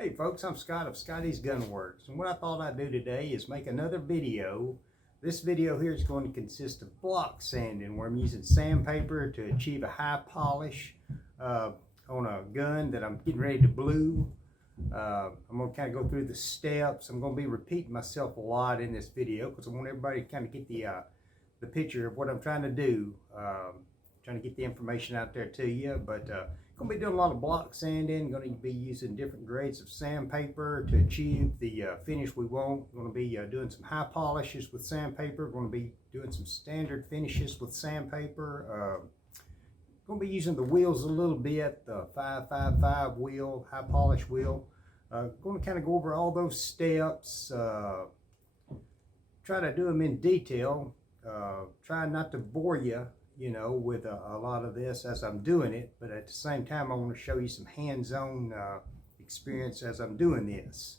Hey folks, I'm Scott of Scotty's Gunworks, and what I thought I'd do today is make another video. This video here is going to consist of block sanding, where I'm using sandpaper to achieve a high polish on a gun that I'm getting ready to blue. I'm going to kind of go through the steps. I'm going to be repeating myself a lot in this video because I want everybody to kind of get the picture of what I'm trying to do. Trying to get the information out there to you, but going to be doing a lot of block sanding. Going to be using different grades of sandpaper to achieve the finish we want. Going to be doing some high polishes with sandpaper. Going to be doing some standard finishes with sandpaper. Going to be using the wheels a little bit, the 555 wheel, high polish wheel. Going to kind of go over all those steps. Try to do them in detail. Try not to bore you, with a lot of this as I'm doing it, but at the same time I want to show you some hands-on experience as I'm doing this.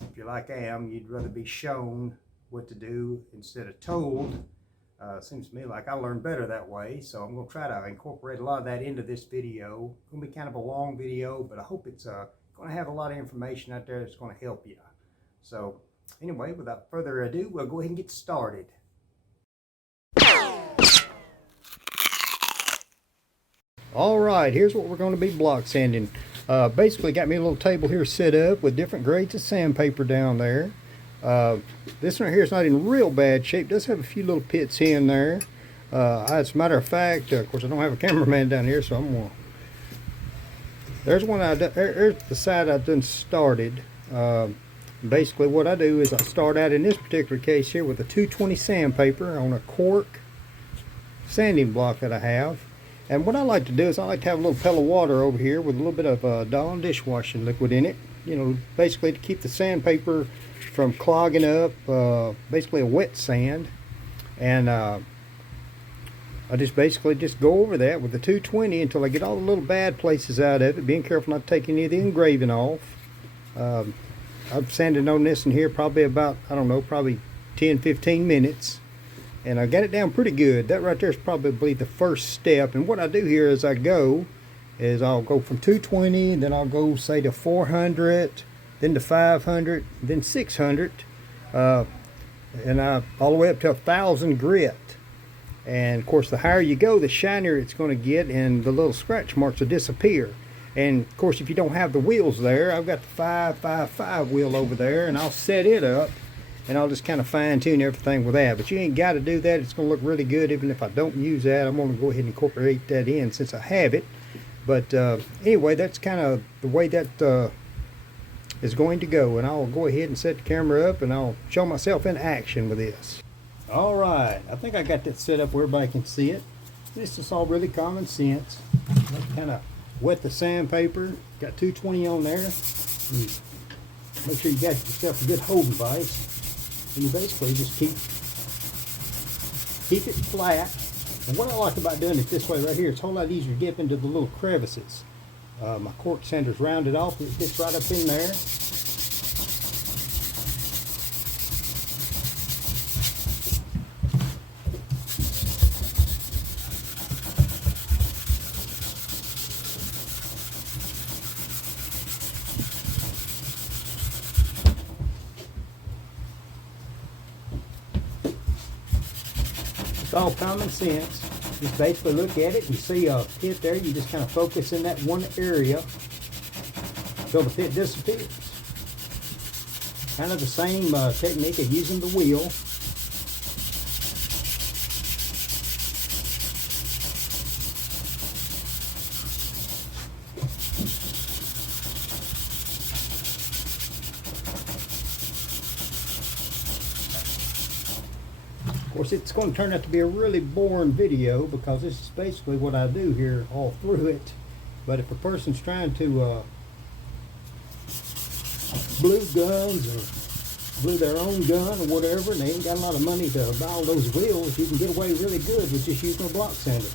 If you're like I am, you'd rather be shown what to do instead of told. Seems to me like I learn better that way, so I'm going to try to incorporate a lot of that into this video. It's going to be kind of a long video, but I hope it's going to have a lot of information out there that's going to help you. So anyway, without further ado, we'll go ahead and get started. Alright, here's what we're going to be block sanding. Basically got me a little table here set up with different grades of sandpaper down there. This one here is not in real bad shape. It does have a few little pits here and there. As a matter of fact, of course I don't have a cameraman down here, so I'm going to... There's one there's the side I've done started. Basically what I do is I start out in this particular case here with a 220 sandpaper on a cork sanding block that I have. And what I like to do is I like to have a little pail of water over here with a little bit of Dawn dishwashing liquid in it. Basically to keep the sandpaper from clogging up, basically a wet sand. And I just basically go over that with the 220 until I get all the little bad places out of it, being careful not to take any of the engraving off. I've sanded on this in here probably about, I don't know, probably 10-15 minutes. And I got it down pretty good. That right there is probably the first step. And what I do here as I go is I'll go from 220, then I'll go say to 400, then to 500, then 600, and all the way up to 1,000 grit. And of course, the higher you go, the shinier it's going to get, and the little scratch marks will disappear. And of course, if you don't have the wheels there, I've got the 555 wheel over there, and I'll set it up. And I'll just kind of fine tune everything with that. But you ain't got to do that. It's going to look really good even if I don't use that. I'm going to go ahead and incorporate that in since I have it. But anyway, that's kind of the way that is going to go. And I'll go ahead and set the camera up and I'll show myself in action with this. Alright, I think I got that set up where everybody can see it. This is all really common sense. Let's kind of wet the sandpaper. Got 220 on there. Make sure you got yourself a good holding vise. And you basically just keep it flat. And what I like about doing it this way right here, it's a whole lot easier to dip into the little crevices. My cork sander's rounded off, it fits right up in there. It's all common sense. Just basically look at it and see a pit there. You just kind of focus in that one area until the pit disappears. Kind of the same technique of using the wheel. Of course, it's going to turn out to be a really boring video because this is basically what I do here all through it. But if a person's trying to blue guns or blue their own gun or whatever, and they ain't got a lot of money to buy all those wheels, you can get away really good with just using a block sander.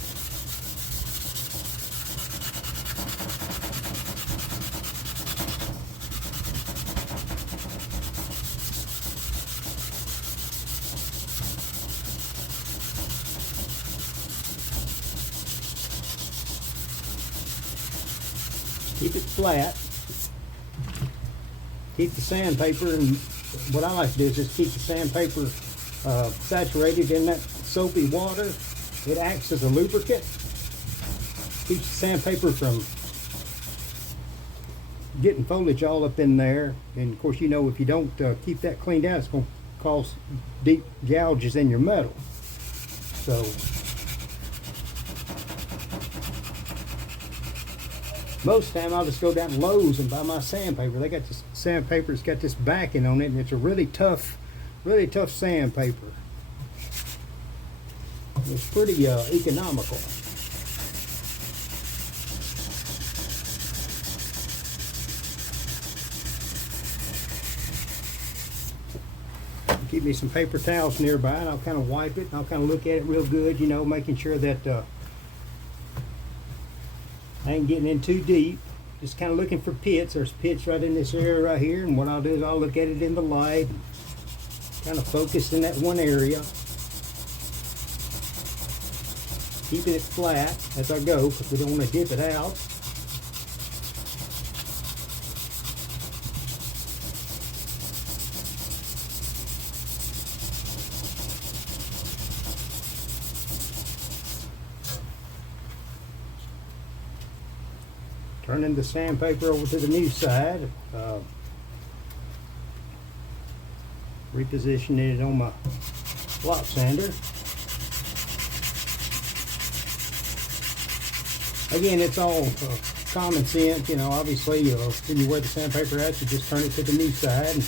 Keep it flat. keep the sandpaper, and what I like to do is just keep the sandpaper saturated in that soapy water. It acts as a lubricant, keeps the sandpaper from getting foliage all up in there. And of course, you know, if you don't keep that cleaned out, it's going to cause deep gouges in your metal. So most of the time I'll just go down to Lowe's and buy my sandpaper. They got this sandpaper that's got this backing on it, and it's a really tough sandpaper. It's pretty economical. Keep me some paper towels nearby, and I'll kind of wipe it, and I'll kind of look at it real good, you know, making sure that I ain't getting in too deep. Just kind of looking for pits. There's pits right in this area right here, and what I'll do is I'll look at it in the light, kind of focus in that one area, keeping it flat as I go because we don't want to dip it out. Turning the sandpaper over to the new side, repositioning it on my block sander. Again, it's all common sense, you know. Obviously, when you wear the sandpaper out, you just turn it to the new side and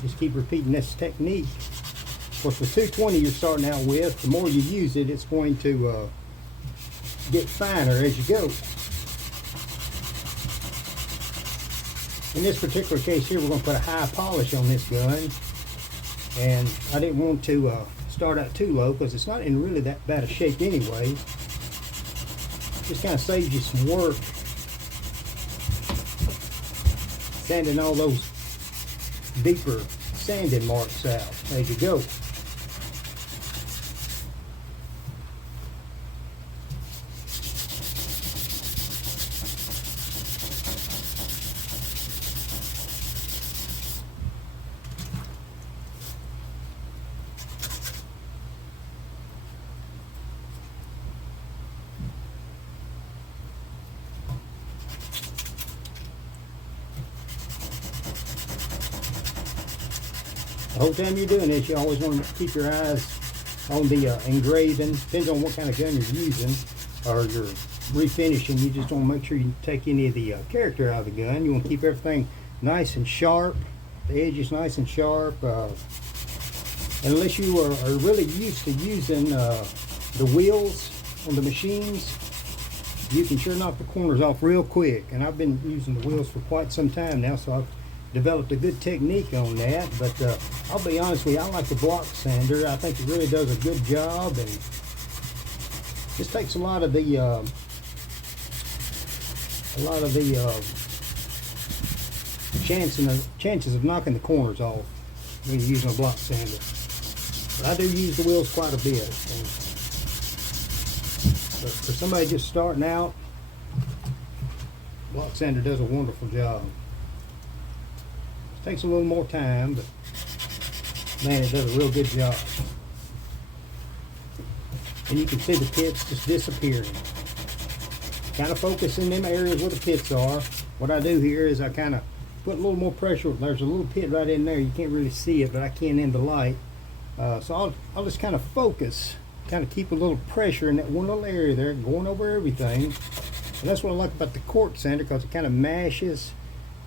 just keep repeating this technique. Of course, the 220 you're starting out with, the more you use it, it's going to get finer as you go. In this particular case here, we're going to put a high polish on this gun, and I didn't want to start out too low because it's not in really that bad a shape anyway. Just kind of saves you some work sanding all those deeper sanding marks out as you go. The whole time you're doing this, you always want to keep your eyes on the engraving. Depends on what kind of gun you're using or you're refinishing. You just want to make sure you take any of the character out of the gun. You want to keep everything nice and sharp, the edges nice and sharp. Unless you are really used to using the wheels on the machines, you can sure knock the corners off real quick. And I've been using the wheels for quite some time now, so I've developed a good technique on that. But I'll be honest with you, I like the block sander. I think it really does a good job, and just takes a lot of the chances of knocking the corners off when you're using a block sander. But I do use the wheels quite a bit. But for somebody just starting out, block sander does a wonderful job. Takes a little more time, but man, it does a real good job. And you can see the pits just disappearing. Kind of focus in them areas where the pits are. What I do here is I kind of put a little more pressure. There's a little pit right in there. You can't really see it, but I can in the light. So I'll just kind of focus, kind of keep a little pressure in that one little area there, going over everything. And that's what I like about the cork sander, because it kind of mashes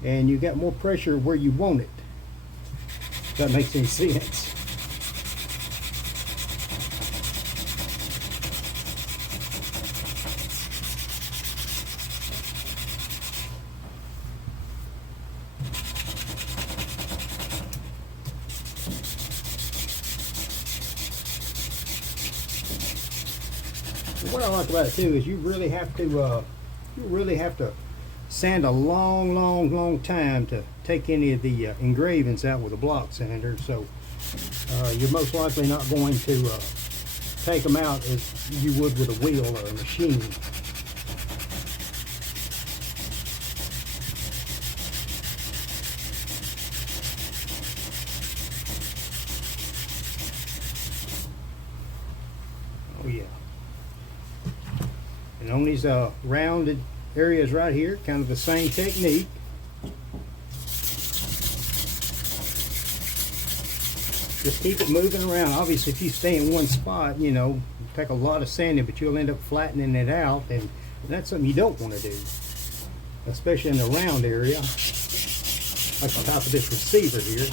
and you got more pressure where you want it. If that makes any sense. What I like about it too is you really have to sand a long time to take any of the engravings out with a block sander. So you're most likely not going to take them out as you would with a wheel or a machine. yeah. And on these rounded areas right here, kind of the same technique. Just keep it moving around. Obviously, if you stay in one spot, you know, take a lot of sanding, but you'll end up flattening it out, and that's something you don't want to do, especially in the round area, like the top of this receiver here.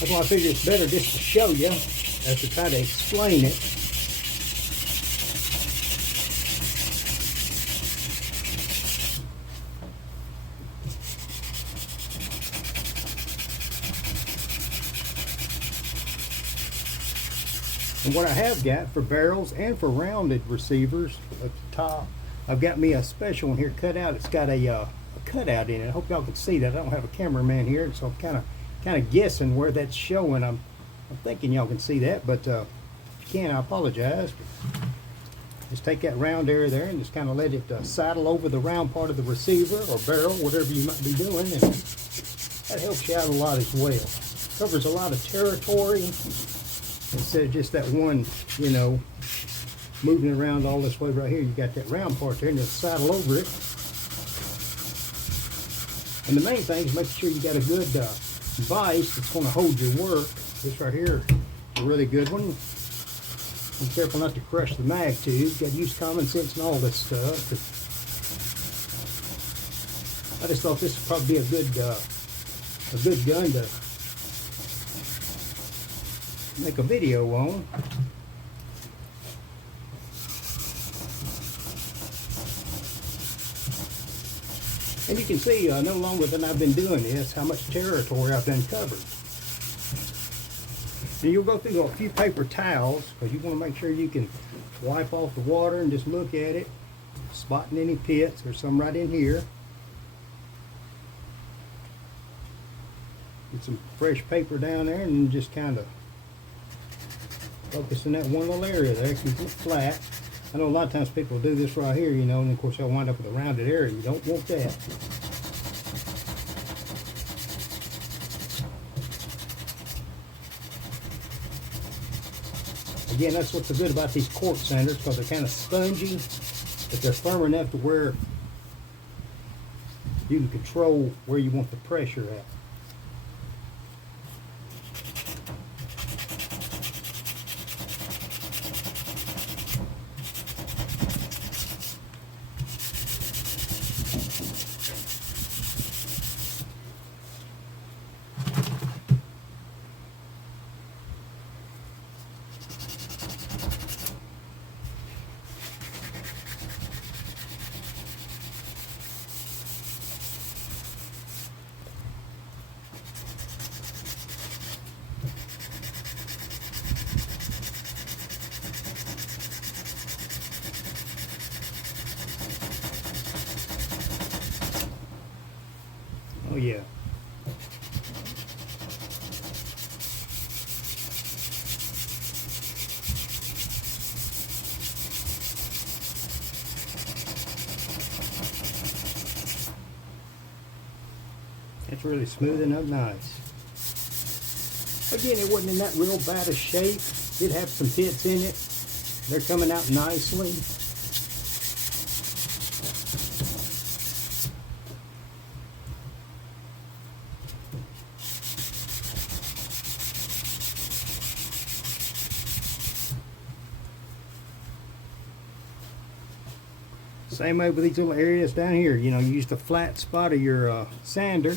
That's why I figure it's better just to show you as to try to explain it. And what I have got for barrels and for rounded receivers at the top, I've got me a special one here cut out. It's got a cutout in it. I hope y'all can see that. I don't have a cameraman here, so I'm kind of guessing where that's showing. I'm thinking y'all can see that, but if you can't, I apologize. Just take that round area there and just kind of let it saddle over the round part of the receiver or barrel, whatever you might be doing, and that helps you out a lot as well. Covers a lot of territory instead of just that one, you know, moving around all this way right here. You got that round part there and just saddle over it. And the main thing is making sure you got a good vise that's going to hold your work. This right here is a really good one. Be careful not to crush the mag tube. You got to use common sense and all this stuff. I just thought this would probably be a good gun to make a video on. And you can see no longer than I've been doing this how much territory I've done covered. And you'll go through a few paper towels because you want to make sure you can wipe off the water and just look at it, spotting any pits. There's some right in here. Get some fresh paper down there and then just kind of focus in that one little area there, keep it flat. I know a lot of times people do this right here, you know, and of course they'll wind up with a rounded area. You don't want that. Again, that's what's so good about these quartz sanders, because they're kind of spongy, but they're firm enough to where you can control where you want the pressure at. Oh yeah. It's really smoothing up nice. Again, it wasn't in that real bad a shape. Did have some pits in it. They're coming out nicely. Same way with these little areas down here. You know, you use the flat spot of your sander.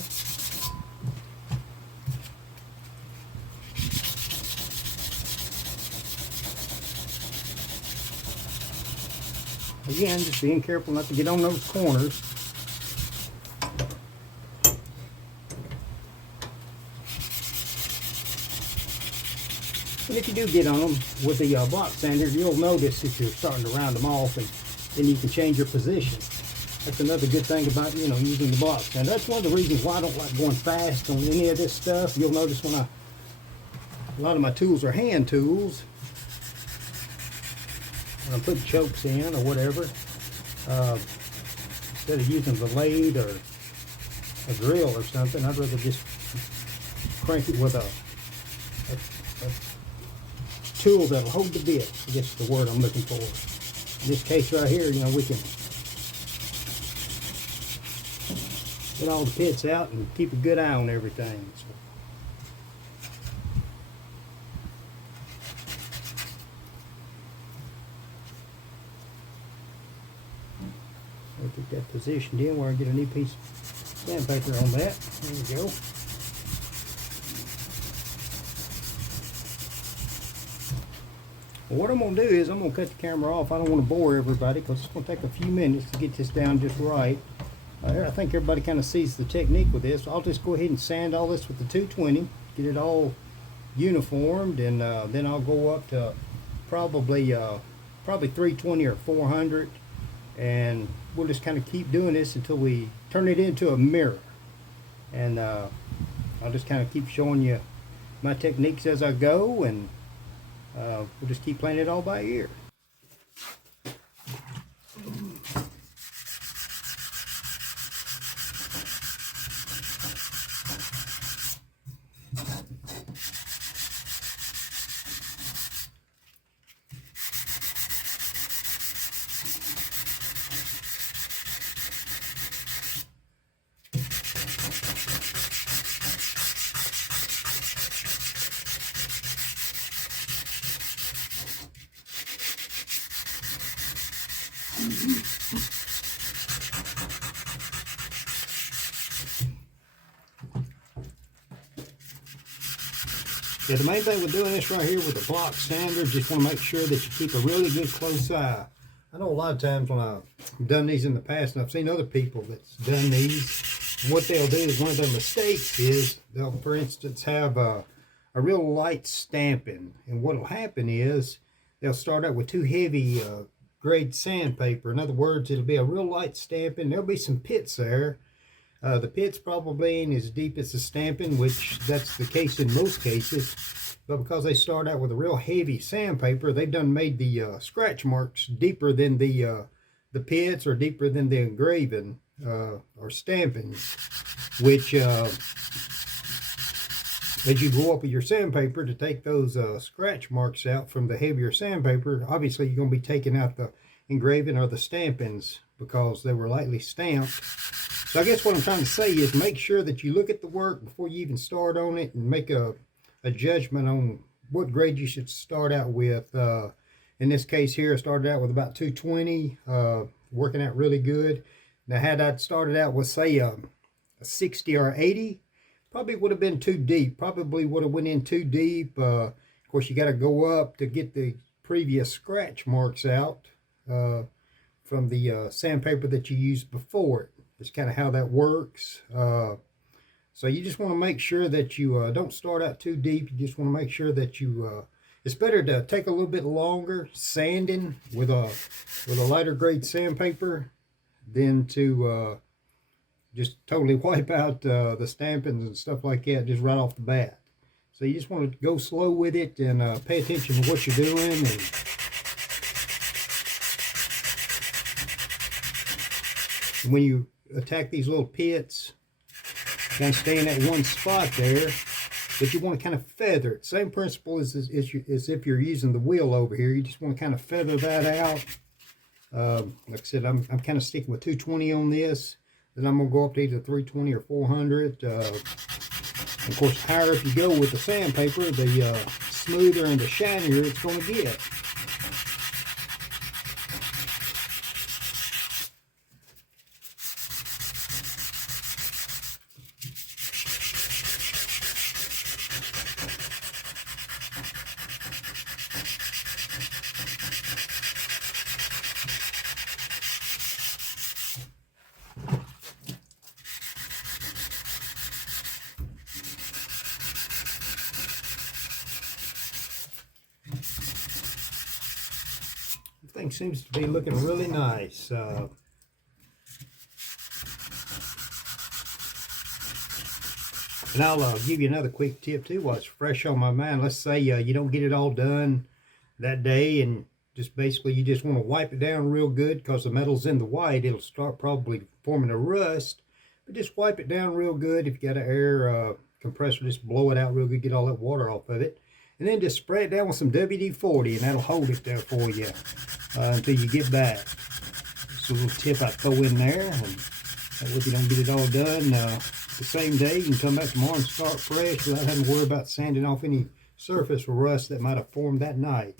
Again, just being careful not to get on those corners. And if you do get on them with the block sander, you'll notice if you're starting to round them off, and then you can change your position. That's another good thing about, you know, using the block sander. That's one of the reasons why I don't like going fast on any of this stuff. You'll notice when a lot of my tools are hand tools, when I'm putting chokes in or whatever, instead of using the blade or a drill or something, I'd rather just crank it with a tool that'll hold the bit. I guess is the word I'm looking for. In this case right here, you know, we can get all the pits out and keep a good eye on everything. So. I'll get that positioned in where I get a new piece of sandpaper on that. There we go. Well, what I'm going to do is I'm going to cut the camera off. I don't want to bore everybody because it's going to take a few minutes to get this down just right. I think everybody kind of sees the technique with this. I'll just go ahead and sand all this with the 220, get it all uniformed, and then I'll go up to probably 320 or 400, and we'll just kind of keep doing this until we turn it into a mirror. And I'll just kind of keep showing you my techniques as I go, and we'll just keep playing it all by ear. Yeah, the main thing with doing this right here with the block sander, just want to make sure that you keep a really good close eye. I know a lot of times when I've done these in the past, and I've seen other people that's done these, what they'll do is one of their mistakes is they'll, for instance, have a real light stamping. And what will happen is they'll start out with too heavy grade sandpaper. In other words, it'll be a real light stamping. There'll be some pits there. The pit's probably ain't as deep as the stamping, which that's the case in most cases. But because they start out with a real heavy sandpaper, they've done made the scratch marks deeper than the pits or deeper than the engraving or stamping, which as you go up with your sandpaper to take those scratch marks out from the heavier sandpaper, obviously you're going to be taking out the engraving or the stampings because they were lightly stamped. So I guess what I'm trying to say is make sure that you look at the work before you even start on it and make a judgment on what grade you should start out with. In this case here, I started out with about 220, working out really good. Now had I started out with say a 60 or 80, probably would have been too deep. Probably would have went in too deep. Of course, you got to go up to get the previous scratch marks out from the sandpaper that you used before it. It's kind of how that works. So you just want to make sure that you don't start out too deep. You just want to make sure that you, it's better to take a little bit longer sanding with a lighter grade sandpaper than to just totally wipe out the stampings and stuff like that just right off the bat. So you just want to go slow with it and pay attention to what you're doing. And when you attack these little pits, kind of stay in that one spot there, but you want to kind of feather it. Same principle as if you're using the wheel over here. You just want to kind of feather that out. Like I said, I'm kind of sticking with 220 on this. Then I'm going to go up to either 320 or 400. Of course, the higher up you go with the sandpaper, the smoother and the shinier it's going to get. Thing seems to be looking really nice. And I'll give you another quick tip too while it's fresh on my mind. Let's say you don't get it all done that day, and just basically you just want to wipe it down real good because the metal's in the white. It'll start probably forming a rust, but just wipe it down real good. If you got an air compressor, just blow it out real good, get all that water off of it. and then just spray it down with some WD-40, and that'll hold it there for you until you get back. Just a little tip I throw in there, and that way if you don't get it all done the same day, you can come back tomorrow and start fresh without having to worry about sanding off any surface rust that might have formed that night.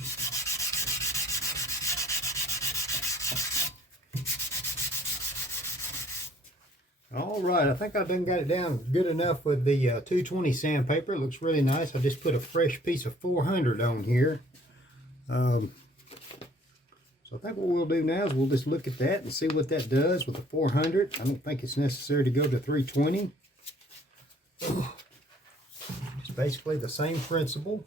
All right, I think I done got it down good enough with the 220 sandpaper. It looks really nice. I just put a fresh piece of 400 on here. So I think what we'll do now is we'll just look at that and see what that does with the 400. I don't think it's necessary to go to 320. It's basically the same principle.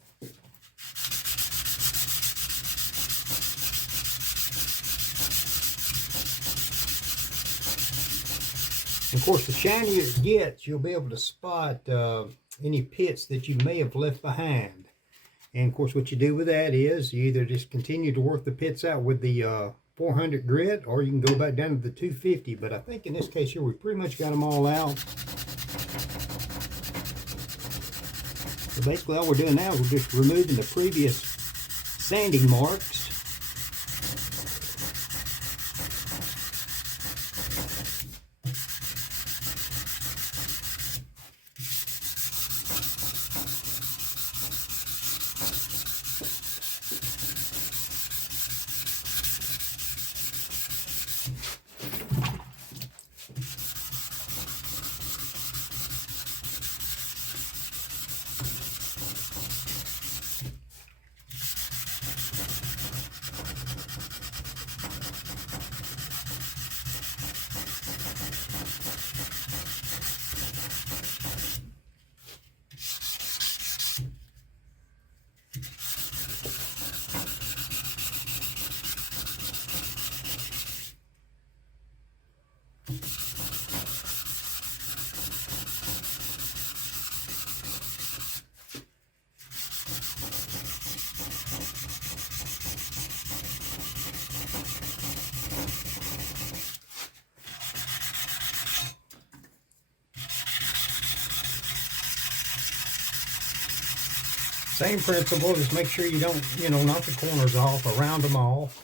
Of course, the shinier it gets, you'll be able to spot any pits that you may have left behind. And of course, what you do with that is you either just continue to work the pits out with the 400 grit, or you can go back down to the 250. But I think in this case here, we pretty much got them all out. So basically, all we're doing now is we're just removing the previous sanding marks. Same principle, just make sure you don't, knock the corners off or round them off.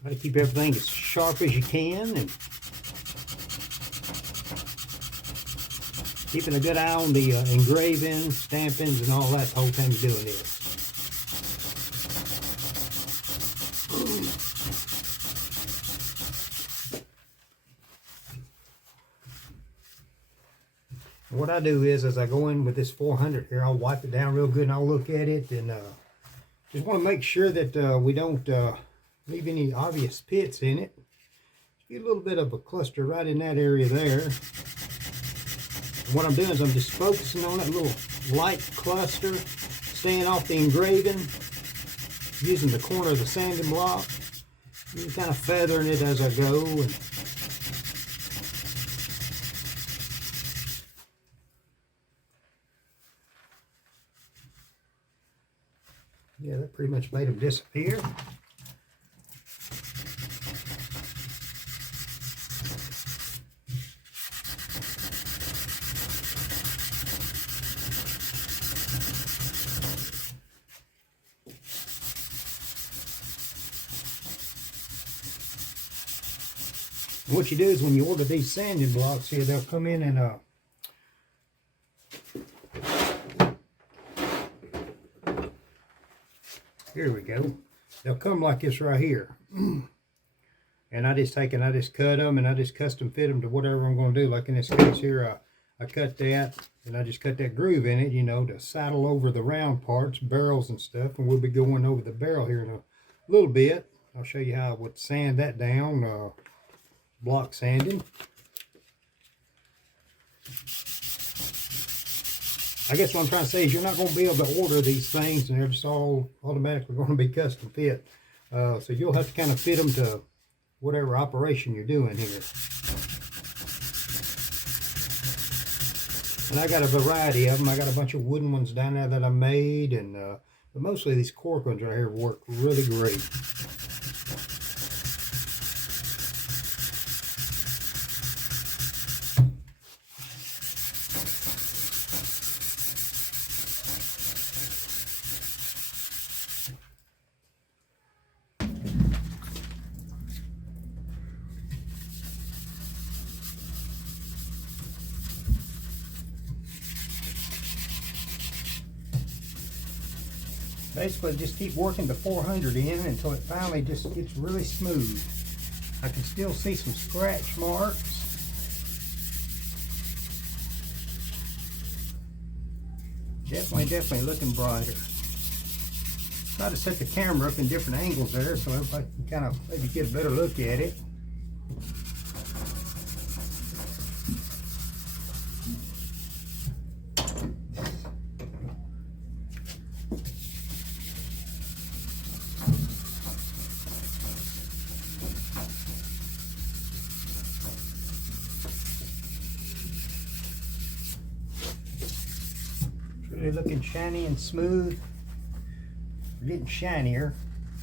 Try to keep everything as sharp as you can, and keeping a good eye on the engraving, stampings, and all that the whole time you're doing this. What I do is, as I go in with this 400 here, I'll wipe it down real good and I'll look at it, and just want to make sure that we don't leave any obvious pits in it. Get a little bit of a cluster right in that area there. And what I'm doing is I'm just focusing on that little light cluster, staying off the engraving, using the corner of the sanding block, and kind of feathering it as I go. And yeah, that pretty much made them disappear. What you do is when you order these sanding blocks here, they'll come in and here we go. They'll come like this right here. And I just take and I just cut them, and I just custom fit them to whatever I'm going to do. Like in this case here, I cut that, and I just cut that groove in it, to saddle over the round parts, barrels and stuff. And we'll be going over the barrel here in a little bit. I'll show you how I would sand that down, block sanding. I guess what I'm trying to say is you're not going to be able to order these things and they're just all automatically going to be custom fit. So you'll have to kind of fit them to whatever operation you're doing here. And I got a variety of them. I got a bunch of wooden ones down there that I made, and but mostly these cork ones right here work really great. Basically, just keep working the 400 in until it finally just gets really smooth. I can still see some scratch marks. Definitely looking brighter. Try to set the camera up in different angles there so everybody can kind of maybe get a better look at it. Really looking shiny and smooth. We're getting shinier,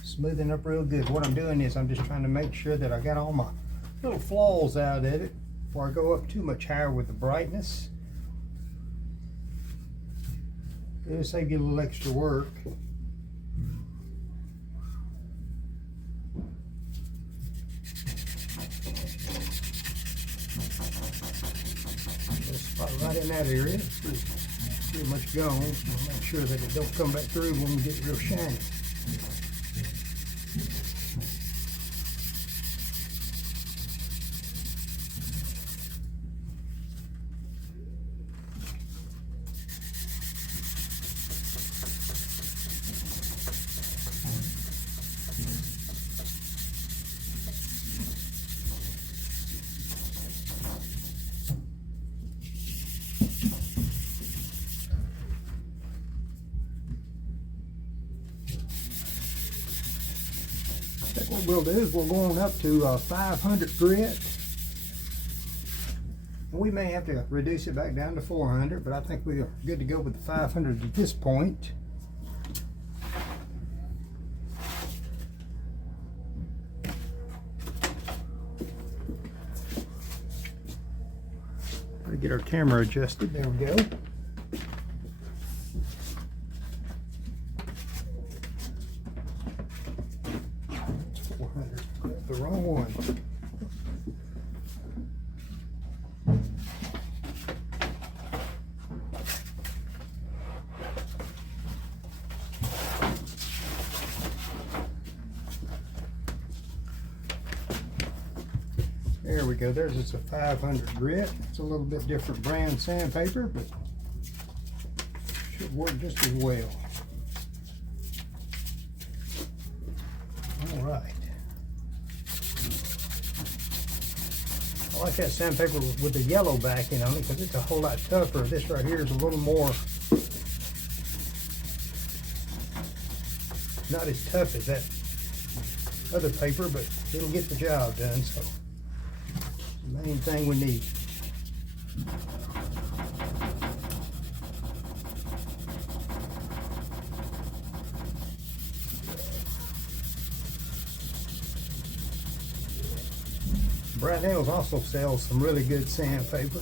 smoothing up real good. What I'm doing is I'm just trying to make sure that I got all my little flaws out of it before I go up too much higher with the brightness. It'll save you a little extra work. Just spot right in that area. Pretty much gone. I'll make sure that it don't come back through when we get real shiny. What we'll do is we'll go on up to 500 grit. And we may have to reduce it back down to 400, but I think we're good to go with the 500 at this point. Try to get our camera adjusted. There we go. The wrong one. There we go. There's it's a 500 grit. It's a little bit different brand sandpaper, but should work just as well. All right. I like that sandpaper with the yellow backing on it because it's a whole lot tougher. This right here is a little more, not as tough as that other paper, but it'll get the job done. So, the main thing we need. Bright Nails also sells some really good sandpaper.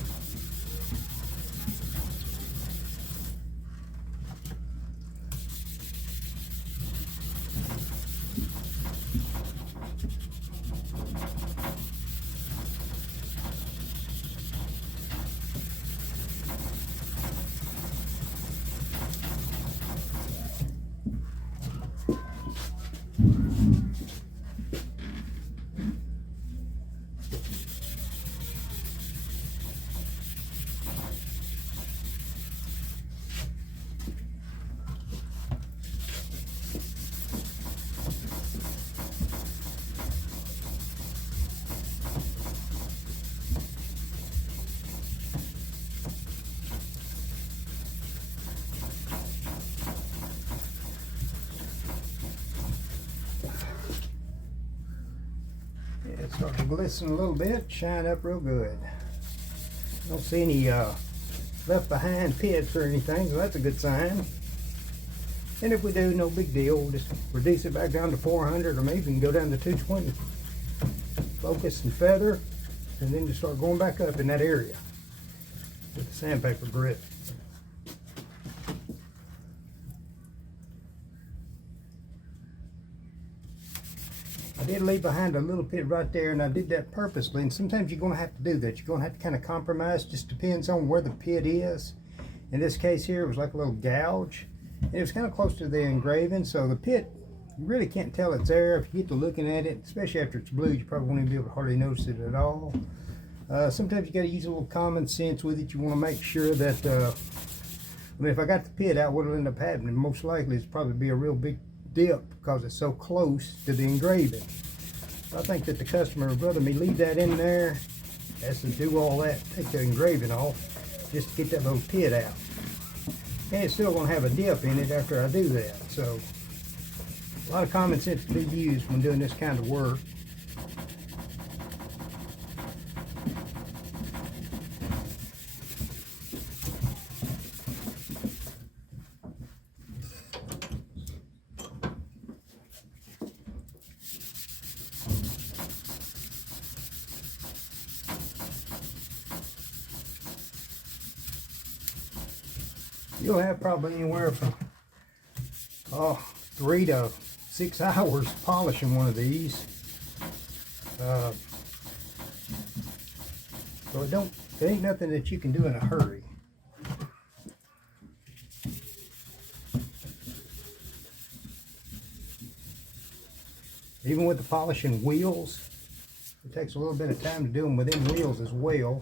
It's starting to glisten a little bit, shine up real good. Don't see any left behind pits or anything, so that's a good sign. And if we do, no big deal. We'll just reduce it back down to 400 or maybe we can go down to 220. Focus and feather, and then just start going back up in that area with the sandpaper grit. I did leave behind a little pit right there, and I did that purposely, and sometimes you're going to have to do that. You're going to have to kind of compromise. Just depends on where the pit is. In this case here, it was like a little gouge, And it was kind of close to the engraving, so the pit, you really can't tell it's there. If you get to looking at it, especially after it's blue, you probably won't even be able to hardly notice it at all. Sometimes you got to use a little common sense with it. You want to make sure that, I mean, if I got the pit out, what'll end up happening most likely is probably be a real big dip because it's so close to the engraving. I think that the customer would rather me leave that in there as to do all that, take the engraving off, just to get that little pit out. And it's still going to have a dip in it after I do that. So a lot of common sense to be used when doing this kind of work. You'll have probably anywhere from 3 to 6 hours polishing one of these. So it ain't nothing that you can do in a hurry. Even with the polishing wheels, it takes a little bit of time to do them within wheels as well.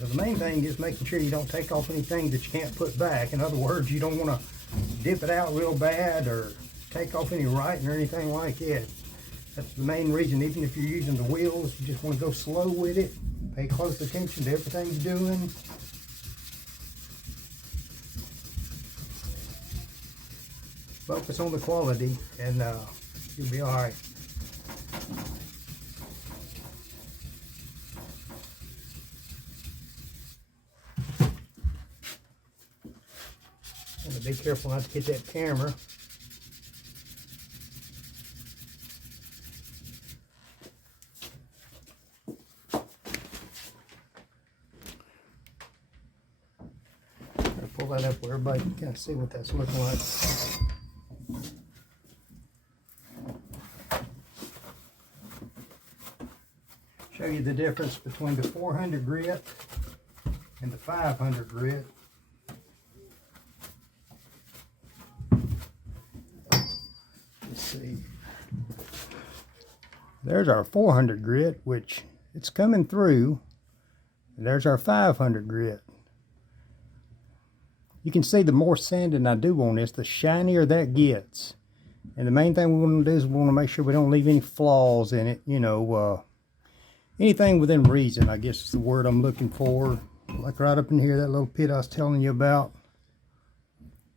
The main thing is making sure you don't take off anything that you can't put back. In other words, you don't want to dip it out real bad or take off any writing or anything like that. That's the main reason. Even if you're using the wheels, you just want to go slow with it. Pay close attention to everything you're doing. Focus on the quality and you'll be all right. Be careful not to hit that camera. I'll pull that up where everybody can kind of see what that's looking like. Show you the difference between the 400 grit and the 500 grit. See, there's our 400 grit, which it's coming through, and there's our 500 grit. You can see the more sanding I do on this, the shinier that gets. And the main thing we want to do is we want to make sure we don't leave any flaws in it, you know, anything within reason, I guess is the word I'm looking for. Like right up in here, that little pit I was telling you about.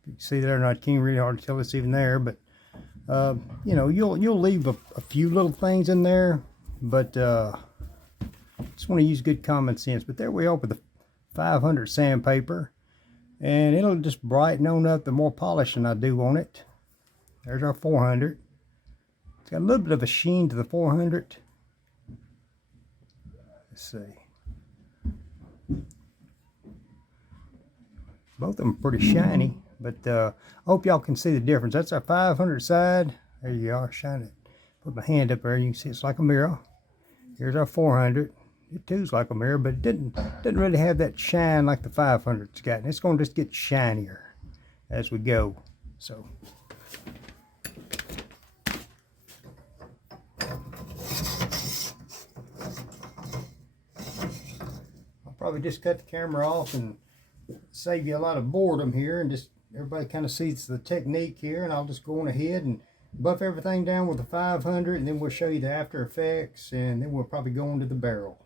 You can see there, and I can't really hard to tell it's even there, but you know, you'll leave a few little things in there, but just want to use good common sense. But there we are with the 500 sandpaper, and it'll just brighten on up the more polishing I do on it. There's our 400. It's got a little bit of a sheen to the 400. Let's see. Both of them are pretty shiny. But I hope y'all can see the difference. That's our 500 side. There you are, shine it. Put my hand up there, you can see it's like a mirror. Here's our 400. It too's like a mirror, but it didn't really have that shine like the 500's got. And it's going to just get shinier as we go. So. I'll probably just cut the camera off and save you a lot of boredom here, and just everybody kind of sees the technique here, and I'll just go on ahead and buff everything down with the 500, and then we'll show you the after effects, and then we'll probably go into the barrel.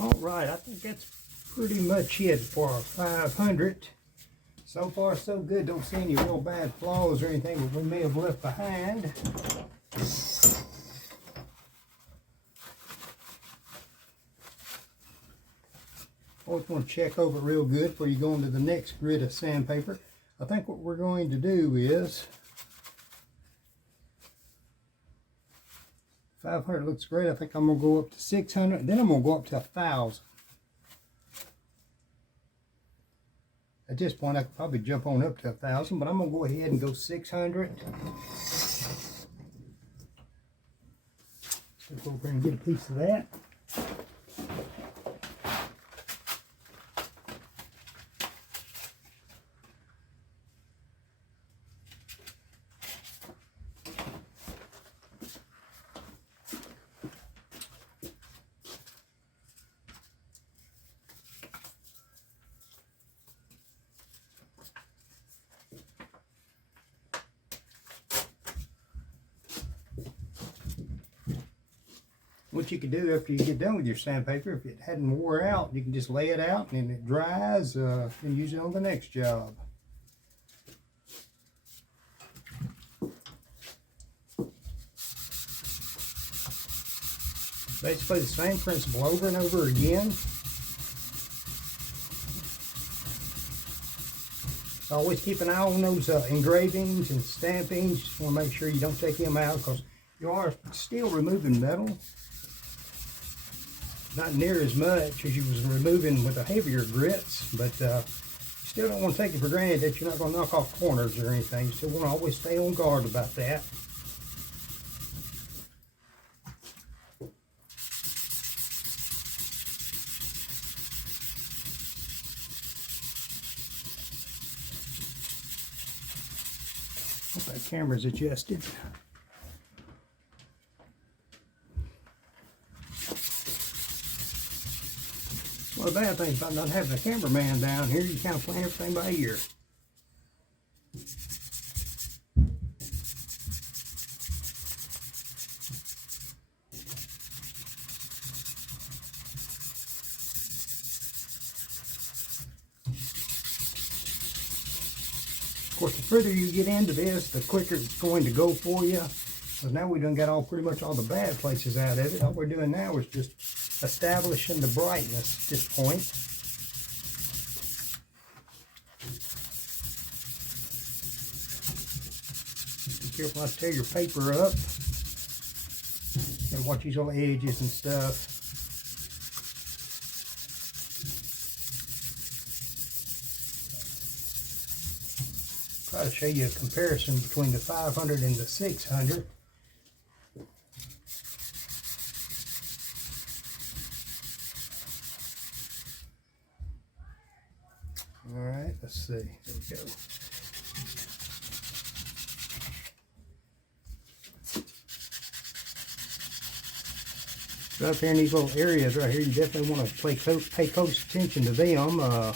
Alright, I think that's pretty much it for our 500. So far so good, don't see any real bad flaws or anything that we may have left behind. Always want to check over it real good before you go into the next grit of sandpaper. I think what we're going to do is 500 looks great. I think I'm going to go up to 600. Then I'm going to go up to 1,000. At this point, I could probably jump on up to 1,000, but I'm going to go ahead and go 600. Let's go over and get a piece of that. What you can do after you get done with your sandpaper, if it hadn't wore out, you can just lay it out and it dries and use it on the next job. Basically the same principle over and over again. Always keep an eye on those engravings and stampings. Just want to make sure you don't take them out because you are still removing metal. Not near as much as you was removing with the heavier grits, but you still don't want to take it for granted that you're not going to knock off corners or anything. You still want to always stay on guard about that. Hope that camera's adjusted. One of the bad things about not having a cameraman down here, you kind of plan everything by ear. Of course, the further you get into this, the quicker it's going to go for you. Because now we done got pretty much all the bad places out of it. All we're doing now is just establishing the brightness at this point. Be careful not to tear your paper up. And watch these little edges and stuff. Try to show you a comparison between the 500 and the 600. All right, let's see. There we go. Right up here in these little areas right here, you definitely want to pay close attention to them. I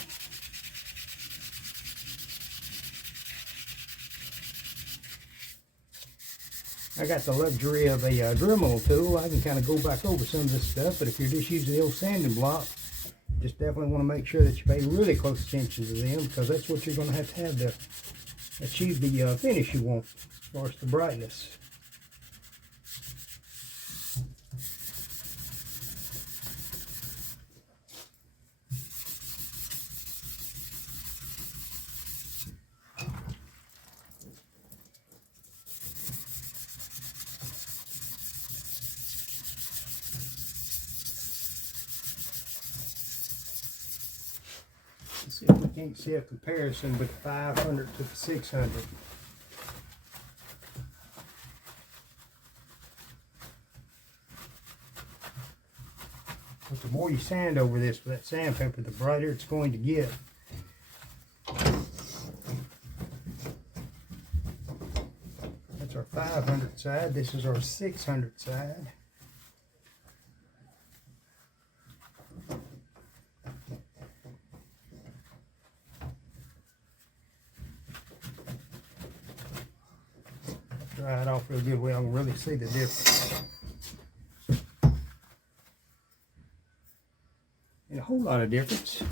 got the luxury of a Dremel tool. I can kind of go back over some of this stuff, but if you're just using the old sanding block, just definitely want to make sure that you pay really close attention to them, because that's what you're going to have to achieve the finish you want as far as the brightness. Let's see if we can't see a comparison with the 500 to the 600. But the more you sand over this with that sandpaper, the brighter it's going to get. That's our 500 side. This is our 600 side. Dry it off real good where I can really see the difference. And a whole lot of difference.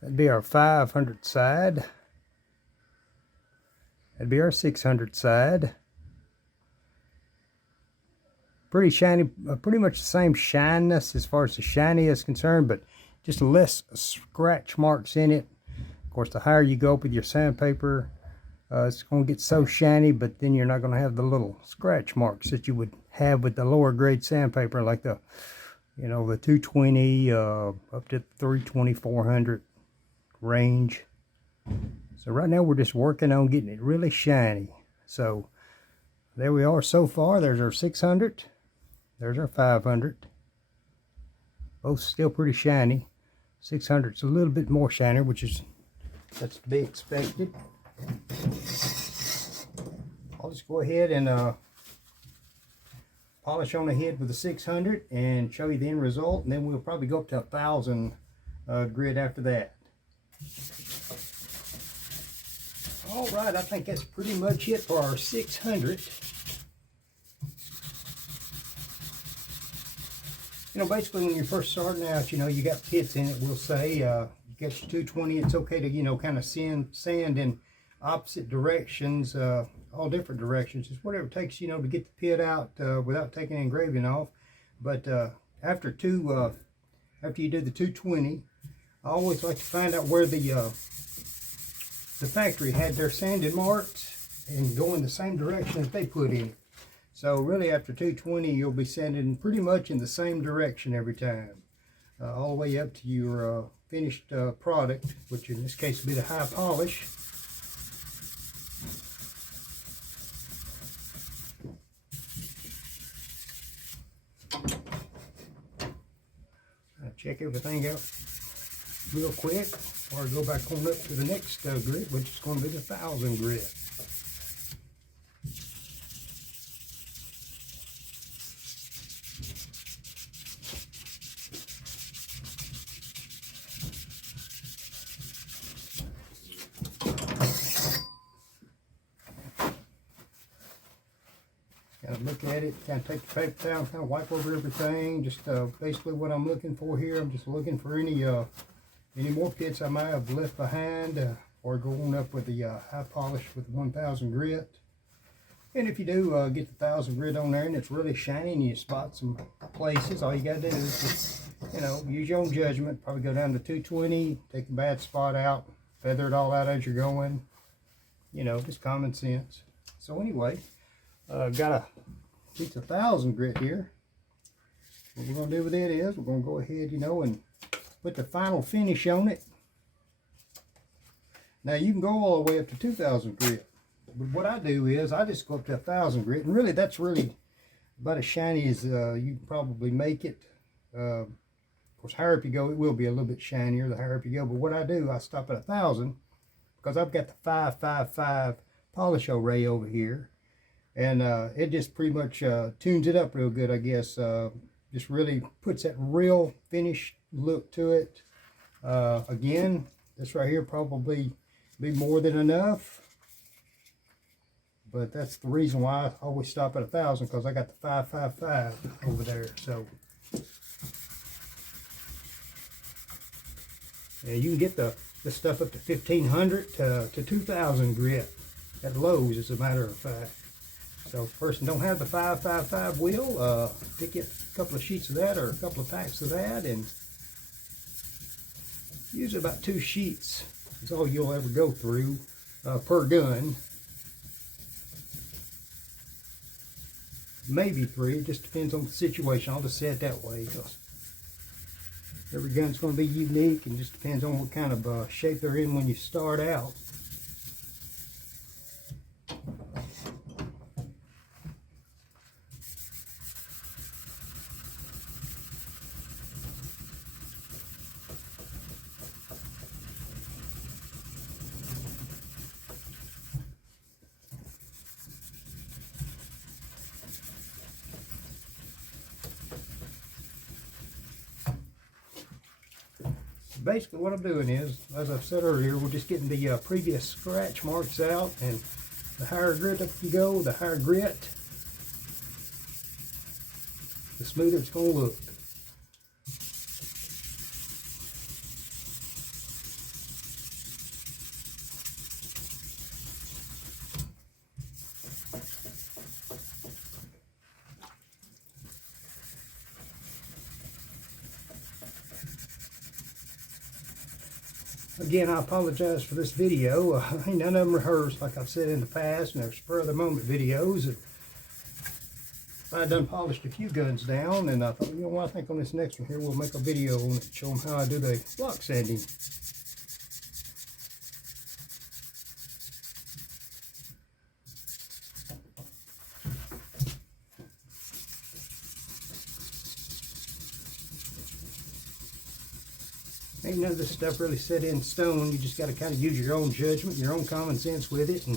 That'd be our 500 side. That'd be our 600 side. pretty shiny, pretty much the same shininess as far as the shiny is concerned, but just less scratch marks in it. Of course, the higher you go up with your sandpaper, it's going to get so shiny, but then you're not going to have the little scratch marks that you would have with the lower grade sandpaper, like the, you know, the 220 up to 320, 400 range. So right now we're just working on getting it really shiny. So there we are so far. There's our 600. There's our 500. Both still pretty shiny. 600's a little bit more shiny, that's to be expected. I'll just go ahead and polish on ahead with the 600 and show you the end result, and then we'll probably go up to 1,000 grit after that. All right, I think that's pretty much it for our 600. You know, basically when you're first starting out, you know, you got pits in it, we'll say. You get your 220, it's okay to, you know, kind of sand in opposite directions, all different directions. It's whatever it takes, you know, to get the pit out without taking the engraving off. But after you do the 220, I always like to find out where the factory had their sanded marks and go in the same direction that they put in it. So really after 220, you'll be sanding pretty much in the same direction every time, all the way up to your finished product, which in this case will be the high polish. Check everything out real quick before I go back on up to the next grit, which is going to be the 1,000 grit. Kind of look at it, kind of take the paper down, kind of wipe over everything. Just basically what I'm looking for here. I'm just looking for any more pits I might have left behind, or going up with the high polish with 1,000 grit. And if you do get the 1,000 grit on there and it's really shiny and you spot some places, all you got to do is just, you know, use your own judgment. Probably go down to 220, take the bad spot out, feather it all out as you're going. You know, just common sense. So anyway, got a piece of 1,000 grit here. What we're going to do with it is we're going to go ahead, you know, and put the final finish on it. Now you can go all the way up to 2,000 grit, but what I do is I just go up to 1,000 grit, and really that's really about as shiny as you can probably make it. Of course, higher up you go, it will be a little bit shinier the higher up you go, but what I do, I stop at 1,000 because I've got the 555 polish array over here. And it just pretty much tunes it up real good, I guess. Just really puts that real finished look to it. Again, this right here probably be more than enough. But that's the reason why I always stop at 1,000, because I got the 555 over there. So yeah, you can get the stuff up to 1,500 to 2,000 grit at Lowe's, as a matter of fact. So if a person don't have the 555 wheel, pick up a couple of sheets of that or a couple of packs of that, and use about 2 sheets. That's all you'll ever go through per gun. Maybe 3, it just depends on the situation. I'll just say it that way, because every gun's going to be unique and just depends on what kind of shape they're in when you start out. Basically what I'm doing is, as I've said earlier, we're just getting the previous scratch marks out, and the higher grit up you go, the higher grit, the smoother it's going to look. Again, I apologize for this video. None of them rehearsed, like I've said in the past, and they're spur of the moment videos. And I done polished a few guns down, and I thought, you know what, I think on this next one here, we'll make a video on it, show them how I do the block sanding. Ain't none of this stuff really set in stone. You just got to kind of use your own judgment, your own common sense with it, and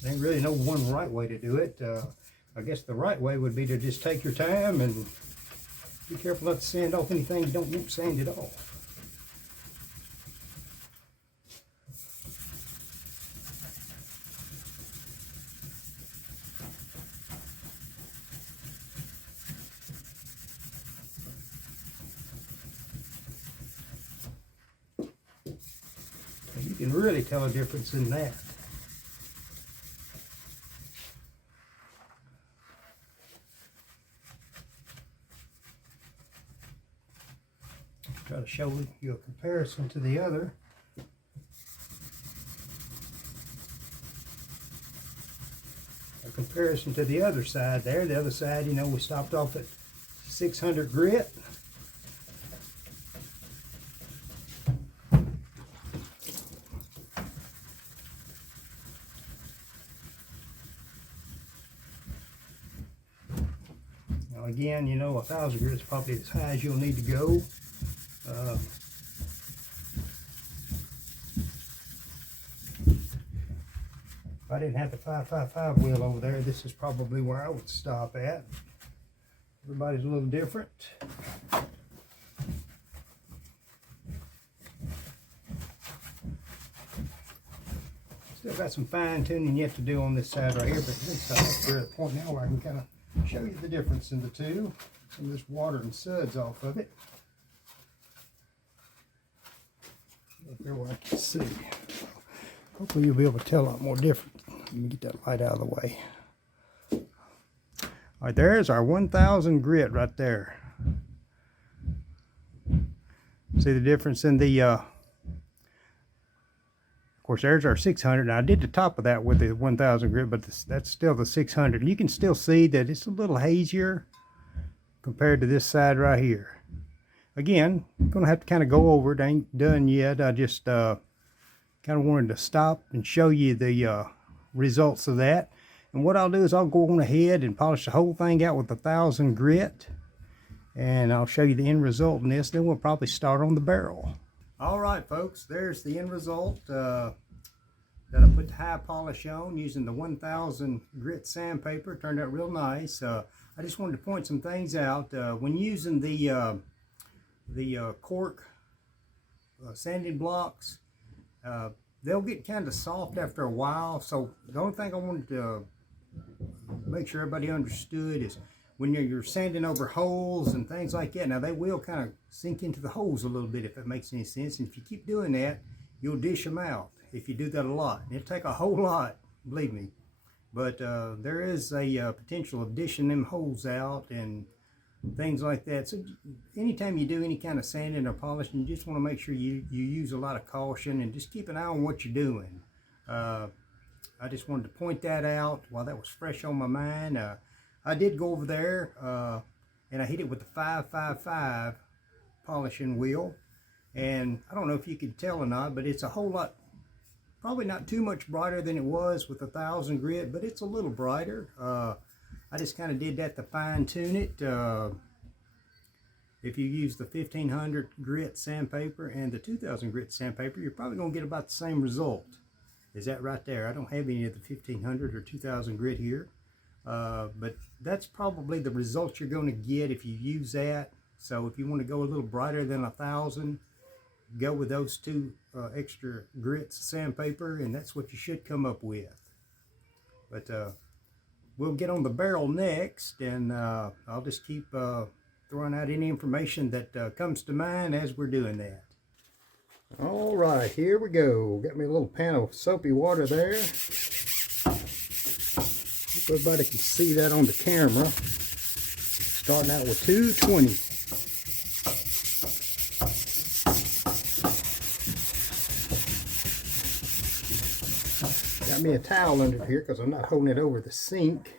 there ain't really no one right way to do it. I guess the right way would be to just take your time and be careful not to sand off anything you don't want sanded off. You can really tell a difference in that. Try to show you a comparison to the other. A comparison to the other side there. The other side, you know, we stopped off at 600 grit. Now again, you know, 1,000 grit is probably as high as you'll need to go. If I didn't have the 555 wheel over there, this is probably where I would stop at. Everybody's a little different. Still got some fine tuning yet to do on this side right here, but at least we're at the point now where I can kind of show you the difference in the two. Some of this water and suds off of it. Up there where I can see. Hopefully you'll be able to tell a lot more different. Let me get that light out of the way. All right, there's our 1,000 grit right there. See the difference in the, of course, there's our 600. Now, I did the top of that with the 1,000 grit, but that's still the 600. You can still see that it's a little hazier compared to this side right here. Again, I'm going to have to kind of go over it. I ain't done yet. I just kind of wanted to stop and show you the results of that. And what I'll do is I'll go on ahead and polish the whole thing out with 1,000 grit. And I'll show you the end result in this. Then we'll probably start on the barrel. All right, folks. There's the end result that I put the high polish on using the 1,000 grit sandpaper. Turned out real nice. I just wanted to point some things out. When using the cork sanding blocks, they'll get kind of soft after a while. So the only thing I wanted to make sure everybody understood is when you're sanding over holes and things like that, now they will kind of sink into the holes a little bit, if that makes any sense. And if you keep doing that, you'll dish them out if you do that a lot. It'll take a whole lot, believe me. But there is a potential of dishing them holes out and things like that. So anytime you do any kind of sanding or polishing, you just want to make sure you use a lot of caution and just keep an eye on what you're doing. I just wanted to point that out while that was fresh on my mind. I did go over there and I hit it with the 555 polishing wheel, and I don't know if you can tell or not, but it's a whole lot, probably not too much brighter than it was with 1,000 grit, but it's a little brighter. I just kind of did that to fine tune it. If you use the 1,500 grit sandpaper and the 2,000 grit sandpaper, you're probably going to get about the same result. Is that right there? I don't have any of the 1,500 or 2,000 grit here. But that's probably the result you're going to get if you use that. So if you want to go a little brighter than 1,000, go with those two extra grits of sandpaper, and that's what you should come up with. But we'll get on the barrel next, and I'll just keep throwing out any information that comes to mind as we're doing that. All right, here we go. Got me a little pan of soapy water there. Hope everybody can see that on the camera. Starting out with 220. got me a towel under here because I'm not holding it over the sink.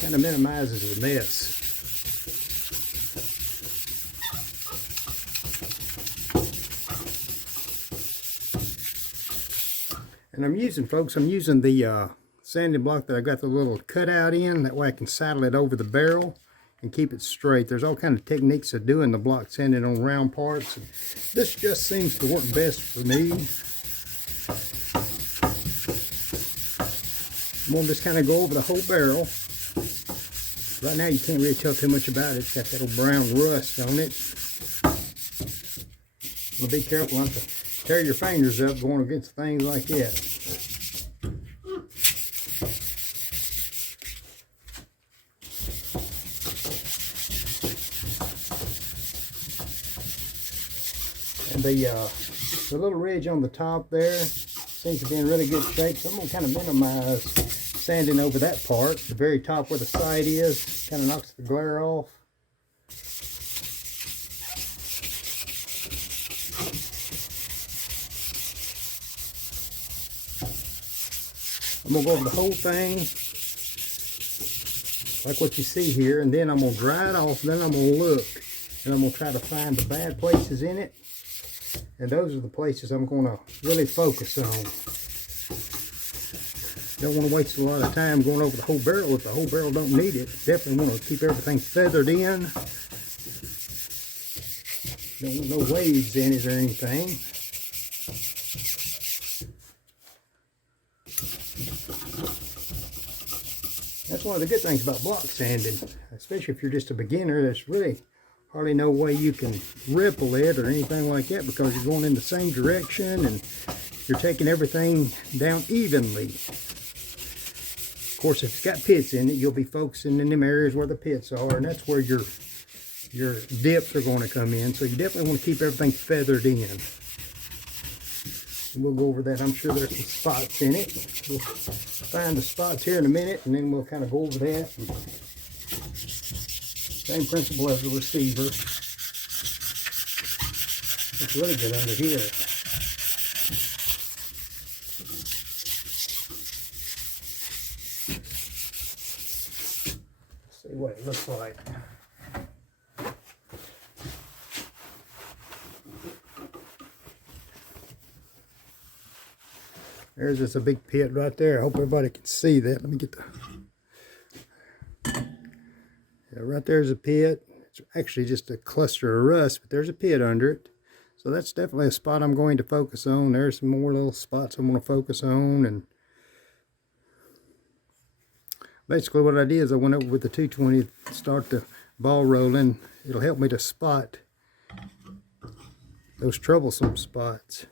Kind of minimizes the mess. And I'm using the sanding block that I got the little cutout in. That way I can saddle it over the barrel and keep it straight. There's all kind of techniques of doing the block sanding on round parts. And this just seems to work best for me. I'm going to just kind of go over the whole barrel. Right now you can't really tell too much about it. It's got that old brown rust on it. Well, be careful not to tear your fingers up going against things like that. And the little ridge on the top there seems to be in really good shape, so I'm going to kind of minimize sanding over that part. The very top where the sight is kind of knocks the glare off. I'm going to go over the whole thing like what you see here, and then I'm going to dry it off, and then I'm going to look, and I'm going to try to find the bad places in it, and those are the places I'm going to really focus on. Don't want to waste a lot of time going over the whole barrel if the whole barrel don't need it. Definitely want to keep everything feathered in. Don't want no waves in it or anything. That's one of the good things about block sanding, especially if you're just a beginner. There's really hardly no way you can ripple it or anything like that because you're going in the same direction and you're taking everything down evenly. Of course, if it's got pits in it, you'll be focusing in them areas where the pits are, and that's where your dips are going to come in. So you definitely want to keep everything feathered in. We'll go over that. I'm sure there's some spots in it. We'll find the spots here in a minute, and then we'll kind of go over that. Same principle as the receiver. It's really good under here. Let's see what it looks like. There's just a big pit right there. I hope everybody can see that. Let me get the... Yeah, right there's a pit. It's actually just a cluster of rust, but there's a pit under it. So that's definitely a spot I'm going to focus on. There's some more little spots I'm going to focus on. And basically what I did is I went over with the 220, start the ball rolling. It'll help me to spot those troublesome spots.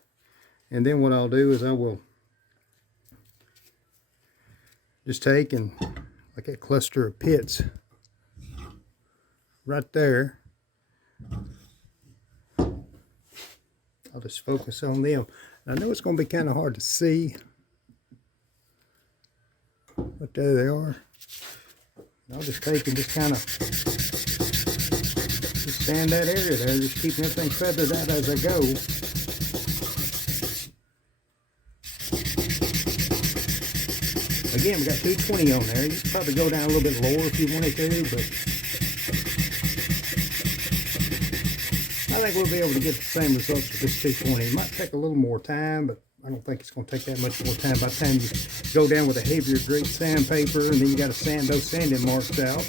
And then what I'll do is I will just take and like a cluster of pits right there. I'll just focus on them. I know it's going to be kind of hard to see, but there they are. I'll just take and just kind of just sand that area there, just keeping everything feathered out as I go. Again, we got 220 on there. You could probably go down a little bit lower if you wanted to, but I think we'll be able to get the same results with this 220. It might take a little more time, but I don't think it's going to take that much more time. By the time you go down with a heavier Grit Sandpaper, and then you got to sand those sanding marks out.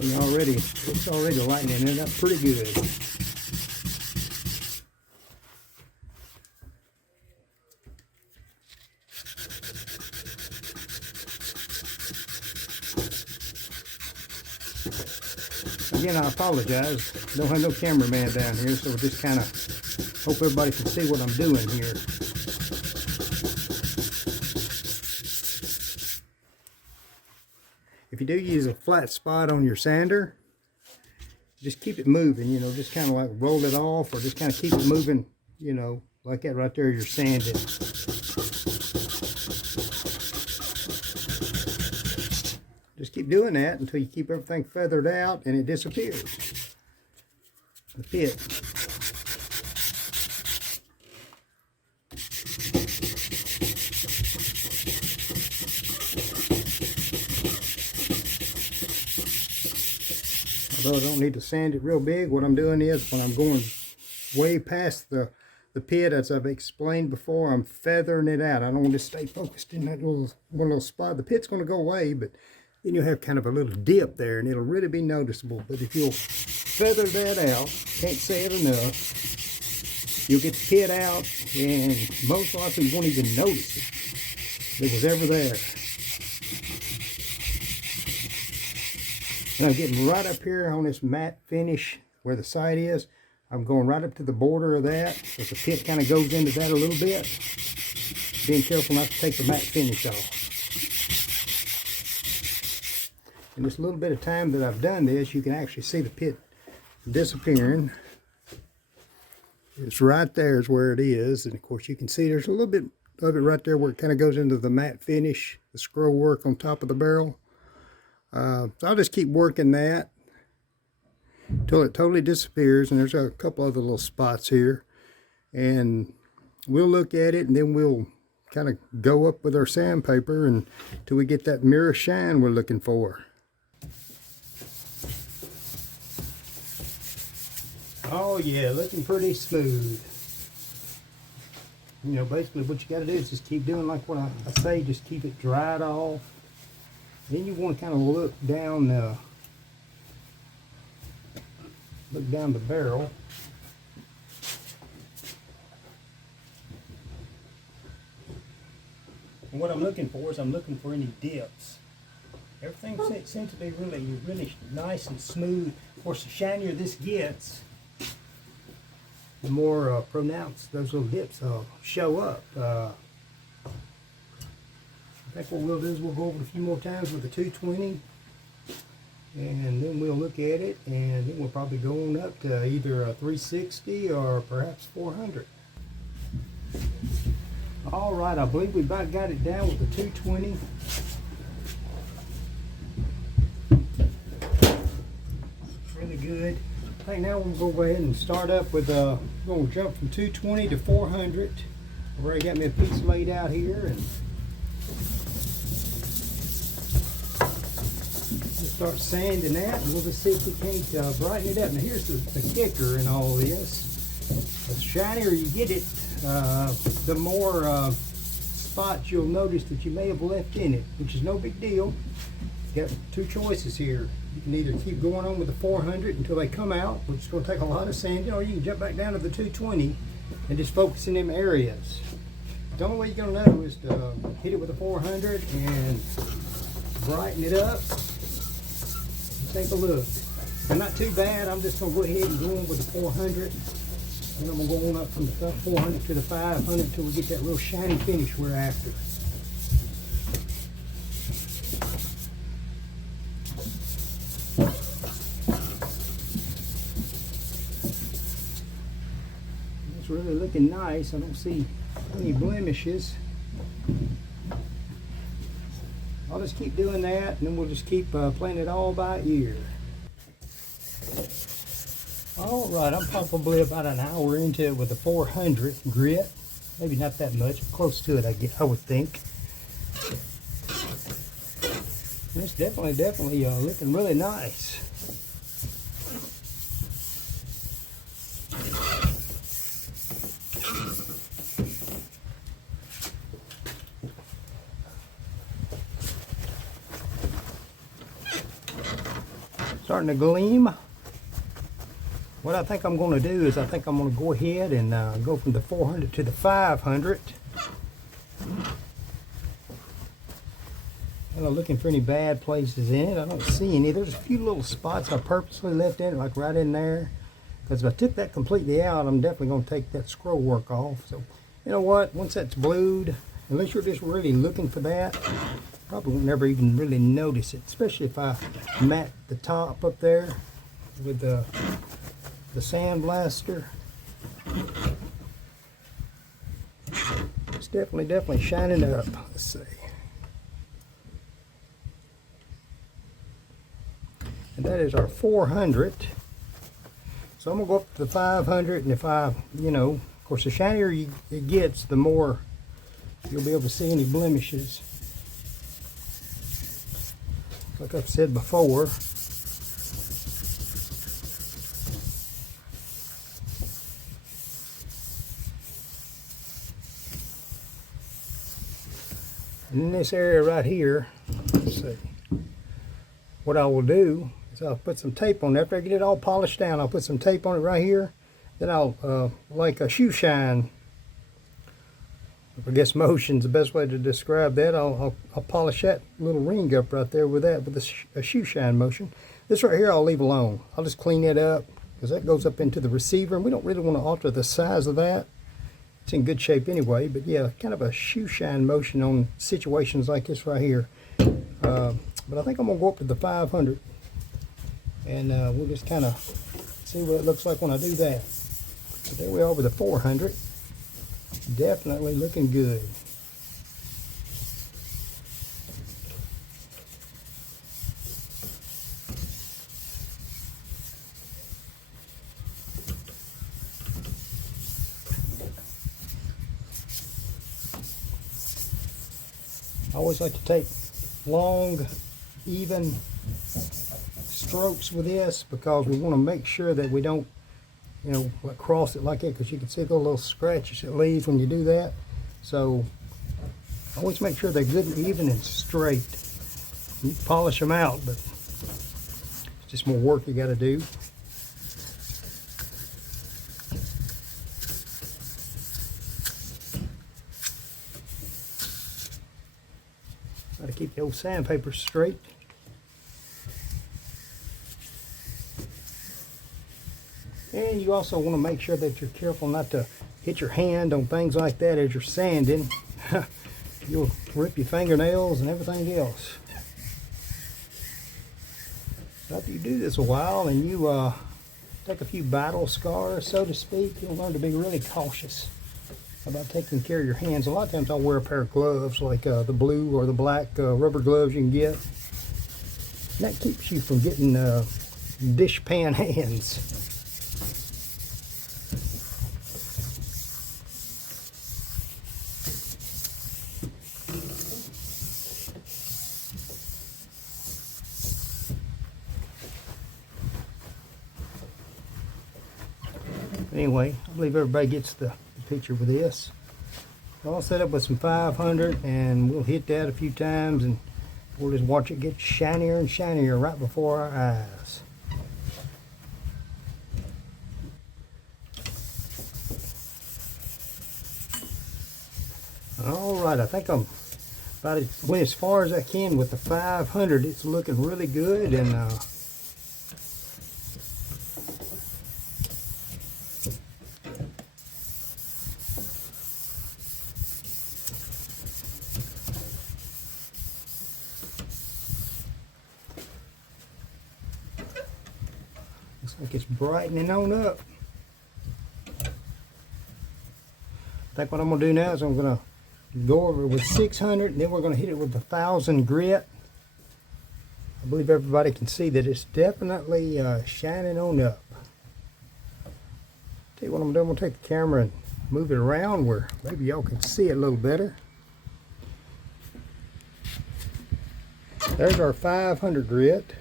And it's already lightening it up pretty good. Again, I apologize. Don't have no cameraman down here, so we'll just kind of hope everybody can see what I'm doing here. If you do use a flat spot on your sander, just keep it moving, you know, just kind of like roll it off or just kind of keep it moving, you know, like that right there you're sanding. Just keep doing that until you keep everything feathered out and it disappears. the pit. Although I don't need to sand it real big, what I'm doing is when I'm going way past the pit, as I've explained before, I'm feathering it out. I don't want to stay focused in that one little spot. The pit's going to go away, but then you'll have kind of a little dip there, and it'll really be noticeable. But if you'll feather that out, can't say it enough, you'll get the pit out, and most likely you won't even notice it was ever there. And I'm getting right up here on this matte finish where the sight is. I'm going right up to the border of that, so the pit kind of goes into that a little bit. Being careful not to take the matte finish off. In this little bit of time that I've done this, you can actually see the pit disappearing. It's right there is where it is, and of course you can see there's a little bit of it right there where it kind of goes into the matte finish, the scroll work on top of the barrel. So I'll just keep working that until it totally disappears. And there's a couple other little spots here, and we'll look at it, and then we'll kind of go up with our sandpaper until we get that mirror shine we're looking for. Oh yeah, looking pretty smooth. You know, basically what you got to do is just keep doing like what I say, just keep it dried off. Then you want to kind of look down the barrel. And what I'm looking for is I'm looking for any dips. Everything seems to be really nice and smooth. Of course, the shinier this gets, the more pronounced those little dips show up. I think what we'll do is we'll go over it a few more times with the 220, and then we'll look at it, and then we'll probably go on up to either a 360 or perhaps 400. All right, I believe we about got it down with the 220. It's really good. I think now we'll go ahead and start up with we're going to jump from 220 to 400. I've already got me a piece laid out here, and start sanding that, and we'll just see if we can't brighten it up. Now here's the kicker in all this. The shinier you get it, the more spots you'll notice that you may have left in it, which is no big deal. You got two choices here. You can either keep going on with the 400 until they come out, which is going to take a lot of sanding, or you can jump back down to the 220 and just focus in them areas. The only way you're going to know is to hit it with the 400 and brighten it up. Take a look. They're not too bad. I'm just going to go ahead and go on with the 400. And I'm going to go on up from the 400 to the 500 until we get that little shiny finish we're after. It's really looking nice. I don't see any blemishes. I'll just keep doing that, and then we'll just keep playing it all by ear. All right, I'm probably about an hour into it with the 400 grit. Maybe not that much, but close to it, I would think. And it's definitely looking really nice. Starting to gleam. What I think I'm going to do is I think I'm going to go ahead and go from the 400 to the 500. I'm not looking for any bad places in it. I don't see any. There's a few little spots I purposely left in it, like right in there. Because if I took that completely out, I'm definitely going to take that scroll work off. So, you know what? Once that's blued, unless you're just really looking for that, probably won't never even really notice it, especially if I mat the top up there with the sand blaster. It's definitely shining up. Let's see. And that is our 400. So I'm gonna go up to the 500, and if I, of course, the shinier it gets, the more you'll be able to see any blemishes. Like I've said before, and in this area right here, let's see, what I will do is I'll put some tape on it. After I get it all polished down, I'll put some tape on it right here. Then I'll, like a shoe shine, I guess motion's the best way to describe that. I'll polish that little ring up right there with a shoe shine motion. This right here I'll leave alone. I'll just clean it up because that goes up into the receiver, and we don't really want to alter the size of that. It's in good shape anyway, but yeah, kind of a shoe shine motion on situations like this right here. But I think I'm gonna go up to the 500, and we'll just kind of see what it looks like when I do that. So there we are with the 400. Definitely looking good. I always like to take long, even strokes with this because we want to make sure that we don't, cross it like that, because you can see the little scratches it leaves when you do that. So always make sure they're good and even and straight. You can polish them out, but it's just more work you got to do. Got to keep the old sandpaper straight. And you also want to make sure that you're careful not to hit your hand on things like that as you're sanding. You'll rip your fingernails and everything else. After you do this a while and you take a few battle scars, so to speak, you'll learn to be really cautious about taking care of your hands. A lot of times I'll wear a pair of gloves, like the blue or the black rubber gloves you can get. And that keeps you from getting dishpan hands. Anyway, I believe everybody gets the picture with this. I'll set up with some 500, and we'll hit that a few times, and we'll just watch it get shinier and shinier right before our eyes. Alright, I think I'm about went as far as I can with the 500. It's looking really good, and looks like it's brightening on up. I think what I'm going to do now is I'm going to go over with 600, and then we're going to hit it with 1,000 grit. I believe everybody can see that it's definitely shining on up. Tell you what I'm doing, I'm going to take the camera and move it around where maybe y'all can see it a little better. There's our 500 grit.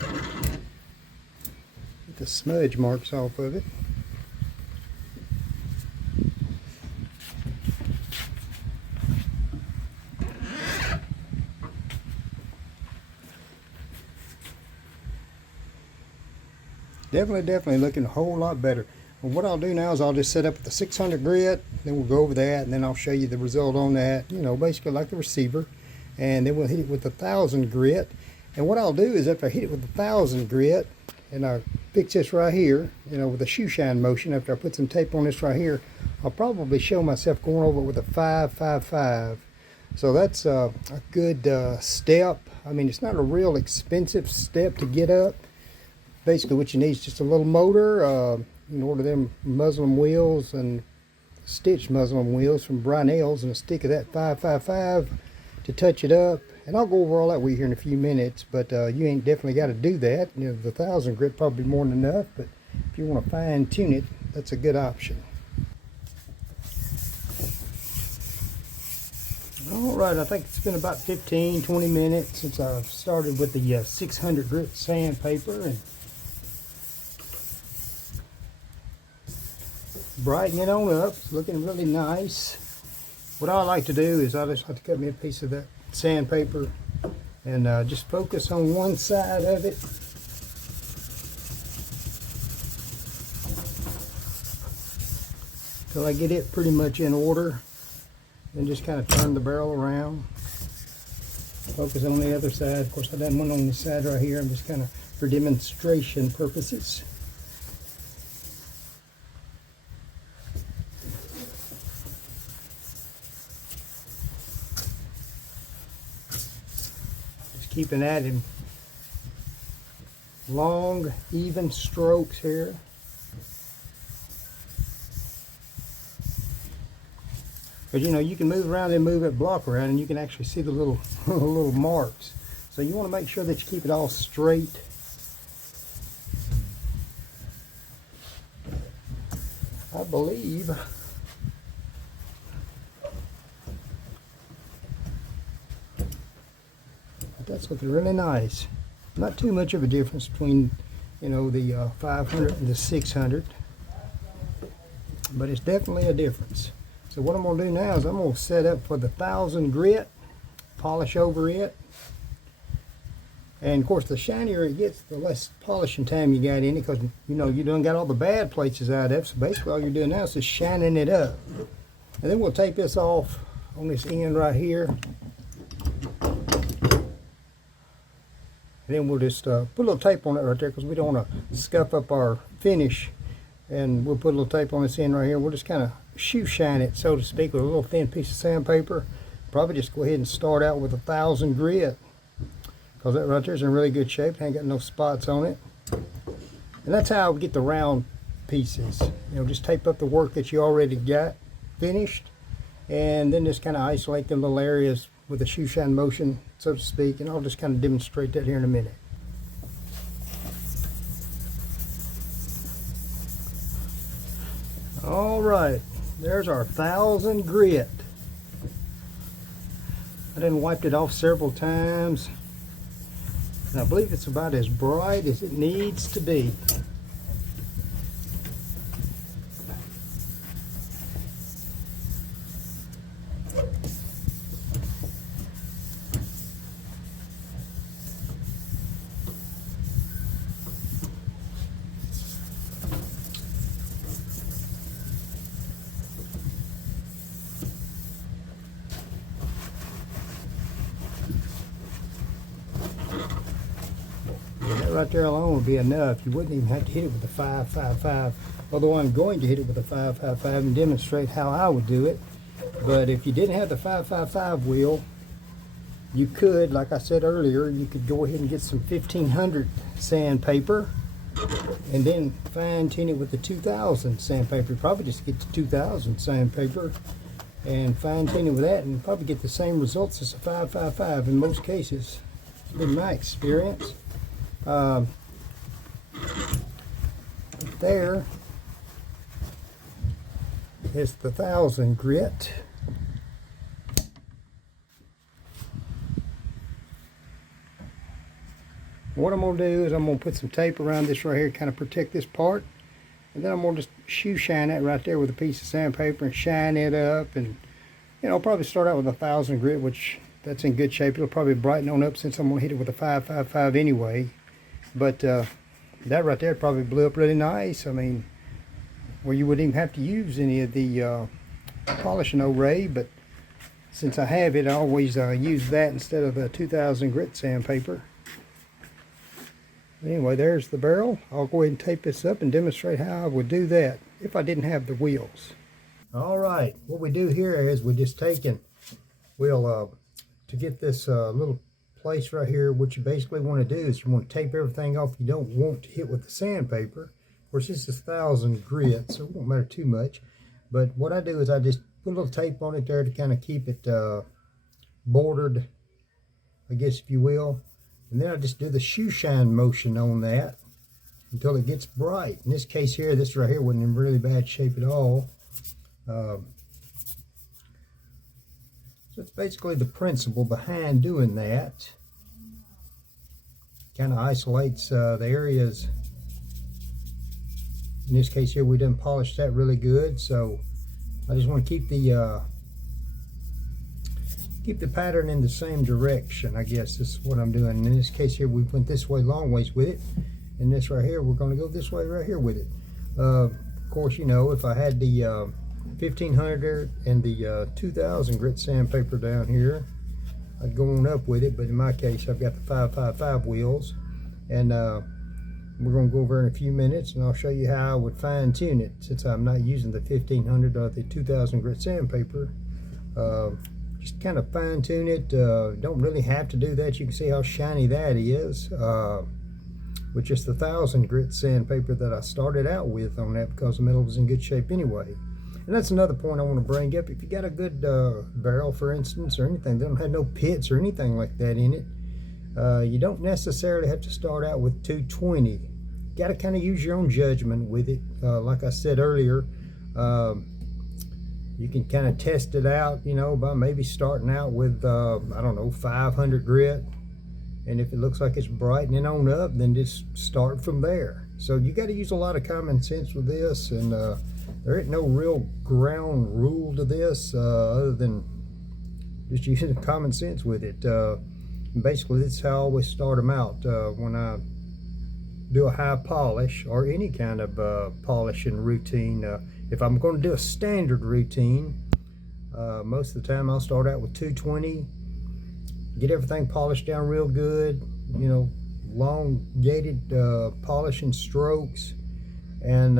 Get the smudge marks off of it. Definitely looking a whole lot better. Well, what I'll do now is I'll just set up with the 600 grit, then we'll go over that, and then I'll show you the result on that, basically like the receiver. And then we'll hit it with 1,000 grit. And what I'll do is after I hit it with 1,000 grit, and I fix this right here, with a shoe shine motion, after I put some tape on this right here, I'll probably show myself going over it with a 5.55. So that's a good step. I mean, it's not a real expensive step to get up. Basically what you need is just a little motor, order them muslin wheels and stitched muslin wheels from Brunel's, and a stick of that 5.55 to touch it up, And I'll go over all that with you here in a few minutes, but you ain't definitely got to do that. You know, the 1000 grit probably more than enough, but if you want to fine tune it, that's a good option. All right, I think it's been about 15-20 minutes since I've started with the 600 grit sandpaper and brighten it on up. It's looking really nice. What I like to do is I just like to cut me a piece of that sandpaper and just focus on one side of it. Till I get it pretty much in order. Then just kind of turn the barrel around. Focus on the other side. Of course, I done one on this side right here. I'm just kind of for demonstration purposes. Just keeping at him. Long, even strokes here. But you know, you can move around and move that block around and you can actually see the little little marks. So you want to make sure that you keep it all straight. I believe that's looking really nice. Not too much of a difference between, you know, the 500 and the 600, but it's definitely a difference. So what I'm going to do now is I'm going to set up for the 1000 grit, polish over it. And of course, the shinier it gets, the less polishing time you got in it, because you know you done got all the bad places out of it. So basically all you're doing now is just shining it up. And then we'll tape this off on this end right here. And then we'll just put a little tape on it right there, because we don't want to scuff up our finish. And we'll put a little tape on this end right here. We'll just kind of shoe shine it, so to speak, with a little thin piece of sandpaper. Probably just go ahead and start out with 1000 grit, because that right there is in really good shape. Ain't got no spots on it. And that's how I would get the round pieces. You know, just tape up the work that you already got finished, and then just kind of isolate them little areas with a shoe shine motion, so to speak. And I'll just kind of demonstrate that here in a minute. All right, there's our 1000 grit. I done wiped it off several times, and I believe it's about as bright as it needs to be. Right there alone would be enough. You wouldn't even have to hit it with the 555, although I'm going to hit it with the 555 and demonstrate how I would do it. But if you didn't have the 555 wheel, you could, like I said earlier, you could go ahead and get some 1500 sandpaper and then fine tune it with the 2000 sandpaper. Probably just get the 2000 sandpaper and fine tune it with that, and probably get the same results as a 555 in most cases. It's been my experience. There is the 1000 grit. What I'm going to do is I'm going to put some tape around this right here to kind of protect this part, and then I'm going to just shoe shine that right there with a piece of sandpaper and shine it up. And you know, I'll probably start out with 1000 grit, which that's in good shape. It'll probably brighten on up since I'm going to hit it with a 555 anyway. But that right there probably blew up really nice. I mean, where you wouldn't even have to use any of the polishing array, but since I have it, I always use that instead of the 2000 grit sandpaper. Anyway, there's the barrel. I'll go ahead and tape this up and demonstrate how I would do that if I didn't have the wheels. All right, what we do here is we're just taking, to get this little place right here, what you basically want to do is you want to tape everything off you don't want to hit with the sandpaper. Of course, this is 1000 grit, so it won't matter too much. But what I do is I just put a little tape on it there to kind of keep it bordered I guess if you will. And then I just do the shoe shine motion on that until it gets bright. In this case here, this right here wasn't in really bad shape at all. So it's basically the principle behind doing that. Kind of isolates the areas. In this case here, we didn't polish that really good, so I just want to keep the pattern in the same direction. I guess this is what I'm doing. In this case here, we went this way long ways with it. And this right here, we're going to go this way right here with it. Of course, you know, if I had the 1500 and the 2000 grit sandpaper down here, I'd go on up with it. But in my case, I've got the 555 wheels. And we're going to go over in a few minutes, and I'll show you how I would fine tune it since I'm not using the 1500 or the 2000 grit sandpaper. Just kind of fine tune it. Don't really have to do that. You can see how shiny that is with just the 1000 grit sandpaper that I started out with on that, because the metal was in good shape anyway. And that's another point I want to bring up. If you got a good barrel, for instance, or anything that don't have no pits or anything like that in it, you don't necessarily have to start out with 220. You got to kind of use your own judgment with it. Like I said earlier, you can kind of test it out, you know, by maybe starting out with, I don't know, 500 grit. And if it looks like it's brightening on up, then just start from there. So you got to use a lot of common sense with this, and there ain't no real ground rule to this other than just using common sense with it. Basically, this is how I always start them out when I do a high polish or any kind of polishing routine. If I'm going to do a standard routine, most of the time I'll start out with 220, get everything polished down real good, you know, elongated polishing strokes, and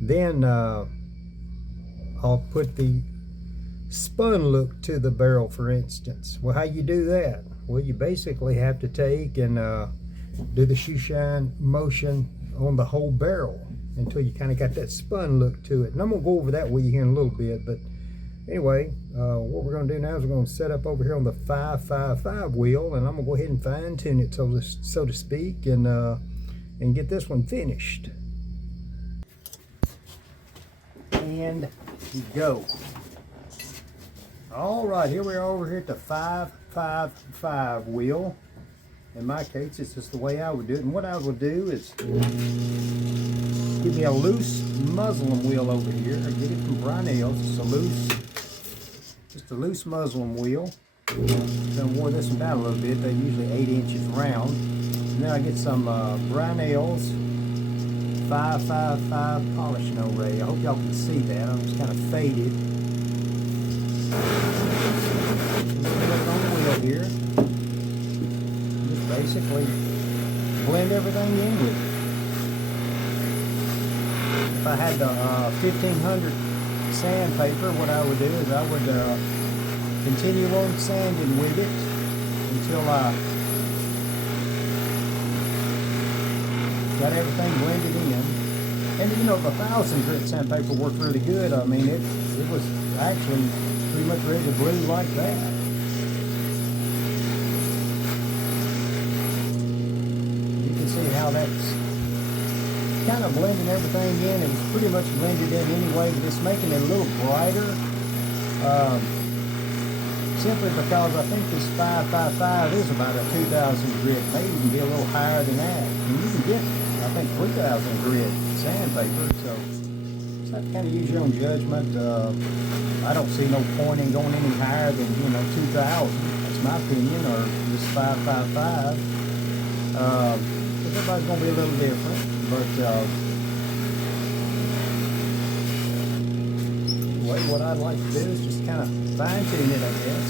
then I'll put the spun look to the barrel, for instance. Well, how you do that? Well, you basically have to take and do the shoe shine motion on the whole barrel until you kind of got that spun look to it. And I'm going to go over that with you here in a little bit. But anyway, what we're going to do now is we're going to set up over here on the 555 wheel, and I'm going to go ahead and fine tune it, so to speak, and get this one finished. And go. All right, here we are over here at the 555 wheel. In my case, it's just the way I would do it. And what I would do is give me a loose muslin wheel over here. I get it from Brunel's. Just a loose muslin wheel. I'm gonna wear this one down a little bit. They're usually 8 inches round. And then I get some Brunel's 555 polishing array. I hope y'all can see that. I'm just kind of faded. Put it on the wheel here. Just basically blend everything in with it. If I had the 1500 sandpaper, what I would do is I would continue on sanding with it until I got everything blended in. And you know, the 1000 grit sandpaper worked really good. I mean, it was actually pretty much ready to blue like that. You can see how that's kind of blending everything in. It was pretty much blended in anyway, but it's making it a little brighter. Simply because I think this 555 is about a 2000 grit, maybe even be a little higher than that. And you can get, I think, 3000 grit sandpaper, so I kind of use your own judgment. I don't see no point in going any higher than, you know, 2000. That's my opinion, or this 555. Everybody's going to be a little different, but anyway, what I'd like to do is just kind of fine tune it, I guess.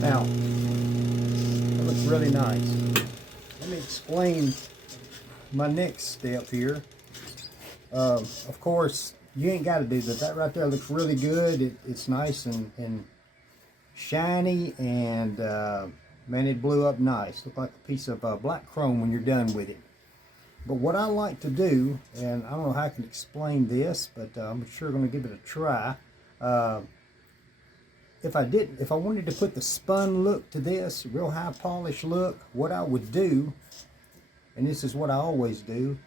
Now, that looks really nice. Let me explain my next step here. Of course, you ain't got to do that. That right there looks really good. It's nice and shiny, and man, it blew up nice. Looked like a piece of black chrome when you're done with it. But what I like to do, and I don't know how I can explain this, but I'm sure going to give it a try. If I wanted to put the spun look to this, real high polish look, what I would do, and this is what I always do,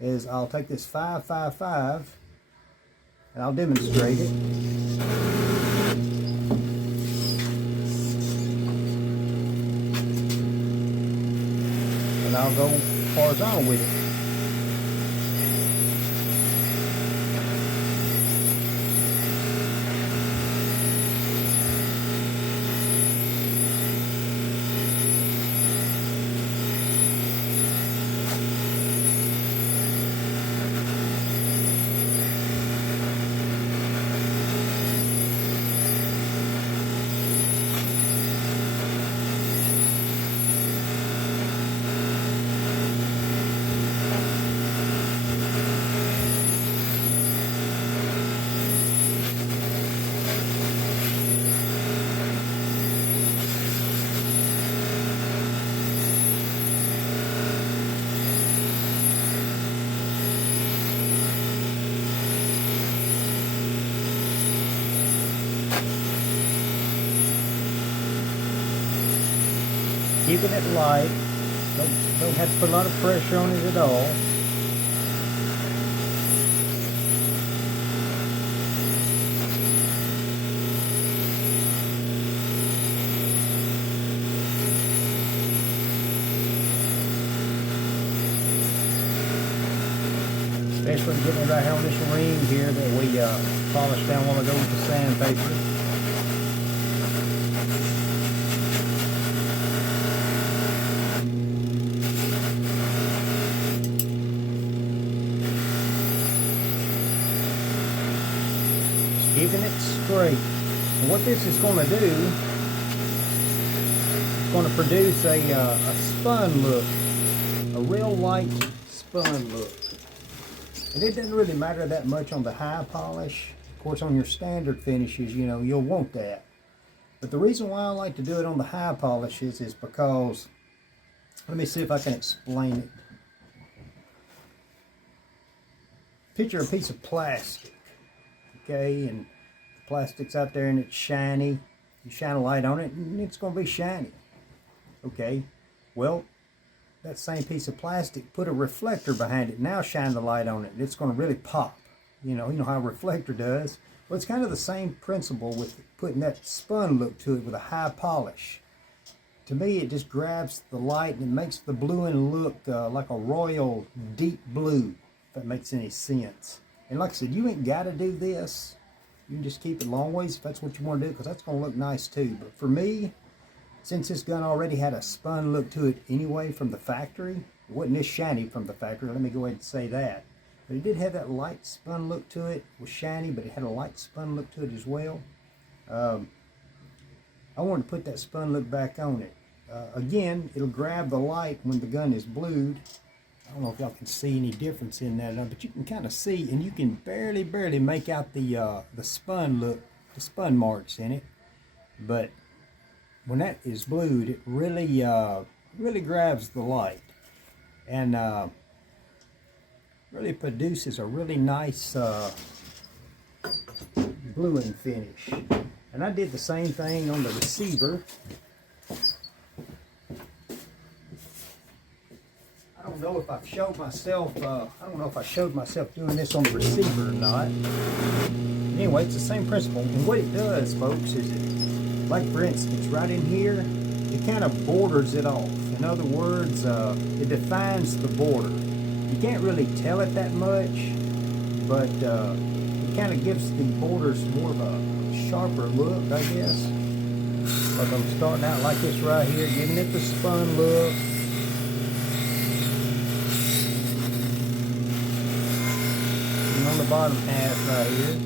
is I'll take this 555 and I'll demonstrate it. And I'll go horizontal with it. Keeping it light, don't have to put a lot of pressure on it at all. Especially getting it right here on this ring here that we polished down a while ago with the sandpaper. Keeping it straight. And what this is going to do, it's going to produce a spun look, a real light spun look. And it doesn't really matter that much on the high polish. Of course, on your standard finishes, you know, you'll want that. But the reason why I like to do it on the high polishes is because, let me see if I can explain it. Picture a piece of plastic. Okay, and the plastic's out there and it's shiny. You shine a light on it and it's going to be shiny. Okay, well, that same piece of plastic, put a reflector behind it. Now shine the light on it. It's going to really pop. You know how a reflector does. Well, it's kind of the same principle with putting that spun look to it with a high polish. To me, it just grabs the light and it makes the bluing look like a royal deep blue, if that makes any sense. And like I said, you ain't got to do this. You can just keep it long ways if that's what you want to do, because that's going to look nice too. But for me, since this gun already had a spun look to it anyway from the factory, it wasn't this shiny from the factory, let me go ahead and say that. But it did have that light spun look to it. It was shiny, but it had a light spun look to it as well. I wanted to put that spun look back on it. Again, it'll grab the light when the gun is blued. I don't know if y'all can see any difference in that, but you can kind of see, and you can barely make out the spun look, the spun marks in it. But when that is blued, it really grabs the light, and really produces a really nice bluing finish. And I did the same thing on the receiver. I don't know if I showed myself. I don't know if I showed myself doing this on the receiver or not. Anyway, it's the same principle. And what it does, folks, is it, like for instance, right in here, it kind of borders it off. In other words, it defines the border. You can't really tell it that much, but it kind of gives the borders more of a sharper look, I guess. Like I'm starting out like this right here, giving it the spun look. On the bottom half right here.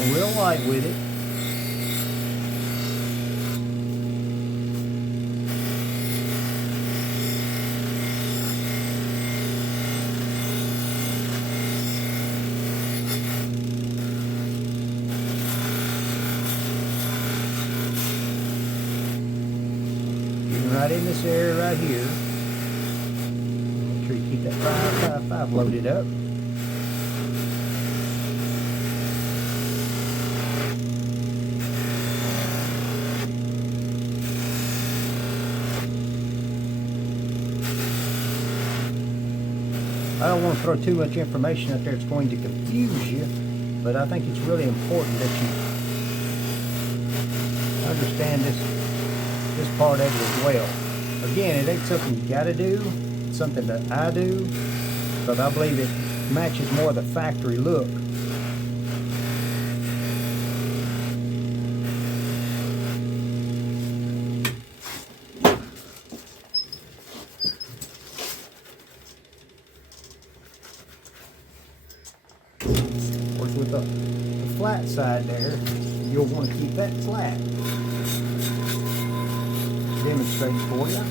And real light with it. right in this area right here. Make sure you keep that 555 loaded up. I don't want to throw too much information out there it's going to confuse you, but I think it's really important that you understand this part of it as well. Again, it ain't something you gotta do, it's something that I do, but I believe it matches more the factory look. With the flat side there, you'll want to keep that flat. Demonstrate for you.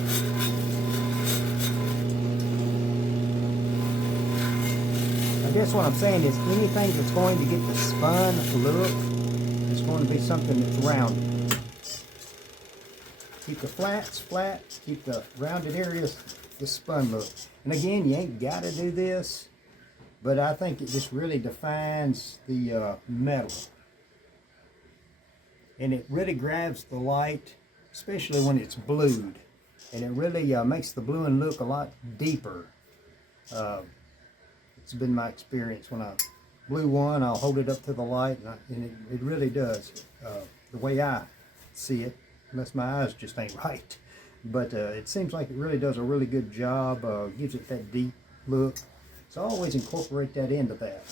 I guess what I'm saying is anything that's going to get the spun look is going to be something that's rounded. Keep the flats flat, keep the rounded areas the spun look. And again, you ain't got to do this, but I think it just really defines the metal. And it really grabs the light, especially when it's blued. And it really makes the bluing look a lot deeper. It's been my experience. When I blue one, I'll hold it up to the light, and it really does. The way I see it, unless my eyes just ain't right. But it seems like it really does a really good job, gives it that deep look. So I always incorporate that into that.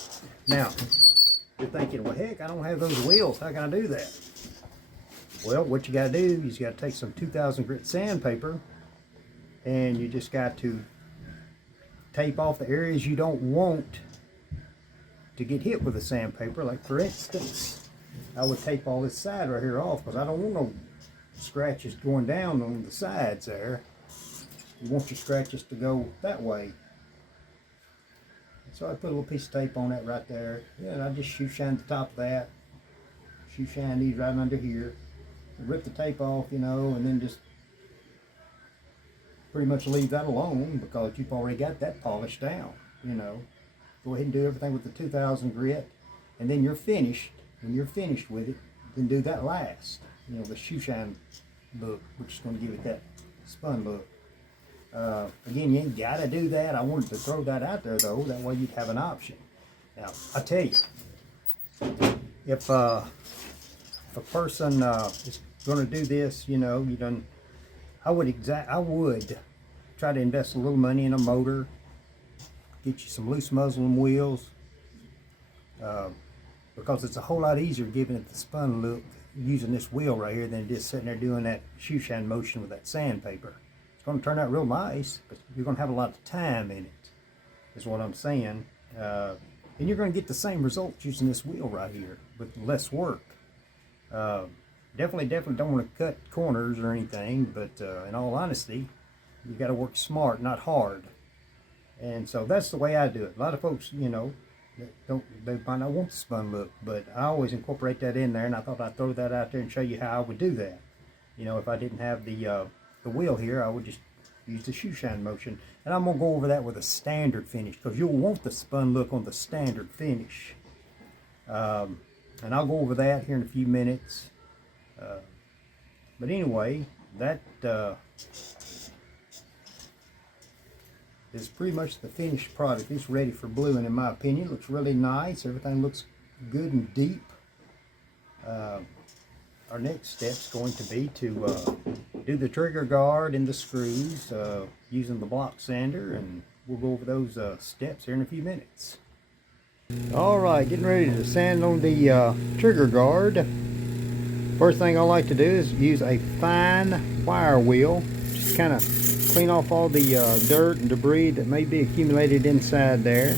Now, you're thinking, well, heck, I don't have those wheels. How can I do that? Well, what you got to do is you got to take some 2000 grit sandpaper, and you just got to tape off the areas you don't want to get hit with the sandpaper. Like, for instance, I would tape all this side right here off because I don't want no scratches going down on the sides there. You want your scratches to go that way. So I put a little piece of tape on that right there. Yeah, and I just shoe shine the top of that. Shoe shine these right under here. Rip the tape off, you know, and then just pretty much leave that alone because you've already got that polished down, you know. Go ahead and do everything with the 2000 grit, and then you're finished. When you're finished with it, then do that last, you know, the shoe shine look, which is going to give it that spun look. Again, you ain't got to do that. I wanted to throw that out there though, that way you'd have an option. Now, I tell you, if a person is going to do this, you know, I would try to invest a little money in a motor, get you some loose muslin wheels, because it's a whole lot easier giving it the spun look using this wheel right here than just sitting there doing that shoe shine motion with that sandpaper. It's going to turn out real nice, but you're going to have a lot of time in it, is what I'm saying. And you're going to get the same results using this wheel right here with less work. Definitely don't want to cut corners or anything, but in all honesty, you got to work smart, not hard. And so that's the way I do it. A lot of folks, you know, they might not want the spun look, but I always incorporate that in there, and I thought I'd throw that out there and show you how I would do that. You know, if I didn't have the wheel here, I would just use the shoe shine motion. And I'm going to go over that with a standard finish, because you'll want the spun look on the standard finish. And I'll go over that here in a few minutes. But anyway, that is pretty much the finished product. It's ready for bluing, in my opinion. It looks really nice. Everything looks good and deep. Our next step is going to be to do the trigger guard and the screws using the block sander, and we'll go over those steps here in a few minutes. Alright, getting ready to sand on the trigger guard. First thing I like to do is use a fine wire wheel. Just kind of clean off all the dirt and debris that may be accumulated inside there.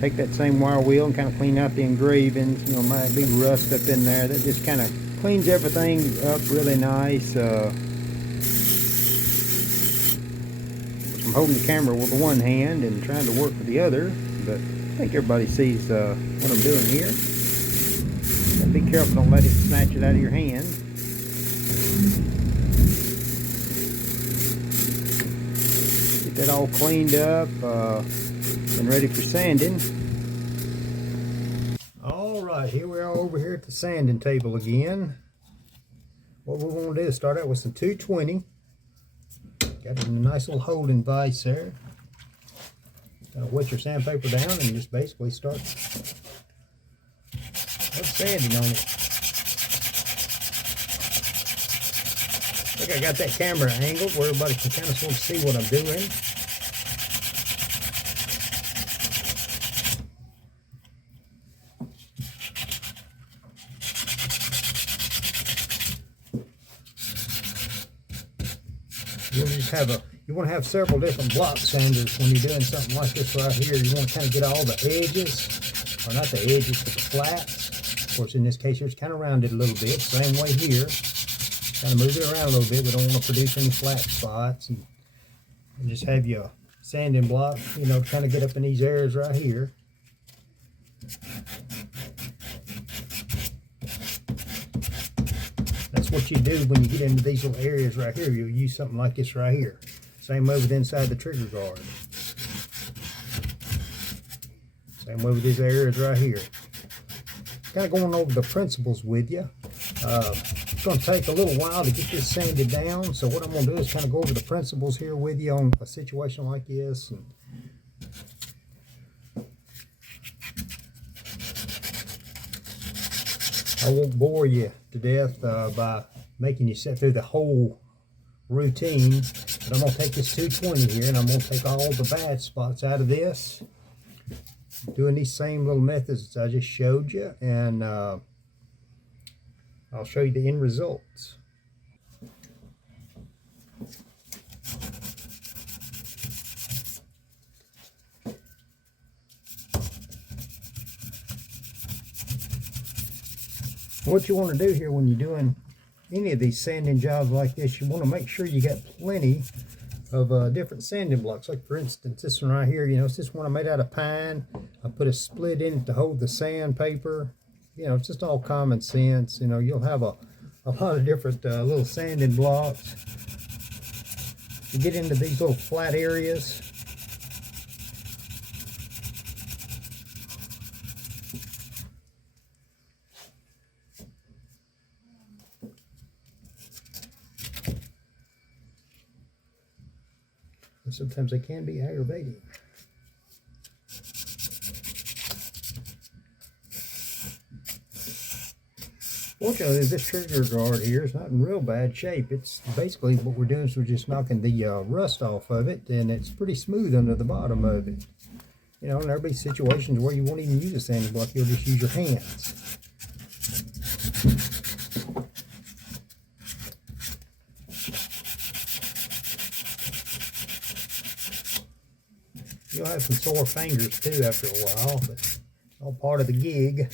Take that same wire wheel and kind of clean out the engravings. You know, might be rust up in there. That just kind of cleans everything up really nice. I'm holding the camera with one hand and trying to work with the other, but I think everybody sees what I'm doing here. Gotta be careful, don't let it snatch it out of your hand. Get that all cleaned up and ready for sanding. Alright, here we are over here at the sanding table again. What we're going to do is start out with some 220. Got it in a nice little holding vise there. Wet your sandpaper down and just basically start sanding on it. I think I got that camera angled where everybody can kind of sort of see what I'm doing. You want to have several different block sanders when you're doing something like this right here. You want to kind of get all the edges, or not the edges, but the flats. Of course, in this case, it's kind of rounded a little bit. Same way here. Kind of move it around a little bit. We don't want to produce any flat spots. And just have your sanding block, you know, kind of get up in these areas right here. That's what you do when you get into these little areas right here. You'll use something like this right here. Same way with inside the trigger guard. Same way with these areas right here. Kind of going over the principles with you. It's going to take a little while to get this sanded down. So what I'm going to do is kind of go over the principles here with you on a situation like this. And I won't bore you to death by making you sit through the whole routine, but I'm going to take this 220 here and I'm going to take all the bad spots out of this, doing these same little methods I just showed you, and I'll show you the end results. What you want to do here when you're doing any of these sanding jobs like this, you want to make sure you got plenty of different sanding blocks. Like for instance, this one right here, you know, it's this one I made out of pine. I put a split in it to hold the sandpaper. You know, it's just all common sense. You know, you'll have a lot of different little sanding blocks. You get into these little flat areas. And sometimes they can be aggravating. Fortunately, this trigger guard here is not in real bad shape. It's basically what we're doing is we're just knocking the rust off of it, and it's pretty smooth under the bottom of it. You know, and there'll be situations where you won't even use a sanding block, you'll just use your hands. You'll have some sore fingers too after a while, but it's all part of the gig.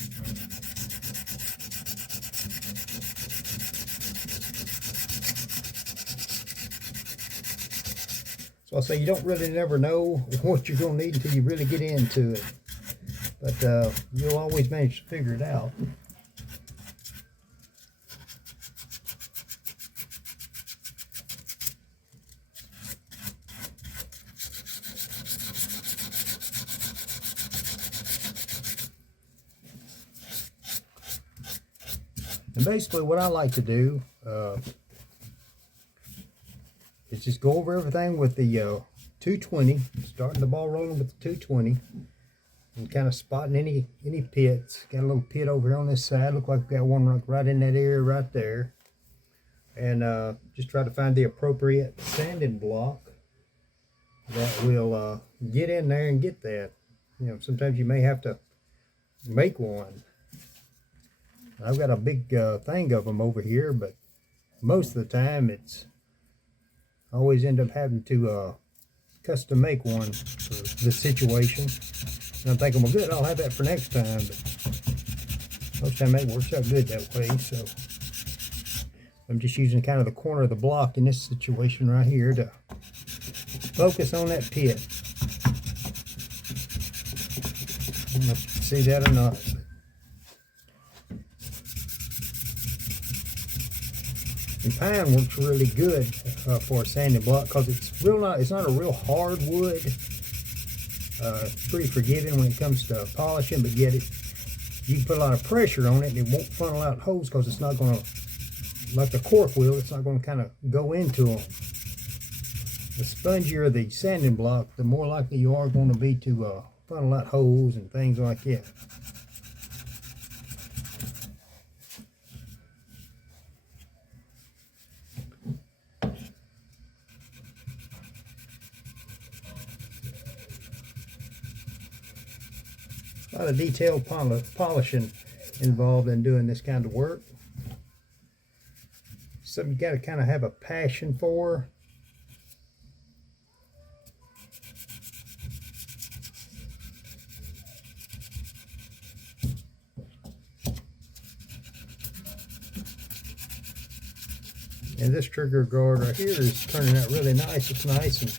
So I say you don't really never know what you're going to need until you really get into it. But you'll always manage to figure it out. And basically what I like to do is just go over everything with the 220, starting the ball rolling with the 220, and kind of spotting any pits. Got a little pit over here on this side. Look like we got one right in that area right there. And just try to find the appropriate sanding block that will get in there and get that. You know, sometimes you may have to make one. I've got a big thing of them over here, but most of the time I always end up having to custom make one for the situation. And I'm thinking, well, good, I'll have that for next time. But most of the time that works out good that way. So I'm just using kind of the corner of the block in this situation right here to focus on that pit. I don't know if you can see that or not. And pine works really good for a sanding block because it's not a real hard wood. It's pretty forgiving when it comes to polishing, but yet you can put a lot of pressure on it and it won't funnel out holes because it's not going to, like the cork will, it's not going to kind of go into them. The spongier the sanding block, the more likely you are going to be to funnel out holes and things like that. A lot of detailed polishing involved in doing this kind of work. Something you got to kind of have a passion for. And this trigger guard right here is turning out really nice. It's nice and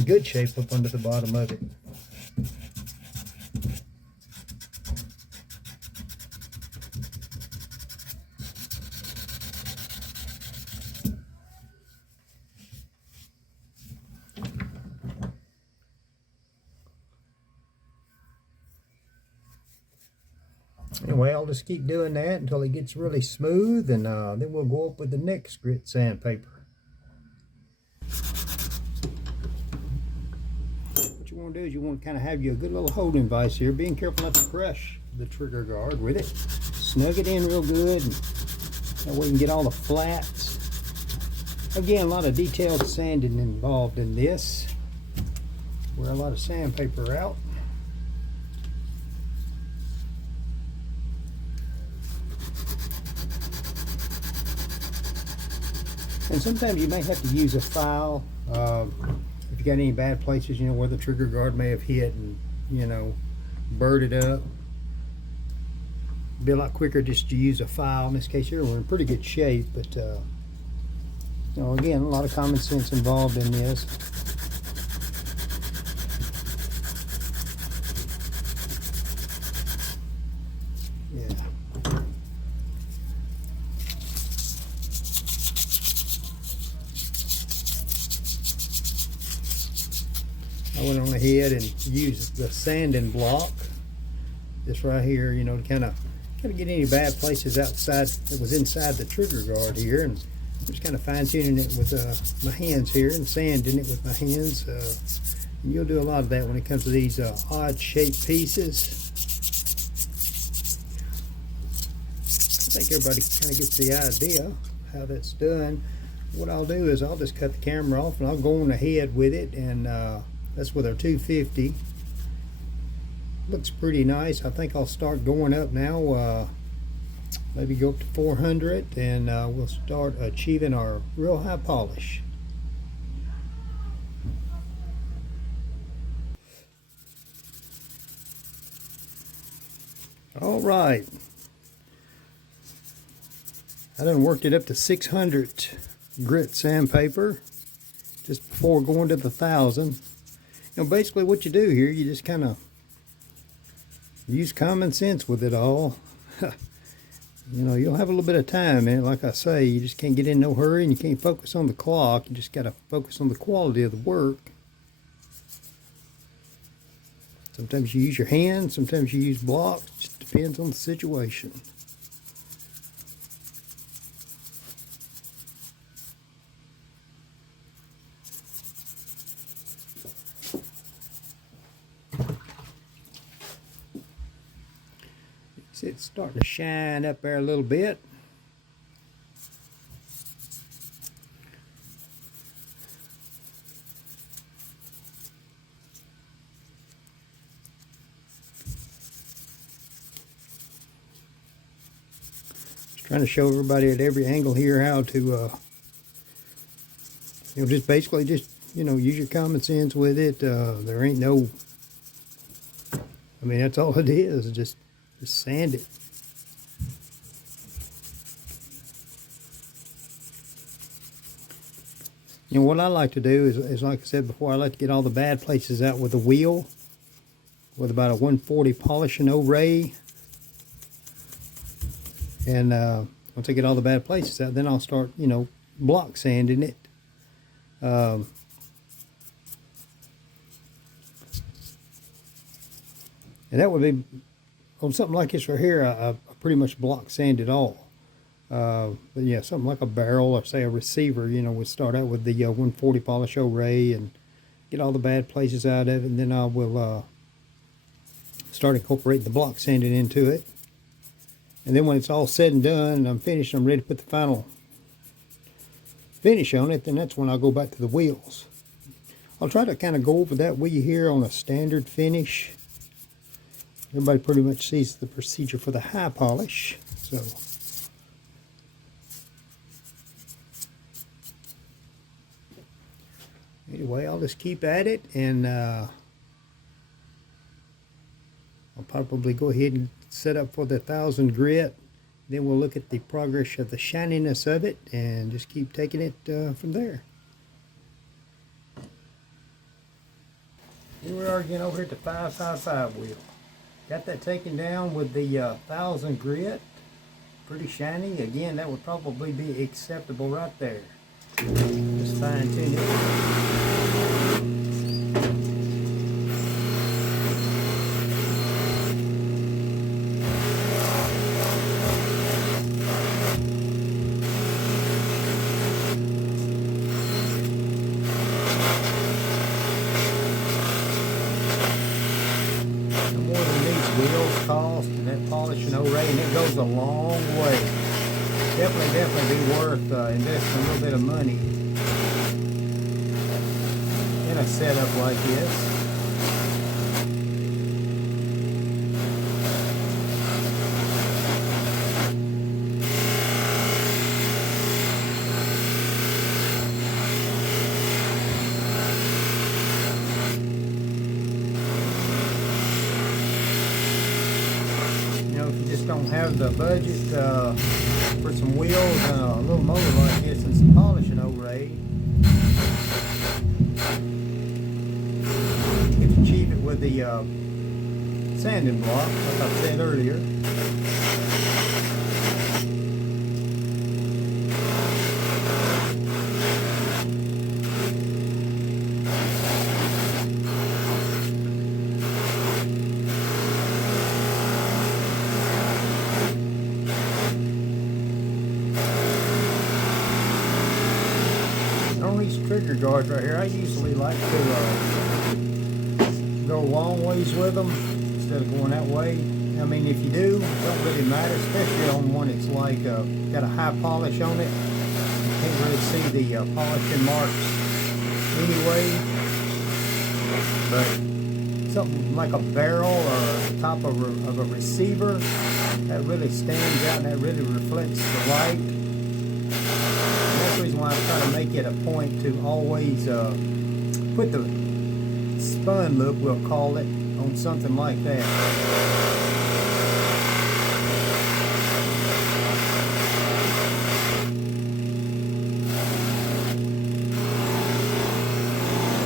in good shape up under the bottom of it. Anyway, I'll just keep doing that until it gets really smooth, and then we'll go up with the next grit sandpaper. What you want to do is you want to kind of have you a good little holding vise here, being careful not to crush the trigger guard with it. Snug it in real good, and that way you can get all the flats. Again, a lot of detailed sanding involved in this. Wear a lot of sandpaper out. And sometimes you may have to use a file if you got any bad places, you know, where the trigger guard may have hit and, you know, burred it up. It'd be a lot quicker just to use a file. In this case here, we're in pretty good shape, but you know, again, a lot of common sense involved in this. I went on ahead and used the sanding block, this right here, you know, to kind of get any bad places outside that was inside the trigger guard here, and just kind of fine tuning it with my hands here and sanding it with my hands. And you'll do a lot of that when it comes to these odd shaped pieces. I think everybody kind of gets the idea how that's done. What I'll do is I'll just cut the camera off and I'll go on ahead with it, and that's with our 250. Looks pretty nice. I think I'll start going up now, maybe go up to 400, and we'll start achieving our real high polish. All right, I done worked it up to 600 grit sandpaper just before going to the 1000. You know, basically what you do here, you just kind of use common sense with it all. You know, you'll have a little bit of time in it. Like I say, you just can't get in no hurry, and you can't focus on the clock. You just got to focus on the quality of the work. Sometimes you use your hands, sometimes you use blocks. It just depends on the situation. See, it's starting to shine up there a little bit. Just trying to show everybody at every angle here how to, you know, just basically just, you know, use your common sense with it. There ain't no, I mean, that's all it is. Just sand it. You know, what I like to do is like I said before, I like to get all the bad places out with a wheel, with about a 140 polishing O-ray. And once I get all the bad places out, then I'll start, you know, block sanding it. And that would be, on something like this right here, I pretty much block sand it all. But yeah, something like a barrel or say a receiver, you know, we start out with the 140 polish O-ray and get all the bad places out of it, and then I will start incorporating the block sanding into it. And then when it's all said and done and I'm finished, I'm ready to put the final finish on it, then that's when I'll go back to the wheels. I'll try to kind of go over that with you here on a standard finish. Everybody pretty much sees the procedure for the high polish. So anyway, I'll just keep at it, and I'll probably go ahead and set up for the 1000 grit. Then we'll look at the progress of the shininess of it and just keep taking it from there. Here we are again over here at the 555 wheel. Got that taken down with the 1000 grit. Pretty shiny. Again, that would probably be acceptable right there. Just fine tune it. Wheels cost and that polish and O-ray, and it goes a long way. Definitely be worth investing a little bit of money in a setup like this. Don't have the budget for some wheels and a little motor like this and some polishing O-ray. You can achieve it with the sanding block, like I said earlier. Trigger guards right here, I usually like to go long ways with them instead of going that way. I mean, if you do, it don't really matter, especially on one that's like got a high polish on it. You can't really see the polishing marks anyway. But something like a barrel or the top of a receiver, that really stands out and that really reflects the light. That's the reason why I try to make it a point to always put the spun look, we'll call it, on something like that.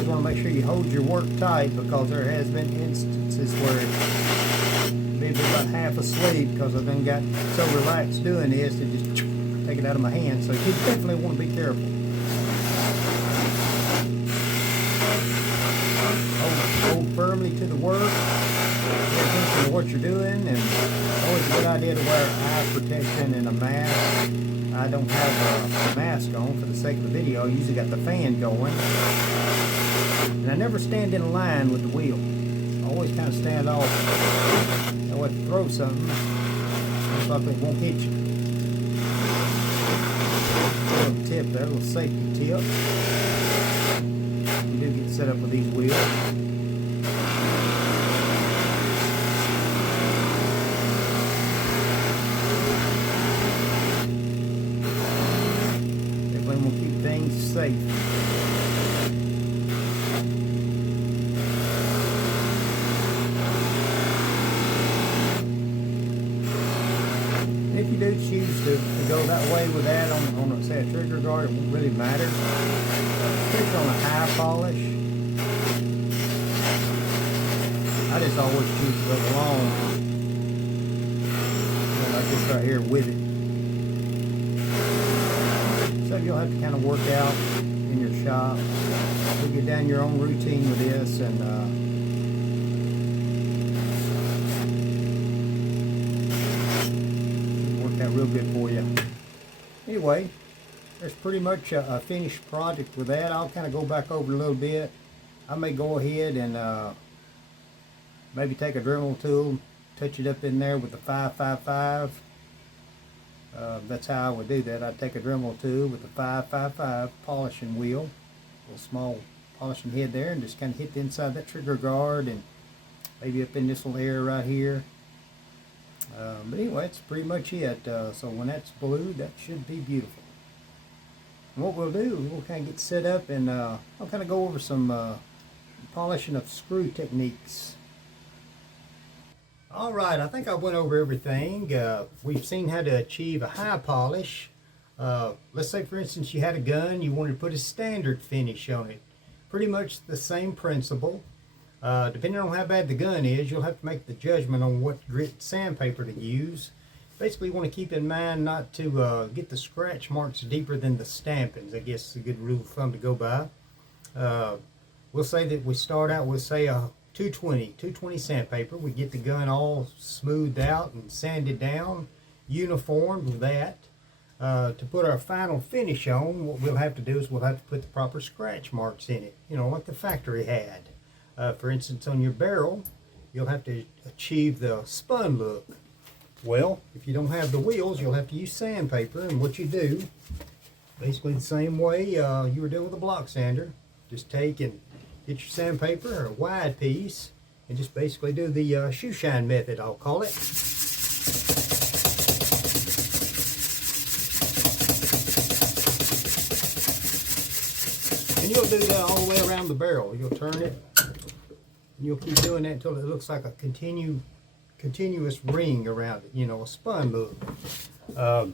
You want to make sure you hold your work tight, because there has been instances where it's maybe about half asleep because I done got so relaxed doing this to just take it out of my hand. So you definitely want to be careful. Hold firmly to the work. Pay attention to what you're doing, and always a good idea to wear eye protection and a mask. I don't have a mask on for the sake of the video. I usually got the fan going. And I never stand in a line with the wheel. I always kind of stand off. That way if you throw something, most likely it won't hit you. A little tip there, a little safety tip. You do get set up with these wheels. Definitely want to keep things safe. If you do choose to go that way with that on say a trigger guard, it won't really matter. Especially on a high polish. I just always choose to go long, like this right here with it. something you'll have to kind of work out in your shop. You'll get down your own routine with this, and work out real good for you. Anyway, there's pretty much a finished project with that. I'll kind of go back over a little bit. I may go ahead and maybe take a Dremel tool, touch it up in there with the 555. That's how I would do that. I'd take a Dremel tool with the 555 polishing wheel, a little small polishing head there, and just kind of hit the inside of that trigger guard and maybe up in this little area right here. But anyway, that's pretty much it. So when that's blue, that should be beautiful. And what we'll do, we'll kind of get set up, and I'll kind of go over some polishing of screw techniques. Alright, I think I went over everything. We've seen how to achieve a high polish. Let's say, for instance, you had a gun, you wanted to put a standard finish on it. Pretty much the same principle. Depending on how bad the gun is, you'll have to make the judgment on what grit sandpaper to use. Basically, you want to keep in mind not to get the scratch marks deeper than the stampings. I guess is a good rule of thumb to go by. We'll say that we start out with, say, a 220 sandpaper. We get the gun all smoothed out and sanded down, uniformed with that. To put our final finish on, what we'll have to do is we'll have to put the proper scratch marks in it, you know, like the factory had. For instance, on your barrel, you'll have to achieve the spun look. Well, if you don't have the wheels, you'll have to use sandpaper, and what you do, basically the same way you were doing with a block sander, just take and get your sandpaper, or a wide piece, and just basically do the shoe shine method, I'll call it. And you'll do that all the way around the barrel. You'll turn it, and you'll keep doing that until it looks like a continuous ring around it, you know, a spun look. I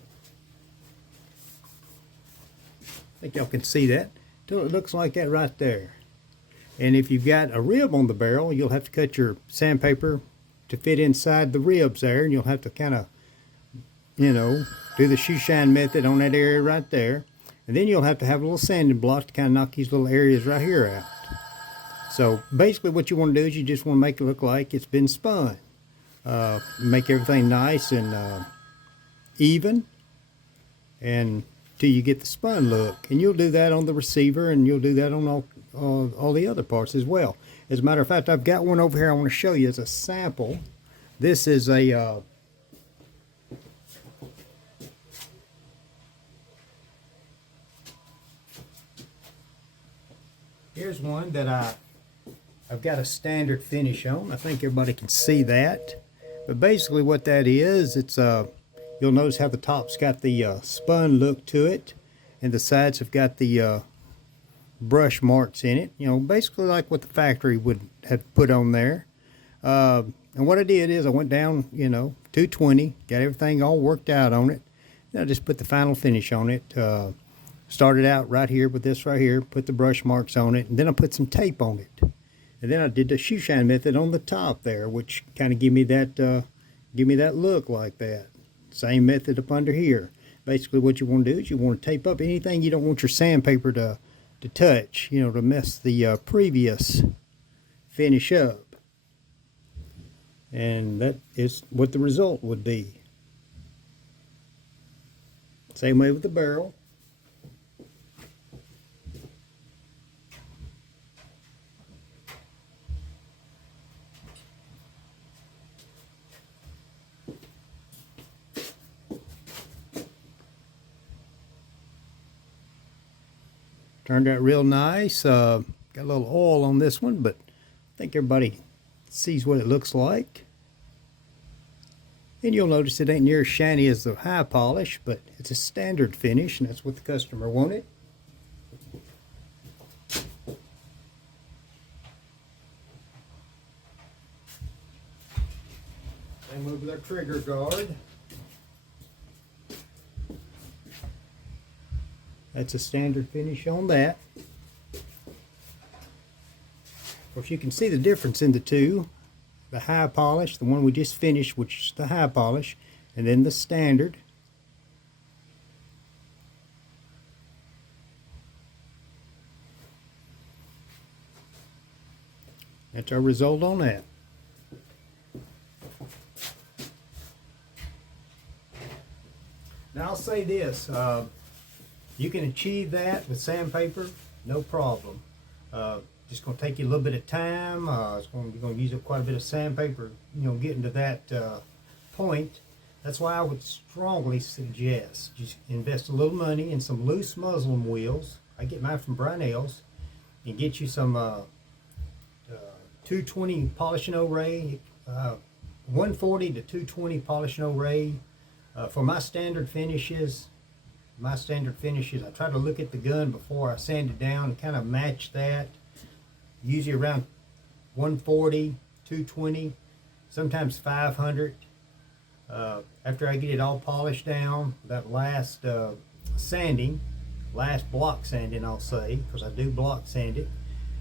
think y'all can see that, until it looks like that right there. And if you've got a rib on the barrel, you'll have to cut your sandpaper to fit inside the ribs there, and you'll have to kind of, you know, do the shoe shine method on that area right there. And then you'll have to have a little sanding block to kind of knock these little areas right here out. So basically what you want to do is you just want to make it look like it's been spun. Make everything nice and even, and till you get the spun look. And you'll do that on the receiver, and you'll do that on all the other parts as well. As a matter of fact, I've got one over here I want to show you as a sample. This is a here's one that I've got a standard finish on. I think everybody can see that. But basically what that is, it's you'll notice how the top's got the spun look to it, and the sides have got the brush marks in it, you know, basically like what the factory would have put on there. And what I did is I went down, you know, 220, got everything all worked out on it. Then I just put the final finish on it. Started out right here with this right here, put the brush marks on it, and then I put some tape on it. And then I did the shoe shine method on the top there, which kind of give me that look like that. Same method up under here. Basically what you want to do is you want to tape up anything you don't want your sandpaper to touch, you know, to mess the previous finish up. And that is what the result would be. Same way with the barrel. Turned out real nice. Got a little oil on this one, but I think everybody sees what it looks like. And you'll notice it ain't near as shiny as the high polish, but it's a standard finish, and that's what the customer wanted. Same with our trigger guard. That's a standard finish on that. Of course, you can see the difference in the two. The high polish, the one we just finished, which is the high polish, and then the standard. That's our result on that. Now I'll say this, you can achieve that with sandpaper, no problem. Just going to take you a little bit of time. You're going to use up quite a bit of sandpaper, getting to that point. That's why I would strongly suggest you invest a little money in some loose muslin wheels. I get mine from Brownells, and get you some 220 polishing O-ray, 140 to 220 polishing O-ray. For my standard finishes, I try to look at the gun before I sand it down and kind of match that. Usually around 140, 220, sometimes 500. After I get it all polished down, that last last block sanding, I'll say, because I do block sand it.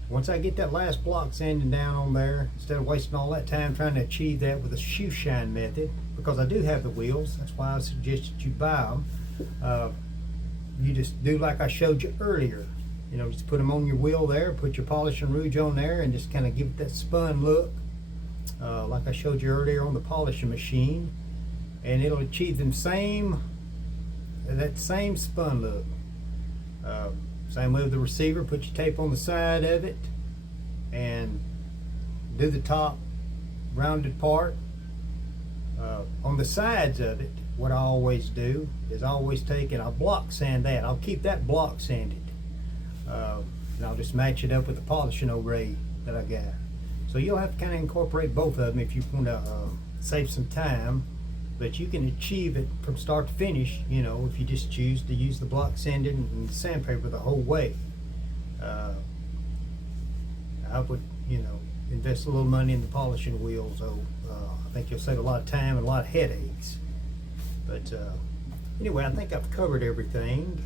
Once I get that last block sanding down on there, instead of wasting all that time trying to achieve that with a shoe shine method, because I do have the wheels, that's why I suggested you buy them. You just do like I showed you earlier. Just put them on your wheel there, put your polish and rouge on there, and just kind of give it that spun look, like I showed you earlier on the polishing machine, and it'll achieve that same spun look. Same way with the receiver. Put your tape on the side of it and do the top rounded part. On the sides of it, what I always do is I always take and I'll block sand that. I'll keep that block sanded. And I'll just match it up with the polishing O-ray that I got. So you'll have to kind of incorporate both of them if you want to save some time. But you can achieve it from start to finish, if you just choose to use the block sanding and sandpaper the whole way. I would, invest a little money in the polishing wheels. So I think you'll save a lot of time and a lot of headaches. But anyway, I think I've covered everything.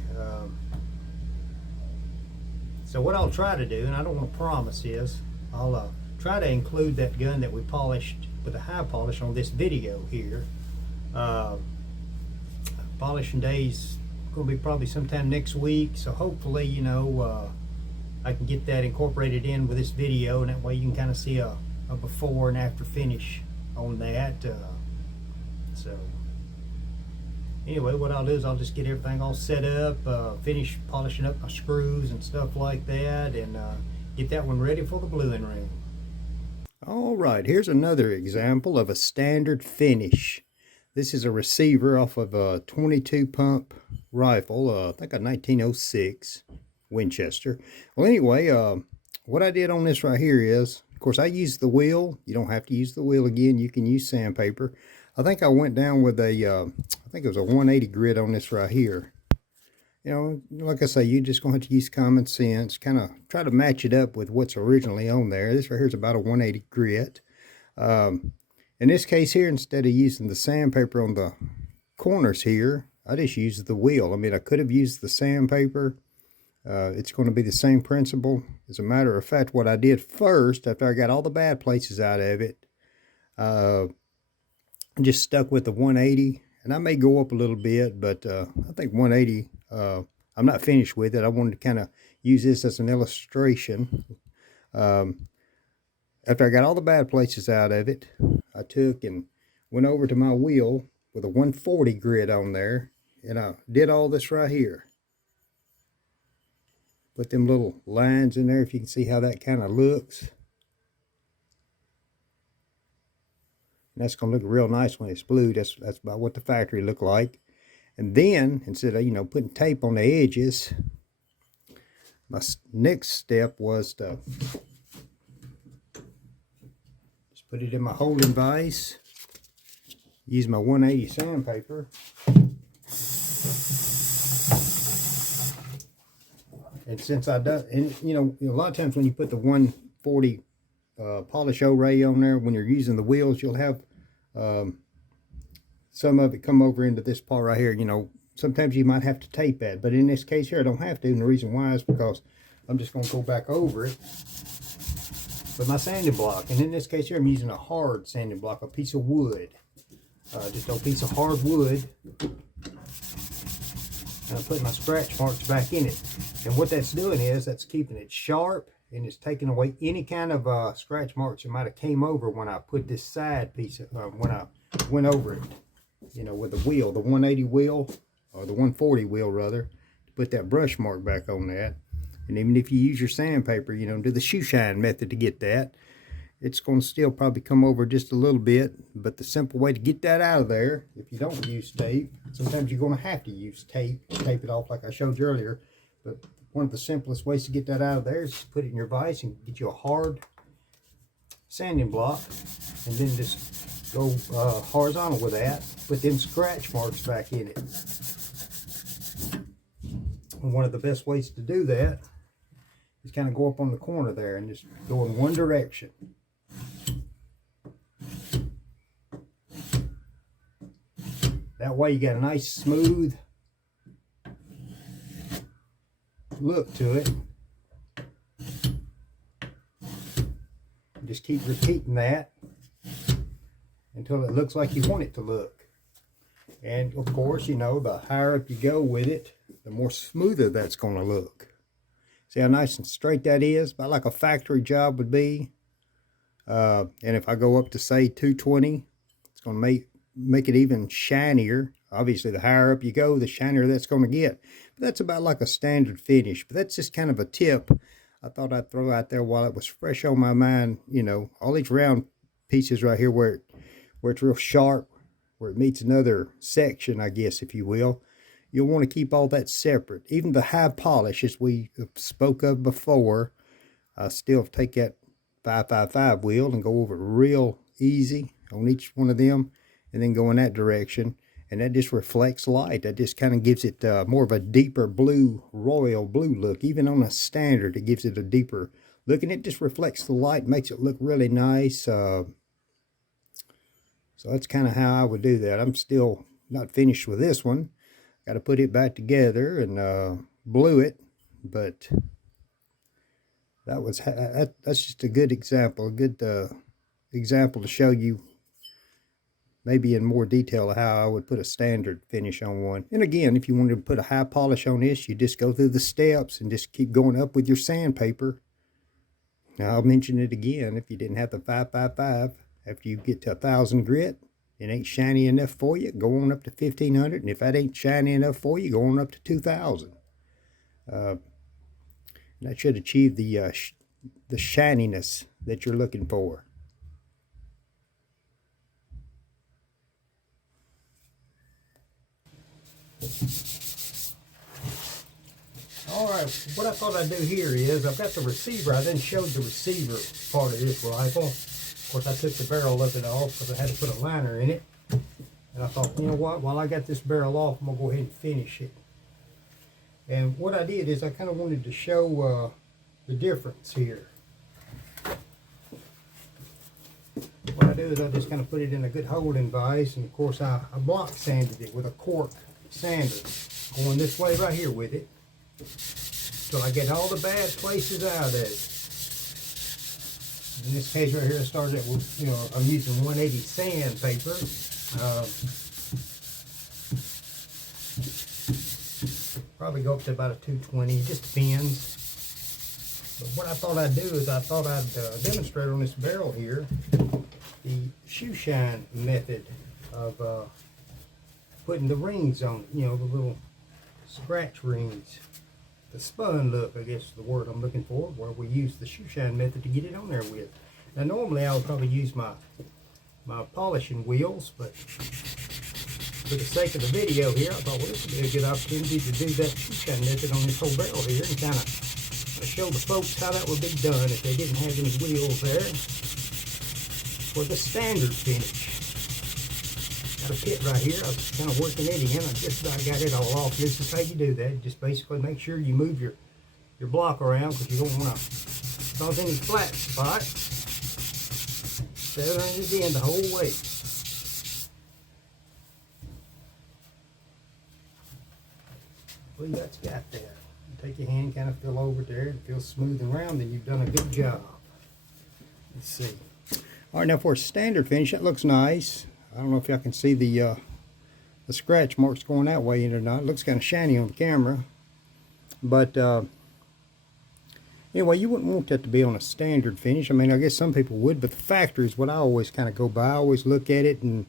So what I'll try to do, and I don't want to promise, is I'll try to include that gun that we polished with a high polish on this video here. Polishing day's going to be probably sometime next week, so hopefully I can get that incorporated in with this video, and that way you can kind of see a before and after finish on that. So anyway, what I'll do is I'll just get everything all set up, finish polishing up my screws and stuff like that, and get that one ready for the bluing ring. All right, here's another example of a standard finish. This is a receiver off of a 22 pump rifle, I think a 1906 Winchester. Well, anyway, what I did on this right here is, of course, I used the wheel. You don't have to use the wheel again. You can use sandpaper. I think I went down with a, I think it was a 180 grit on this right here. Like I say, you're just going to have to use common sense, kind of try to match it up with what's originally on there. This right here is about a 180 grit. In this case here, instead of using the sandpaper on the corners here, I just used the wheel. I mean, I could have used the sandpaper. It's going to be the same principle. As a matter of fact, what I did first, after I got all the bad places out of it, I just stuck with the 180. And I may go up a little bit, but I think 180, I'm not finished with it. I wanted to kind of use this as an illustration. After I got all the bad places out of it, I took and went over to my wheel with a 140 grit on there, and I did all this right here. Put them little lines in there, if you can see how that kind of looks. And that's going to look real nice when it's blue. That's about what the factory looked like. And then, instead of, putting tape on the edges, my next step was to put it in my holding vise, use my 180 sandpaper, and since I done, and a lot of times when you put the 140 polish O-ray on there, when you're using the wheels, you'll have some of it come over into this part right here. Sometimes you might have to tape that, but in this case here, I don't have to, and the reason why is because I'm just going to go back over it with my sanding block. And in this case here, I'm using a hard sanding block, a piece of wood, just a piece of hard wood, and I'm putting my scratch marks back in it. And what that's doing is that's keeping it sharp and it's taking away any kind of scratch marks that might have came over when I put this side piece, when I went over it, you know, with the wheel, the 180 wheel, or the 140 wheel rather, to put that brush mark back on that. And even if you use your sandpaper, you know, do the shoe shine method to get that, it's going to still probably come over just a little bit. But the simple way to get that out of there, if you don't use tape, sometimes you're going to have to use tape to tape it off like I showed you earlier. But one of the simplest ways to get that out of there is to put it in your vise and get you a hard sanding block, and then just go horizontal with that, put them scratch marks back in it. And one of the best ways to do that is kind of go up on the corner there and just go in one direction. That way you got a nice smooth look to it. Just keep repeating that until it looks like you want it to look. And of course, you know, the higher up you go with it, the more smoother that's going to look. See how nice and straight that is? About like a factory job would be. And if I go up to say 220, it's going to make it even shinier. Obviously, the higher up you go, the shinier that's going to get. But that's about like a standard finish. But that's just kind of a tip I thought I'd throw out there while it was fresh on my mind. You know, all these round pieces right here where it's real sharp, where it meets another section, I guess, if you will. You'll want to keep all that separate. Even the high polish, as we spoke of before, I still take that 555 wheel and go over it real easy on each one of them, and then go in that direction. And that just reflects light. That just kind of gives it more of a deeper blue, royal blue look. Even on a standard, it gives it a deeper look, and it just reflects the light, makes it look really nice. So that's kind of how I would do that. I'm still not finished with this one. Got to put it back together and glue it, but that's just a good example, a good example to show you maybe in more detail how I would put a standard finish on one. And again, if you wanted to put a high polish on this, you just go through the steps and just keep going up with your sandpaper. Now I'll mention it again, if you didn't have the 555, after you get to 1,000 grit, it ain't shiny enough for you, go on up to 1,500. And if that ain't shiny enough for you, go on up to 2,000. That should achieve the shininess that you're looking for. Alright, what I thought I'd do here is, I've got the receiver. I then showed the receiver part of this rifle. Of course, I took the barrel of it off because I had to put a liner in it. And I thought, you know what, while I got this barrel off, I'm going to go ahead and finish it. And what I did is I kind of wanted to show the difference here. What I do is I just kind of put it in a good holding vise, and of course I block sanded it with a cork sander, going this way right here with it, so I get all the bad places out of it. In this case right here, I started it with, you know, I'm using 180 sandpaper. Probably go up to about a 220, it just depends. But what I thought I'd do is I thought I'd demonstrate on this barrel here the shoe shine method of putting the rings on it, you know, the little scratch rings. The spun look, I guess is the word I'm looking for, where we use the shoe shine method to get it on there with. Now normally I would probably use my polishing wheels, but for the sake of the video here, I thought, well, this would be a good opportunity to do that shoe shine method on this whole barrel here and kind of show the folks how that would be done if they didn't have any wheels there for the standard finish. Got a pit right here. I was kind of working it in. I just about got it all off. This is how you do that. Just basically make sure you move your block around, because you don't want to cause any flat spots. Center it in the whole way. I believe that's got that. Take your hand, kind of feel over there, and feel smooth and round, then you've done a good job. Let's see. All right, now for a standard finish, that looks nice. I don't know if y'all can see the scratch marks going that way in or not. It looks kind of shiny on the camera. But Anyway, you wouldn't want that to be on a standard finish. I mean, I guess some people would, but the factory is what I always kind of go by. I always look at it and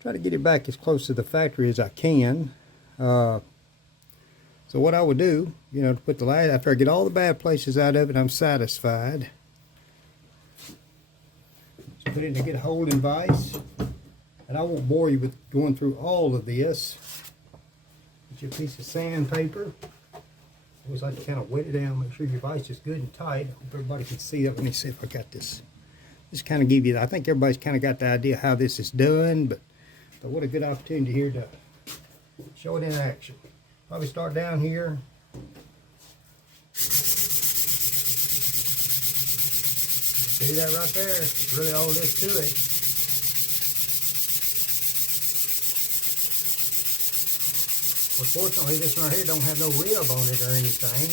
try to get it back as close to the factory as I can. So what I would do, you know, to put the last, after I get all the bad places out of it, I'm satisfied. So put it in a good holding vise. And I won't bore you with going through all of this. Get you a piece of sandpaper. Always like to kind of wet it down, make sure your vise is good and tight. I hope everybody can see that. Let me see if I got this. Just kind of give you, I think everybody's kind of got the idea how this is done, but what a good opportunity here to show it in action. Probably start down here. See that right there? That's really all there is to it. Well, fortunately, this one right here don't have no rib on it or anything.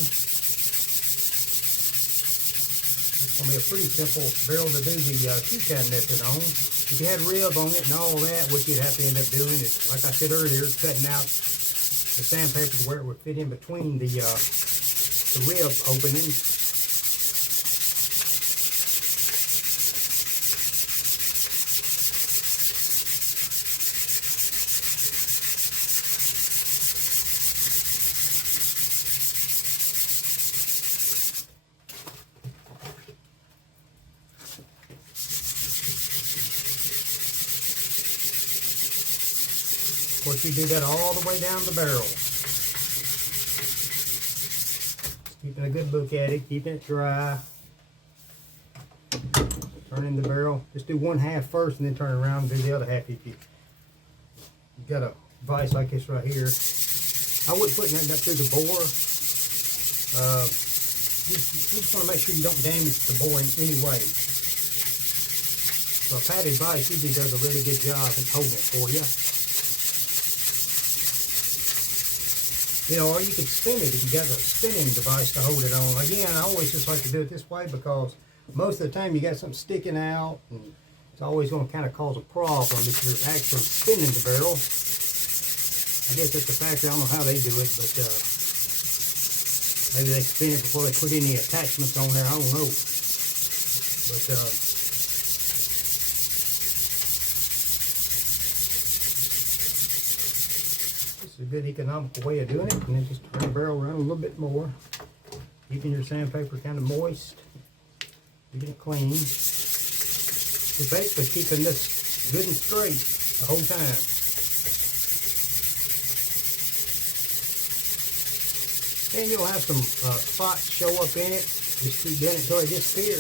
It's going to be a pretty simple barrel to do the shoe shine method on. If you had rib on it and all that, what you'd have to end up doing is, like I said earlier, cutting out the sandpaper to where it would fit in between the rib openings. Of course, you do that all the way down the barrel. Keeping a good look at it, keeping it dry. Turning the barrel. Just do one half first and then turn around and do the other half if you've got a vise like this right here. I wouldn't put nothing up through the bore. You just want to make sure you don't damage the bore in any way. So a padded vise usually does a really good job at holding it for you. You know, or you could spin it if you got a spinning device to hold it on. Again, I always just like to do it this way because most of the time you got something sticking out and it's always going to kind of cause a problem if you're actually spinning the barrel. I guess at the factory, I don't know how they do it, but maybe they spin it before they put any attachments on there. I don't know. But a good economical way of doing it, and then just turn the barrel around a little bit more, keeping your sandpaper kind of moist, keeping it clean. Just basically keeping this good and straight the whole time. And you'll have some spots show up in it. Just keep doing it until they disappear.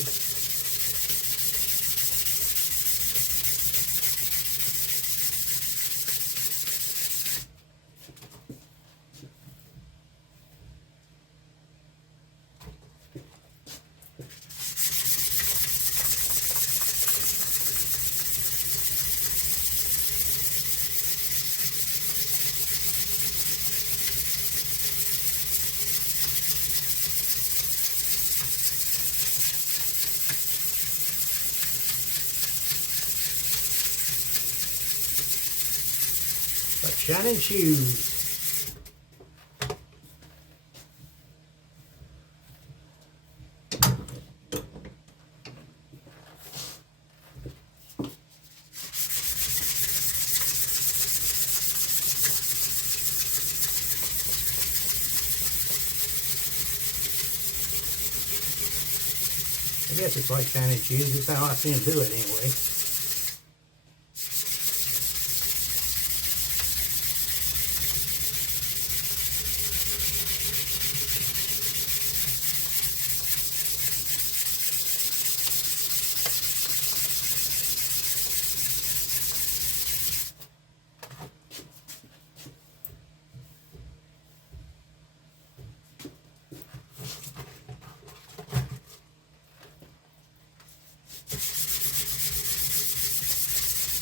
Like shining shoes. I guess it's like shining shoes. That's how I see them do it anyway.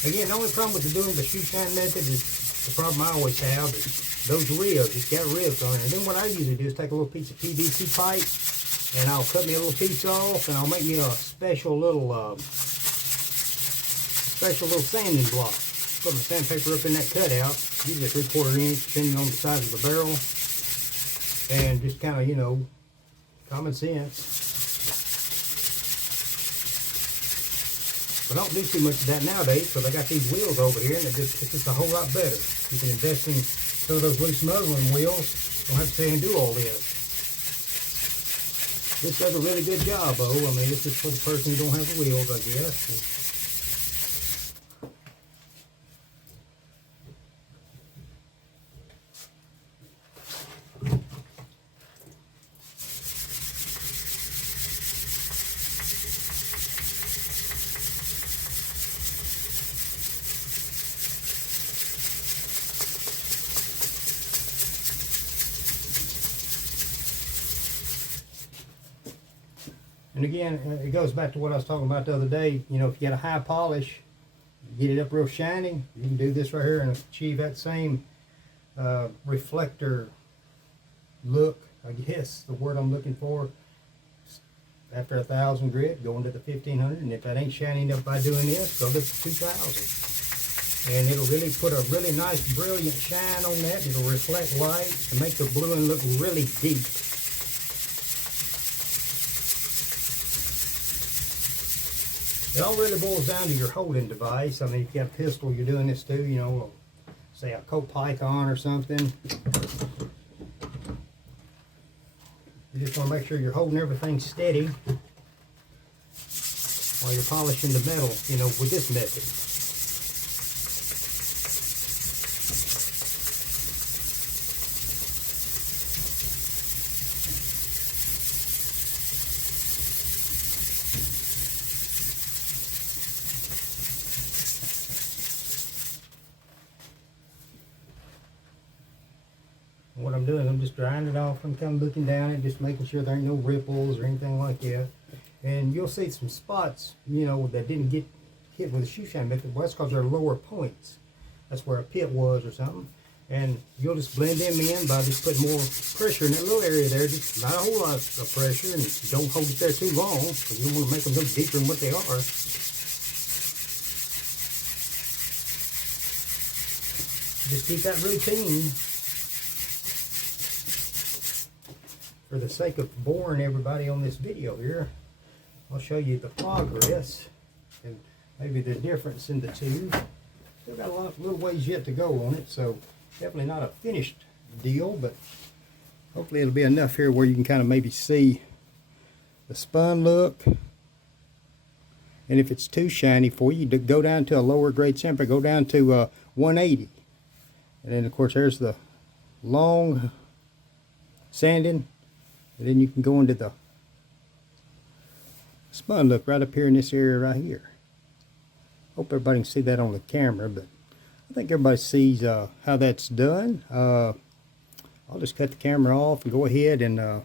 Again, the only problem with doing the shoe shine method is the problem I always have is those ribs. It's got ribs on it. And then what I usually do is take a little piece of PVC pipe and I'll cut me a little piece off and I'll make me a special little sanding block. Put my sandpaper up in that cutout, usually 3/4 inch, depending on the size of the barrel. And just kind of, you know, common sense. But I don't do too much of that nowadays because I got these wheels over here, and it's just a whole lot better. You can invest in some of those loose muslin wheels. Don't have to stay and do all this. This does a really good job, though. I mean, this is for the person who don't have the wheels, I guess. And again, it goes back to what I was talking about the other day. You know, if you got a high polish, get it up real shiny, you can do this right here and achieve that same reflector look, I guess, the word I'm looking for. After 1,000 grit, go into the 1,500, and if that ain't shiny enough by doing this, go to 2,000. And it'll really put a really nice, brilliant shine on that. It'll reflect light to make the bluing look really deep. It all really boils down to your holding device. I mean, if you got a pistol, you're doing this too, you know, say a Colt Python or something. You just want to make sure you're holding everything steady while you're polishing the metal, you know, with this method. What I'm doing, I'm just drying it off. I'm kind of looking down it, just making sure there ain't no ripples or anything like that. And you'll see some spots, you know, that didn't get hit with a shoe shine method. Well, that's because they're lower points. That's where a pit was or something. And you'll just blend them in by just putting more pressure in that little area there. Just not a whole lot of pressure, and don't hold it there too long because you don't want to make them look deeper than what they are. Just keep that routine. For the sake of boring everybody on this video here, I'll show you the progress and maybe the difference in the two. Still got a little ways yet to go on it, so definitely not a finished deal, but hopefully it'll be enough here where you can kind of maybe see the spun look. And if it's too shiny for you, go down to a lower grade sandpaper, go down to 180. And then of course there's the long sanding. And then you can go into the spun look right up here in this area right here. Hope everybody can see that on the camera, but I think everybody sees how that's done. I'll just cut the camera off and go ahead and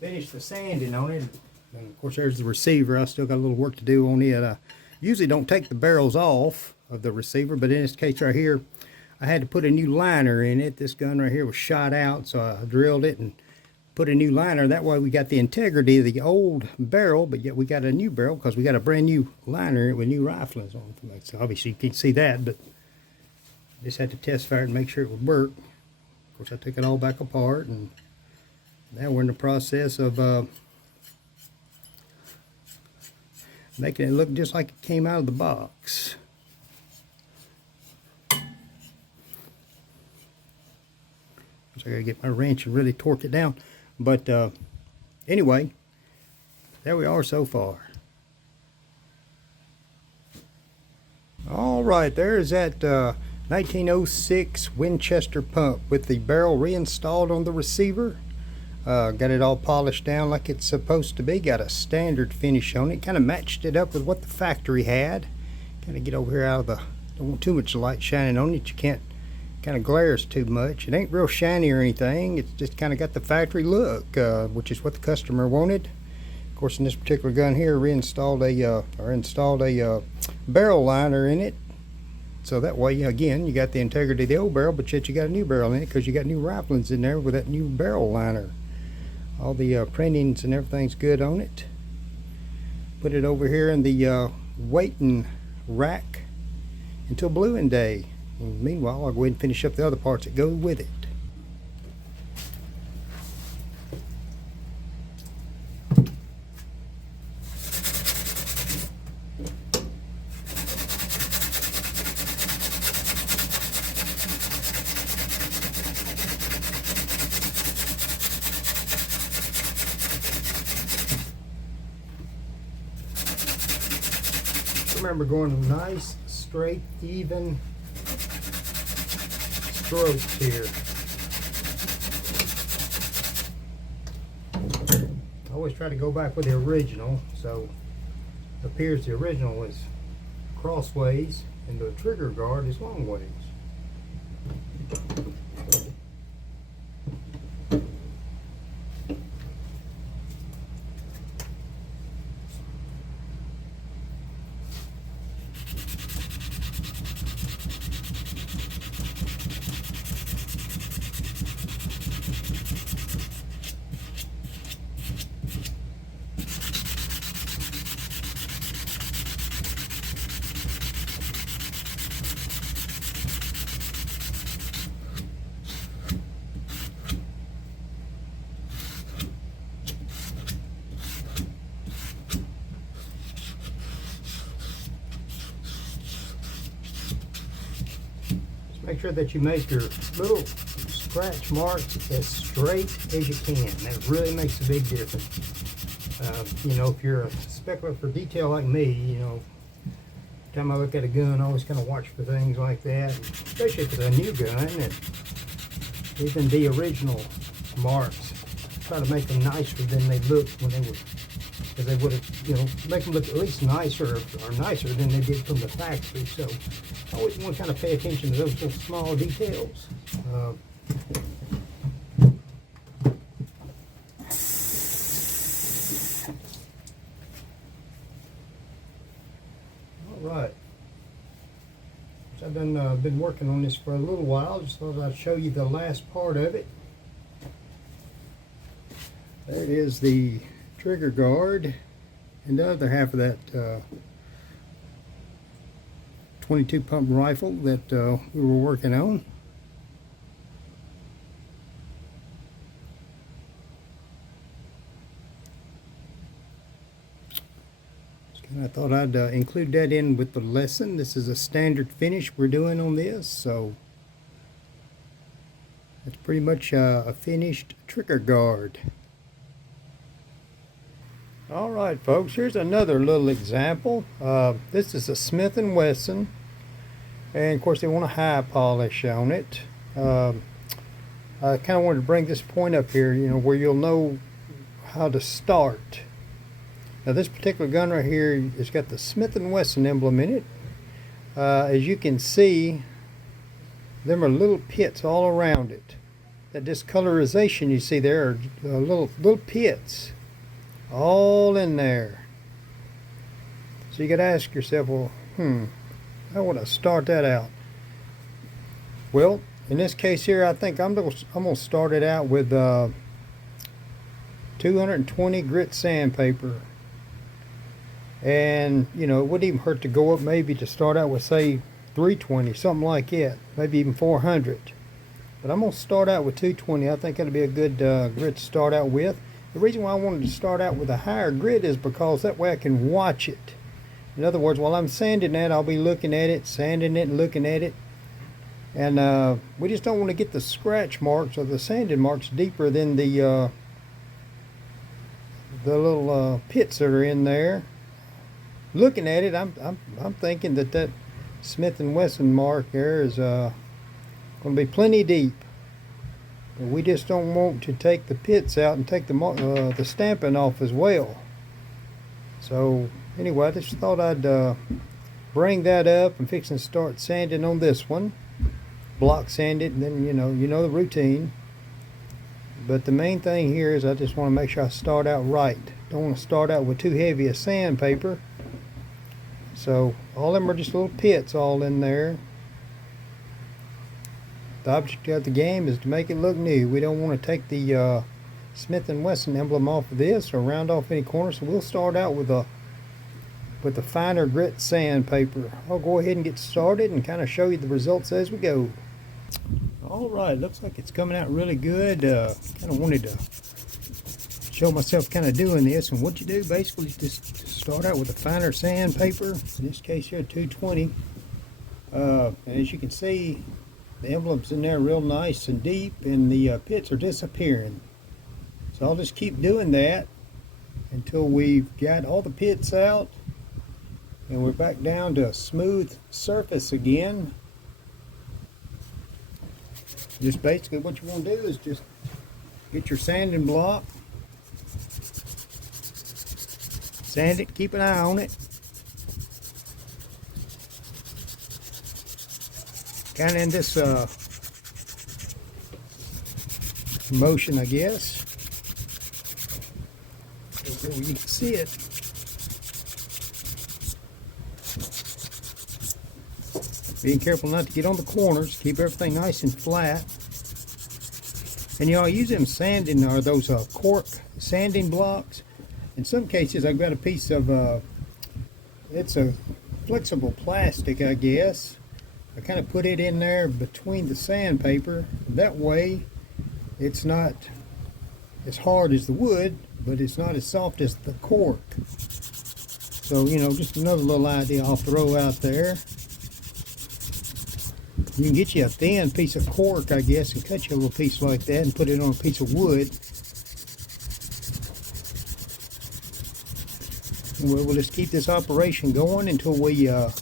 finish the sanding on it. And of course there's the receiver. I still got a little work to do on it. I usually don't take the barrels off of the receiver, but in this case right here, I had to put a new liner in it. This gun right here was shot out, so I drilled it and put a new liner. That way we got the integrity of the old barrel, but yet we got a new barrel because we got a brand new liner with new riflings on it. So obviously you can't see that, but just had to test fire it and make sure it would work. Of course, I took it all back apart, and now we're in the process of making it look just like it came out of the box. So I gotta get my wrench and really torque it down. But anyway, there we are so far. All right, there's that 1906 Winchester pump with the barrel reinstalled on the receiver. Got it all polished down like it's supposed to be. Got a standard finish on it. Kind of matched it up with what the factory had. Kind of get over here out of the, don't want too much light shining on it. You can't, kind of glares too much. It ain't real shiny or anything. It's just kind of got the factory look, which is what the customer wanted. Of course, in this particular gun here, installed a barrel liner in it. So that way, again, you got the integrity of the old barrel, but yet you got a new barrel in it because you got new riflings in there with that new barrel liner. All the printings and everything's good on it. Put it over here in the waiting rack until bluing day. And meanwhile, I'll go ahead and finish up the other parts that go with it. remember going nice, straight, even strokes here. I always try to go back with the original, so it appears the original is crossways and the trigger guard is long ways. Make sure that you make your little scratch marks as straight as you can. That really makes a big difference. You know, if you're a stickler for detail like me, you know, every time I look at a gun, I always kind of watch for things like that, especially if it's a new gun, and even the original marks. Try to make them nicer than they looked when they were, because they would have, you know, make them look at least nicer or nicer than they did from the factory. So I always want to kind of pay attention to those little small details. All right. So I've been working on this for a little while. Just thought I'd show you the last part of it. There it is, the trigger guard, and the other half of that 22 pump rifle that we were working on. And I thought I'd include that in with the lesson. This is a standard finish we're doing on this, so it's pretty much a finished trigger guard. Alright folks, here's another little example. This is a Smith & Wesson, and of course they want a high polish on it. I kind of wanted to bring this point up here, you know, where you'll know how to start. Now this particular gun right here has got the Smith & Wesson emblem in it. As you can see, them are little pits all around it. That discolorization you see there are little pits all in there. So you got to ask yourself, well, how would I start that out? Well, in this case here, I think I'm gonna start it out with 220 grit sandpaper. And you know, it wouldn't even hurt to go up maybe to start out with, say, 320, something like that, maybe even 400. But I'm gonna start out with 220. I think that'll be a good grit to start out with. The reason why I wanted to start out with a higher grit is because that way I can watch it. In other words, while I'm sanding that, I'll be looking at it, sanding it, and looking at it. And we just don't want to get the scratch marks or the sanded marks deeper than the little pits that are in there. Looking at it, I'm thinking that Smith & Wesson mark there is going to be plenty deep. We just don't want to take the pits out and take the stamping off as well. So anyway, I just thought I'd bring that up and fix and start sanding on this one. Block sand it, and then you know the routine. But the main thing here is I just want to make sure I start out right. Don't want to start out with too heavy a sandpaper. So all of them are just little pits all in there. The object of the game is to make it look new. We don't want to take the Smith & Wesson emblem off of this or round off any corners. So we'll start out with the finer grit sandpaper. I'll go ahead and get started and kind of show you the results as we go. Alright, looks like it's coming out really good. Kind of wanted to show myself kind of doing this, and what you do basically is just start out with a finer sandpaper. In this case here, 220. And as you can see, the emblem's in there real nice and deep, and the pits are disappearing. So I'll just keep doing that until we've got all the pits out And we're back down to a smooth surface again. Just basically what you want to do is just get your sanding block, sand it, keep an eye on it. Kind of in this motion, I guess. So you can see it. Being careful not to get on the corners, keep everything nice and flat. And you know, I use them sanding, or those cork sanding blocks. In some cases, I've got a piece of, it's a flexible plastic, I guess. I kind of put it in there between the sandpaper. That way, it's not as hard as the wood, but it's not as soft as the cork. So, you know, just another little idea I'll throw out there. You can get you a thin piece of cork, I guess, and cut you a little piece like that and put it on a piece of wood. And we'll just keep this operation going until we get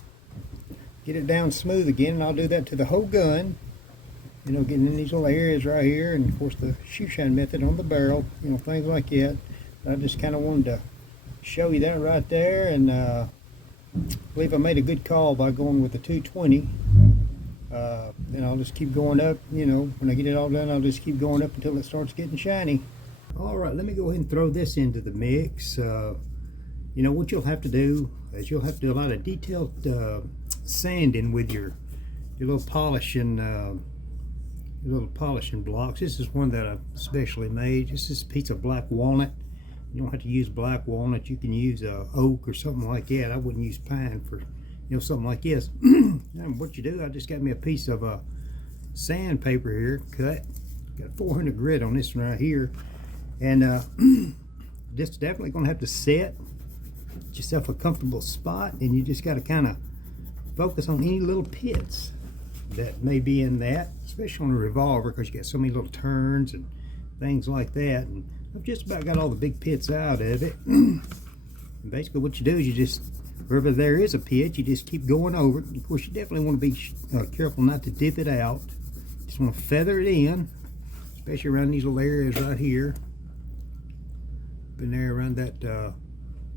it down smooth again. And I'll do that to the whole gun. You know, getting in these little areas right here, and of course the shoe shine method on the barrel, you know, things like that. I just kind of wanted to show you that right there, and I believe I made a good call by going with the 220. Then I'll just keep going up, you know, when I get it all done, I'll just keep going up until it starts getting shiny. Alright, let me go ahead and throw this into the mix. You know, what you'll have to do is you'll have to do a lot of detailed sanding with your little polishing blocks. This is one that I've specially made. This is a piece of black walnut. You don't have to use black walnut. You can use oak or something like that. I wouldn't use pine for, you know, something like this. And what you do, I just got me a piece of sandpaper here, cut. Got 400 grit on this one right here. And this is definitely going to have to set. Get yourself a comfortable spot, and you just got to kind of focus on any little pits that may be in that, especially on a revolver, because you got so many little turns and things like that. And I've just about got all the big pits out of it. And basically what you do is you just, wherever there is a pit, you just keep going over it. Of course, you definitely want to be careful not to dip it out. Just want to feather it in, especially around these little areas right here. Up in there around that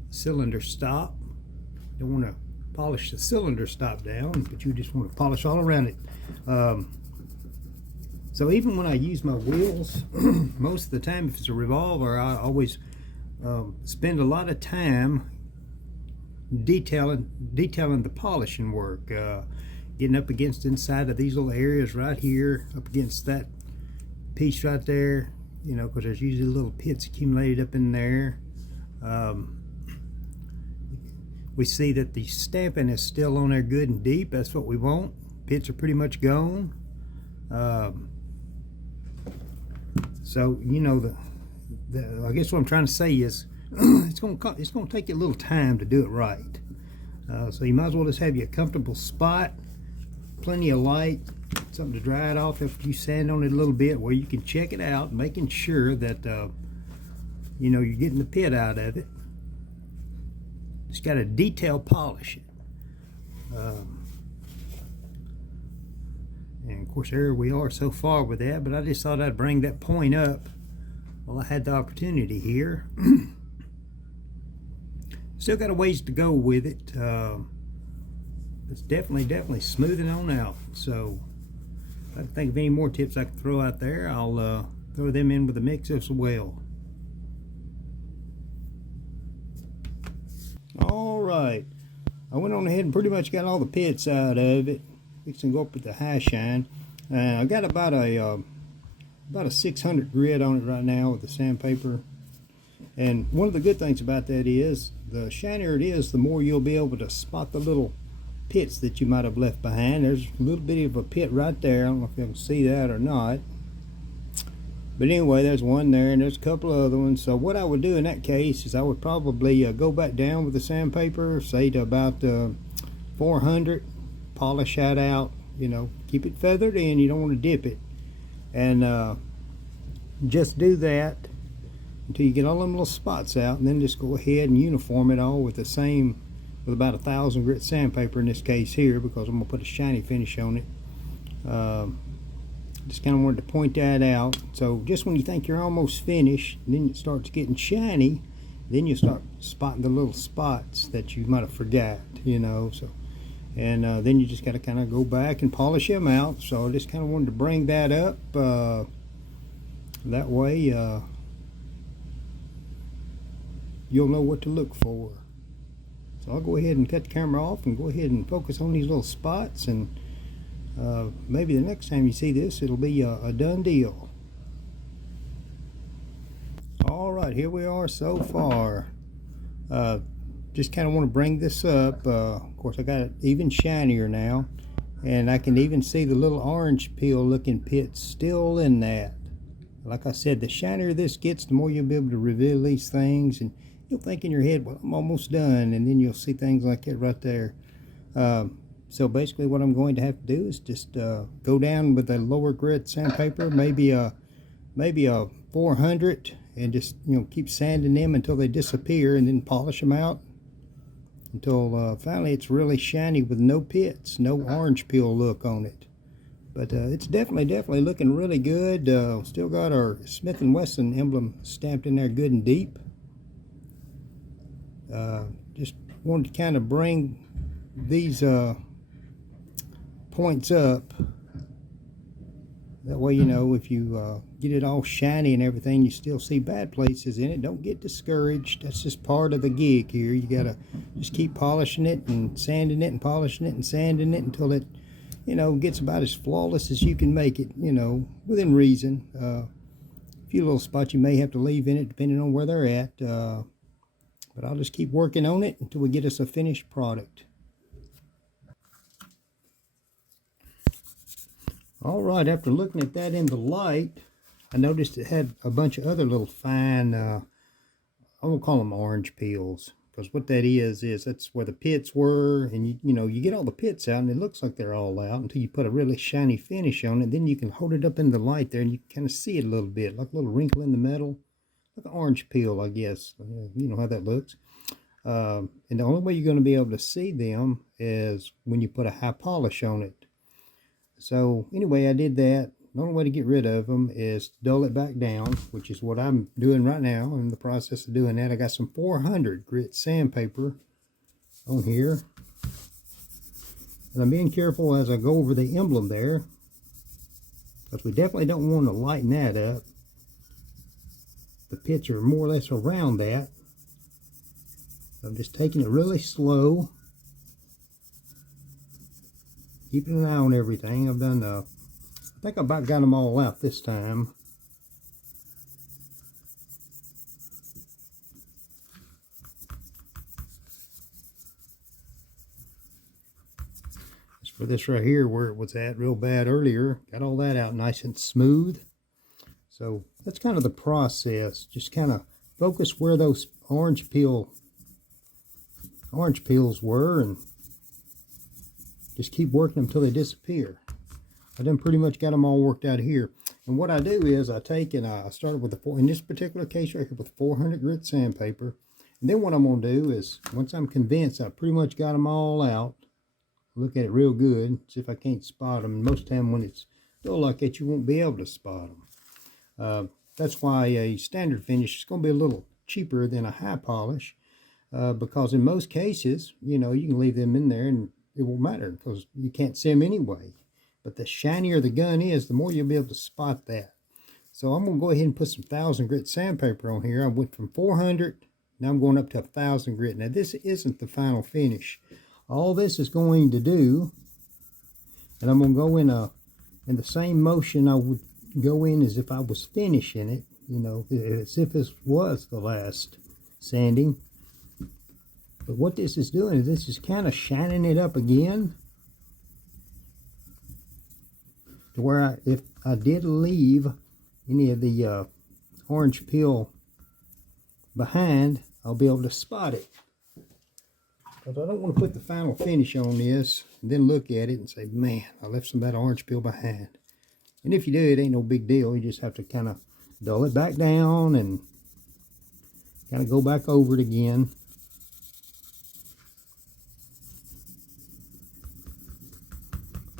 cylinder stop. Don't want to polish the cylinder stop down, but you just want to polish all around it. So even when I use my wheels, most of the time, if it's a revolver, I always spend a lot of time detailing the polishing work, getting up against inside of these little areas right here, up against that piece right there, you know, because there's usually little pits accumulated up in there. We see that the stamping is still on there good and deep. That's what we want. Pits are pretty much gone. So, you know, I guess what I'm trying to say is it's going to take you a little time to do it right. So you might as well just have you a comfortable spot, plenty of light, something to dry it off after you sand on it a little bit, where you can check it out, making sure that you know, you're getting the pit out of it. Just got to detail polish it. And of course, there we are so far with that, but I just thought I'd bring that point up while I had the opportunity here. Still got a ways to go with it. It's definitely smoothing on out. So if I can think of any more tips I can throw out there, I'll throw them in with the mix as well. Alright, I went on ahead and pretty much got all the pits out of it. Fixing to go up with the high shine. I got about a 600 grit on it right now with the sandpaper. And one of the good things about that is, the shinier it is, the more you'll be able to spot the little pits that you might have left behind. There's a little bit of a pit right there. I don't know if you can see that or not. But anyway, there's one there, and there's a couple of other ones. So what I would do in that case is I would probably go back down with the sandpaper, say to about 400, polish that out, you know, keep it feathered in, you don't want to dip it. And just do that until you get all them little spots out, and then just go ahead and uniform it all with the same with about 1,000 grit sandpaper in this case here, because I'm gonna put a shiny finish on it. Just kind of wanted to point that out. So just when you think you're almost finished, then it starts getting shiny, then you start spotting the little spots that you might have forgot, you know. So, and then you just got to kind of go back and polish them out. So I just kind of wanted to bring that up. That way you'll know what to look for. So I'll go ahead and cut the camera off and go ahead and focus on these little spots, and maybe the next time you see this, it'll be a done deal. All right, here we are so far. Just kind of want to bring this up. Of course, I got it even shinier now, and I can even see the little orange peel looking pits still in that. Like I said, the shinier this gets, the more you'll be able to reveal these things, and you'll think in your head, well, I'm almost done, and then you'll see things like that right there. So basically what I'm going to have to do is just go down with a lower grit sandpaper, maybe a 400, and just, you know, keep sanding them until they disappear, and then polish them out until finally it's really shiny with no pits, no orange peel look on it. But it's definitely looking really good. Still got our Smith & Wesson emblem stamped in there good and deep. Just wanted to kind of bring these points up. That way, you know, if you get it all shiny and everything, you still see bad places in it. Don't get discouraged. That's just part of the gig here. You gotta just keep polishing it and sanding it and polishing it and sanding it until it, you know, gets about as flawless as you can make it, you know, within reason. A few little spots you may have to leave in it depending on where they're at. But I'll just keep working on it until we get us a finished product. All right, after looking at that in the light, I noticed it had a bunch of other little fine, I won't call them orange peels, because what that is that's where the pits were, and you know, you get all the pits out, and it looks like they're all out until you put a really shiny finish on it. Then you can hold it up in the light there, and you can kind of see it a little bit, like a little wrinkle in the metal, like an orange peel, I guess. You know how that looks. And the only way you're going to be able to see them is when you put a high polish on it. So anyway, I did that. The only way to get rid of them is to dull it back down, which is what I'm doing right now. I'm in the process of doing that. I got some 400 grit sandpaper on here. And I'm being careful as I go over the emblem there, because we definitely don't want to lighten that up. The pits are more or less around that. So I'm just taking it really slow, keeping an eye on everything. I've done, I think I about got them all out this time. As for this right here, where it was at real bad earlier, got all that out nice and smooth. So that's kind of the process. Just kind of focus where those orange peels were, and just keep working them until they disappear. I done pretty much got them all worked out here. And what I do is I take and I started with in this particular case right here, with 400 grit sandpaper. And then what I'm going to do is, once I'm convinced I pretty much got them all out, look at it real good, see if I can't spot them. And most of the time when it's dull like that, you won't be able to spot them. That's why a standard finish is going to be a little cheaper than a high polish, because in most cases, you know, you can leave them in there and it won't matter because you can't see them anyway. But the shinier the gun is, the more you'll be able to spot that. So I'm going to go ahead and put some 1,000 grit sandpaper on here. I went from 400, now I'm going up to 1,000 grit. Now this isn't the final finish. All this is going to do, and I'm going to go in the same motion I would go in as if I was finishing it, you know, as if this was the last sanding. But what this is doing is this is kind of shining it up again, to where if I did leave any of the orange peel behind, I'll be able to spot it. Because I don't want to put the final finish on this and then look at it and say, man, I left some of that orange peel behind. And if you do, it ain't no big deal. You just have to kind of dull it back down and kind of go back over it again.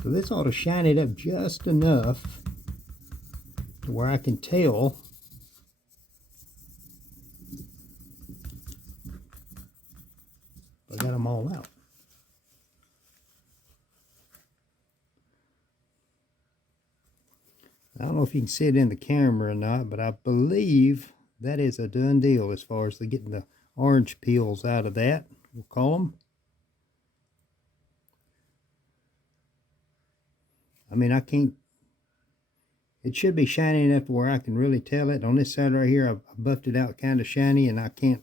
So this ought to shine it up just enough to where I can tell I got them all out. I don't know if you can see it in the camera or not, but I believe that is a done deal as far as getting the orange peels out of that, we'll call them. I mean, I can't, it should be shiny enough where I can really tell it. On this side right here, I buffed it out kind of shiny, and I can't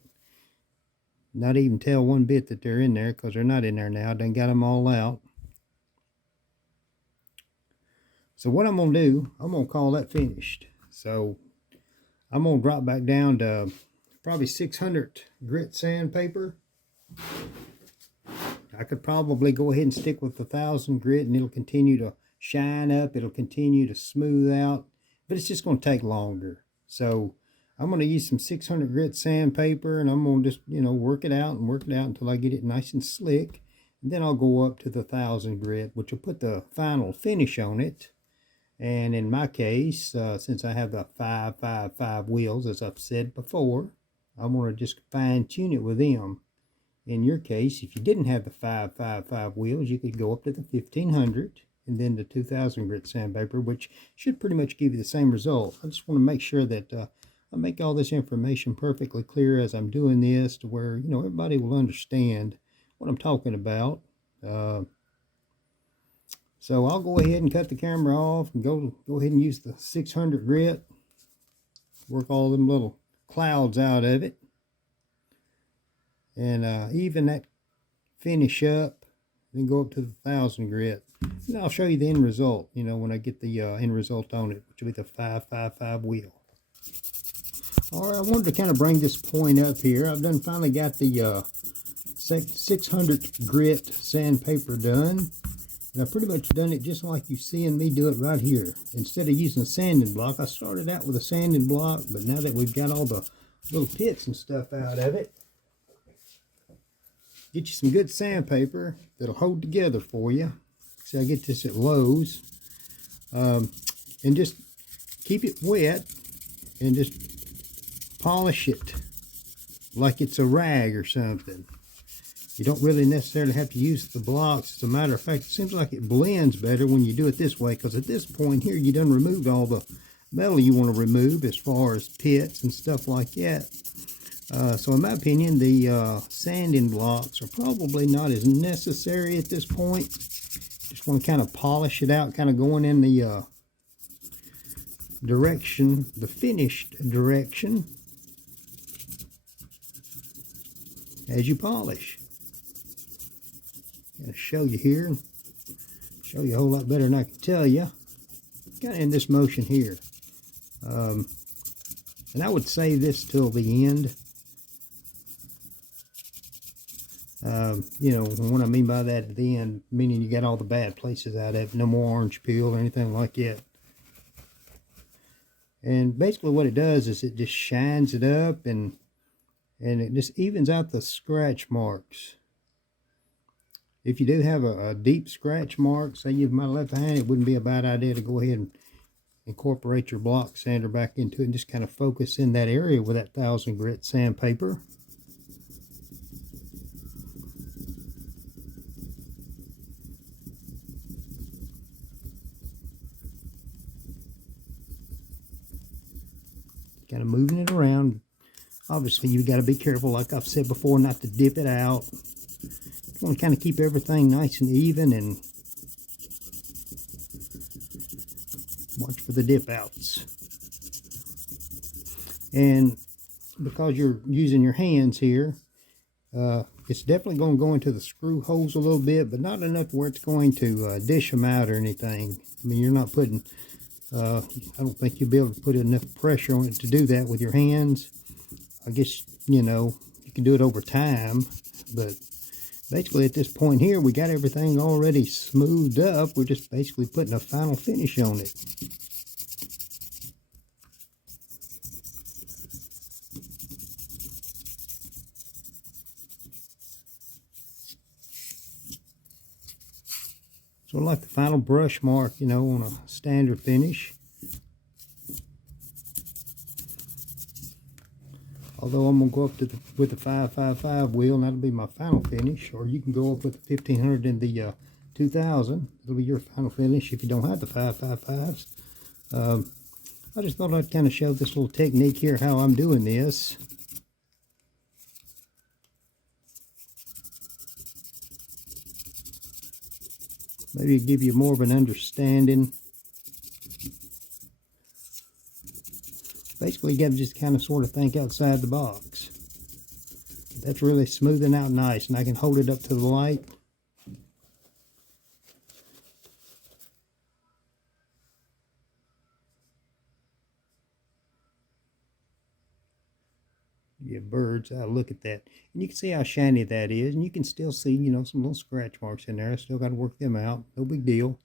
not even tell one bit that they're in there, because they're not in there now. I done got them all out. So what I'm going to do, I'm going to call that finished. So I'm going to drop back down to probably 600 grit sandpaper. I could probably go ahead and stick with 1,000 grit, and it'll continue to shine up. It'll continue to smooth out, but it's just going to take longer. So I'm going to use some 600 grit sandpaper, and I'm going to just, work it out until I get it nice and slick. And then I'll go up to the 1,000 grit, which will put the final finish on it. And in my case, since I have the 555 wheels, as I've said before, I'm going to just fine tune it with them. In your case, if you didn't have the 555 wheels, you could go up to the 1,500 and then the 2,000 grit sandpaper, which should pretty much give you the same result. I just want to make sure that I make all this information perfectly clear as I'm doing this, to where everybody will understand what I'm talking about. So I'll go ahead and cut the camera off and go ahead and use the 600 grit. Work all them little clouds out of it. And even that finish up. Then go up to the 1,000 grit. And I'll show you the end result, when I get the end result on it, which will be the 555 wheel. Alright, I wanted to kind of bring this point up here. I've finally got the 600 grit sandpaper done. And I've pretty much done it just like you seeing me do it right here. Instead of using a sanding block, I started out with a sanding block, but now that we've got all the little pits and stuff out of it, get you some good sandpaper that'll hold together for you. See, I get this at Lowe's. And just keep it wet and just polish it like it's a rag or something. You don't really necessarily have to use the blocks. As a matter of fact, it seems like it blends better when you do it this way, because at this point here, you done removed all the metal you want to remove as far as pits and stuff like that. So in my opinion, the sanding blocks are probably not as necessary at this point. Just want to kind of polish it out, kind of going in the direction, the finished direction, as you polish. I'll show you here, show you a whole lot better than I can tell you. Kind of in this motion here. And I would save this till the end. What I mean by that at the end, meaning you got all the bad places out of it, no more orange peel or anything like that. And basically what it does is it just shines it up, and it just evens out the scratch marks. If you do have a deep scratch mark, say you might have left a hand, it wouldn't be a bad idea to go ahead and incorporate your block sander back into it and just kind of focus in that area with that 1,000 grit sandpaper. Kind of moving it around. Obviously, you've got to be careful, like I've said before, not to dip it out. You want to kind of keep everything nice and even, and watch for the dip outs. And because you're using your hands here, it's definitely going to go into the screw holes a little bit, but not enough where it's going to dish them out or anything. I mean, you're not putting, I don't think you'll be able to put enough pressure on it to do that with your hands. I guess, you can do it over time, but basically at this point here, we got everything already smoothed up. We're just basically putting a final finish on it. Sort of like the final brush mark, you know, on a standard finish. Although I'm going to go up to with the 555 wheel, and that'll be my final finish. Or you can go up with the 1500 and the 2000. It'll be your final finish if you don't have the 555s. I just thought I'd kind of show this little technique here, how I'm doing this. Maybe give you more of an understanding. Basically, you got to just kind of sort of think outside the box. That's really smoothing out nice, and I can hold it up to the light. Yeah, birds, I'll look at that. And you can see how shiny that is, and you can still see, you know, some little scratch marks in there. I still got to work them out. No big deal.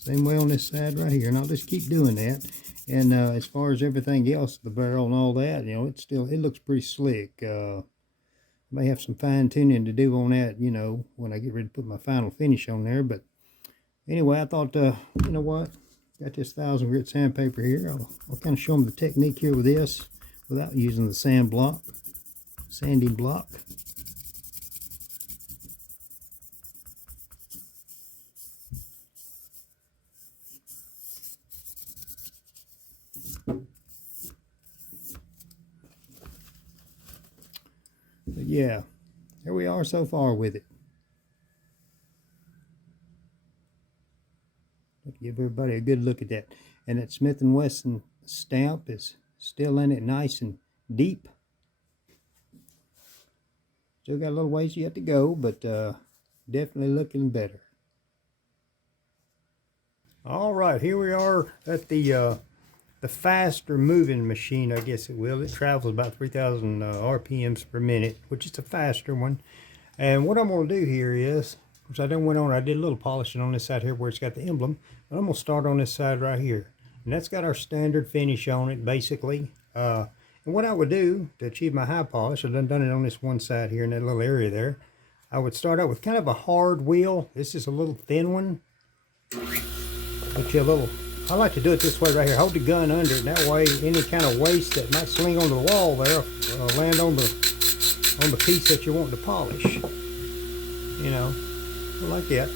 Same way on this side right here, and I'll just keep doing that. And as far as everything else, the barrel and all that, you know, it looks pretty slick. May have some fine tuning to do on that, you know, when I get ready to put my final finish on there. But anyway, I thought, you know what? Got this 1000 grit sandpaper here. I'll kind of show them the technique here with this without using the sanding block. But yeah, here we are so far with it. Give everybody a good look at that. And that Smith & Wesson stamp is still in it, nice and deep. Still got a little ways yet to go, but definitely looking better. All right, here we are at the faster moving machine, I guess it will. It travels about 3,000 RPMs per minute, which is a faster one. And what I'm going to do here is, which I did a little polishing on this side here where it's got the emblem, but I'm going to start on this side right here. And that's got our standard finish on it, basically. And what I would do to achieve my high polish, I've done it on this one side here in that little area there. I would start out with kind of a hard wheel. This is a little thin one. Put you a little, I like to do it this way right here. Hold the gun under it, and that way any kind of waste that might sling onto the wall there land on the piece that you want to polish. You know, like that.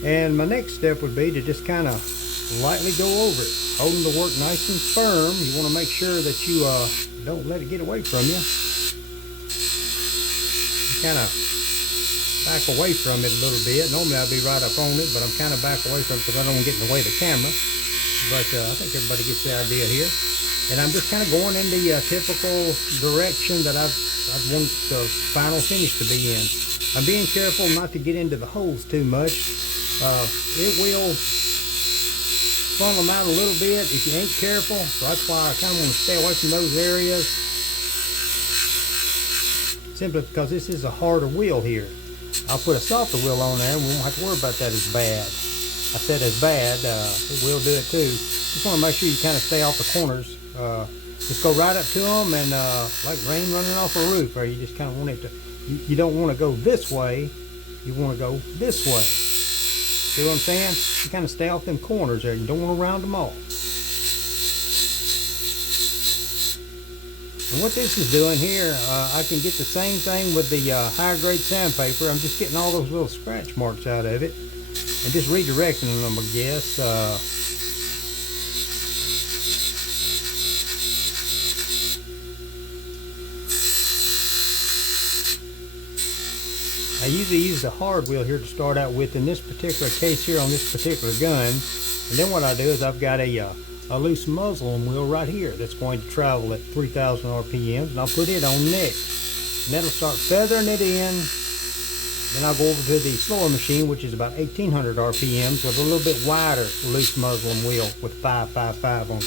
And my next step would be to just kind of lightly go over it, holding the work nice and firm. You want to make sure that you don't let it get away from you. Kind of back away from it a little bit. Normally I'd be right up on it, but I'm kind of back away from it because I don't want to get in the way of the camera. But I think everybody gets the idea here. And I'm just kind of going in the typical direction that I'd want the final finish to be in. I'm being careful not to get into the holes too much. It will funnel them out a little bit if you ain't careful. So that's why I kind of want to stay away from those areas. Simply because this is a harder wheel here. I'll put a softer wheel on there and we won't have to worry about that as bad. I said as bad, it will do it too. Just want to make sure you kind of stay off the corners. Just go right up to them and like rain running off a roof, or you just kind of want it to, you don't want to go this way, you want to go this way. See what I'm saying? You kind of stay off them corners there. You don't want to round them off. And what this is doing here, I can get the same thing with the higher grade sandpaper. I'm just getting all those little scratch marks out of it and just redirecting them, I guess. I usually use the hard wheel here to start out with in this particular case here on this particular gun. And then what I do is I've got a loose muslin wheel right here that's going to travel at 3,000 RPMs, and I'll put it on next. And that'll start feathering it in. Then I'll go over to the slower machine, which is about 1,800 RPMs, with a little bit wider loose muslin wheel with 555 on it.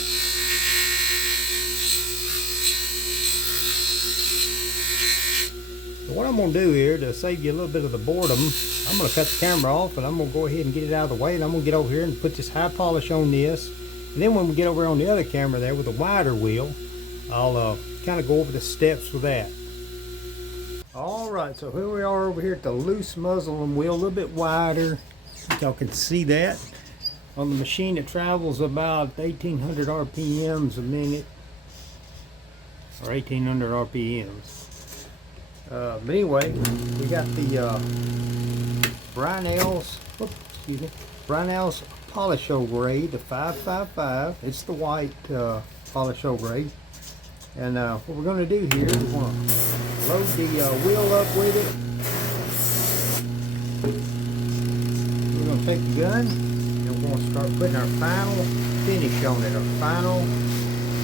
So what I'm going to do here to save you a little bit of the boredom, I'm going to cut the camera off and I'm going to go ahead and get it out of the way, and I'm going to get over here and put this high polish on this. And then when we get over on the other camera there with a wider wheel, I'll kind of go over the steps with that. Alright, so here we are over here at the loose muzzle wheel, a little bit wider. Y'all can see that. On the machine it travels about 1800 RPMs a minute. Or 1800 RPMs. But anyway, we got the Brunel's Polish grade, the 555. It's the white Polish grade. And what we're going to do here, we're going to load the wheel up with it. We're going to take the gun and we're going to start putting our final finish on it, our final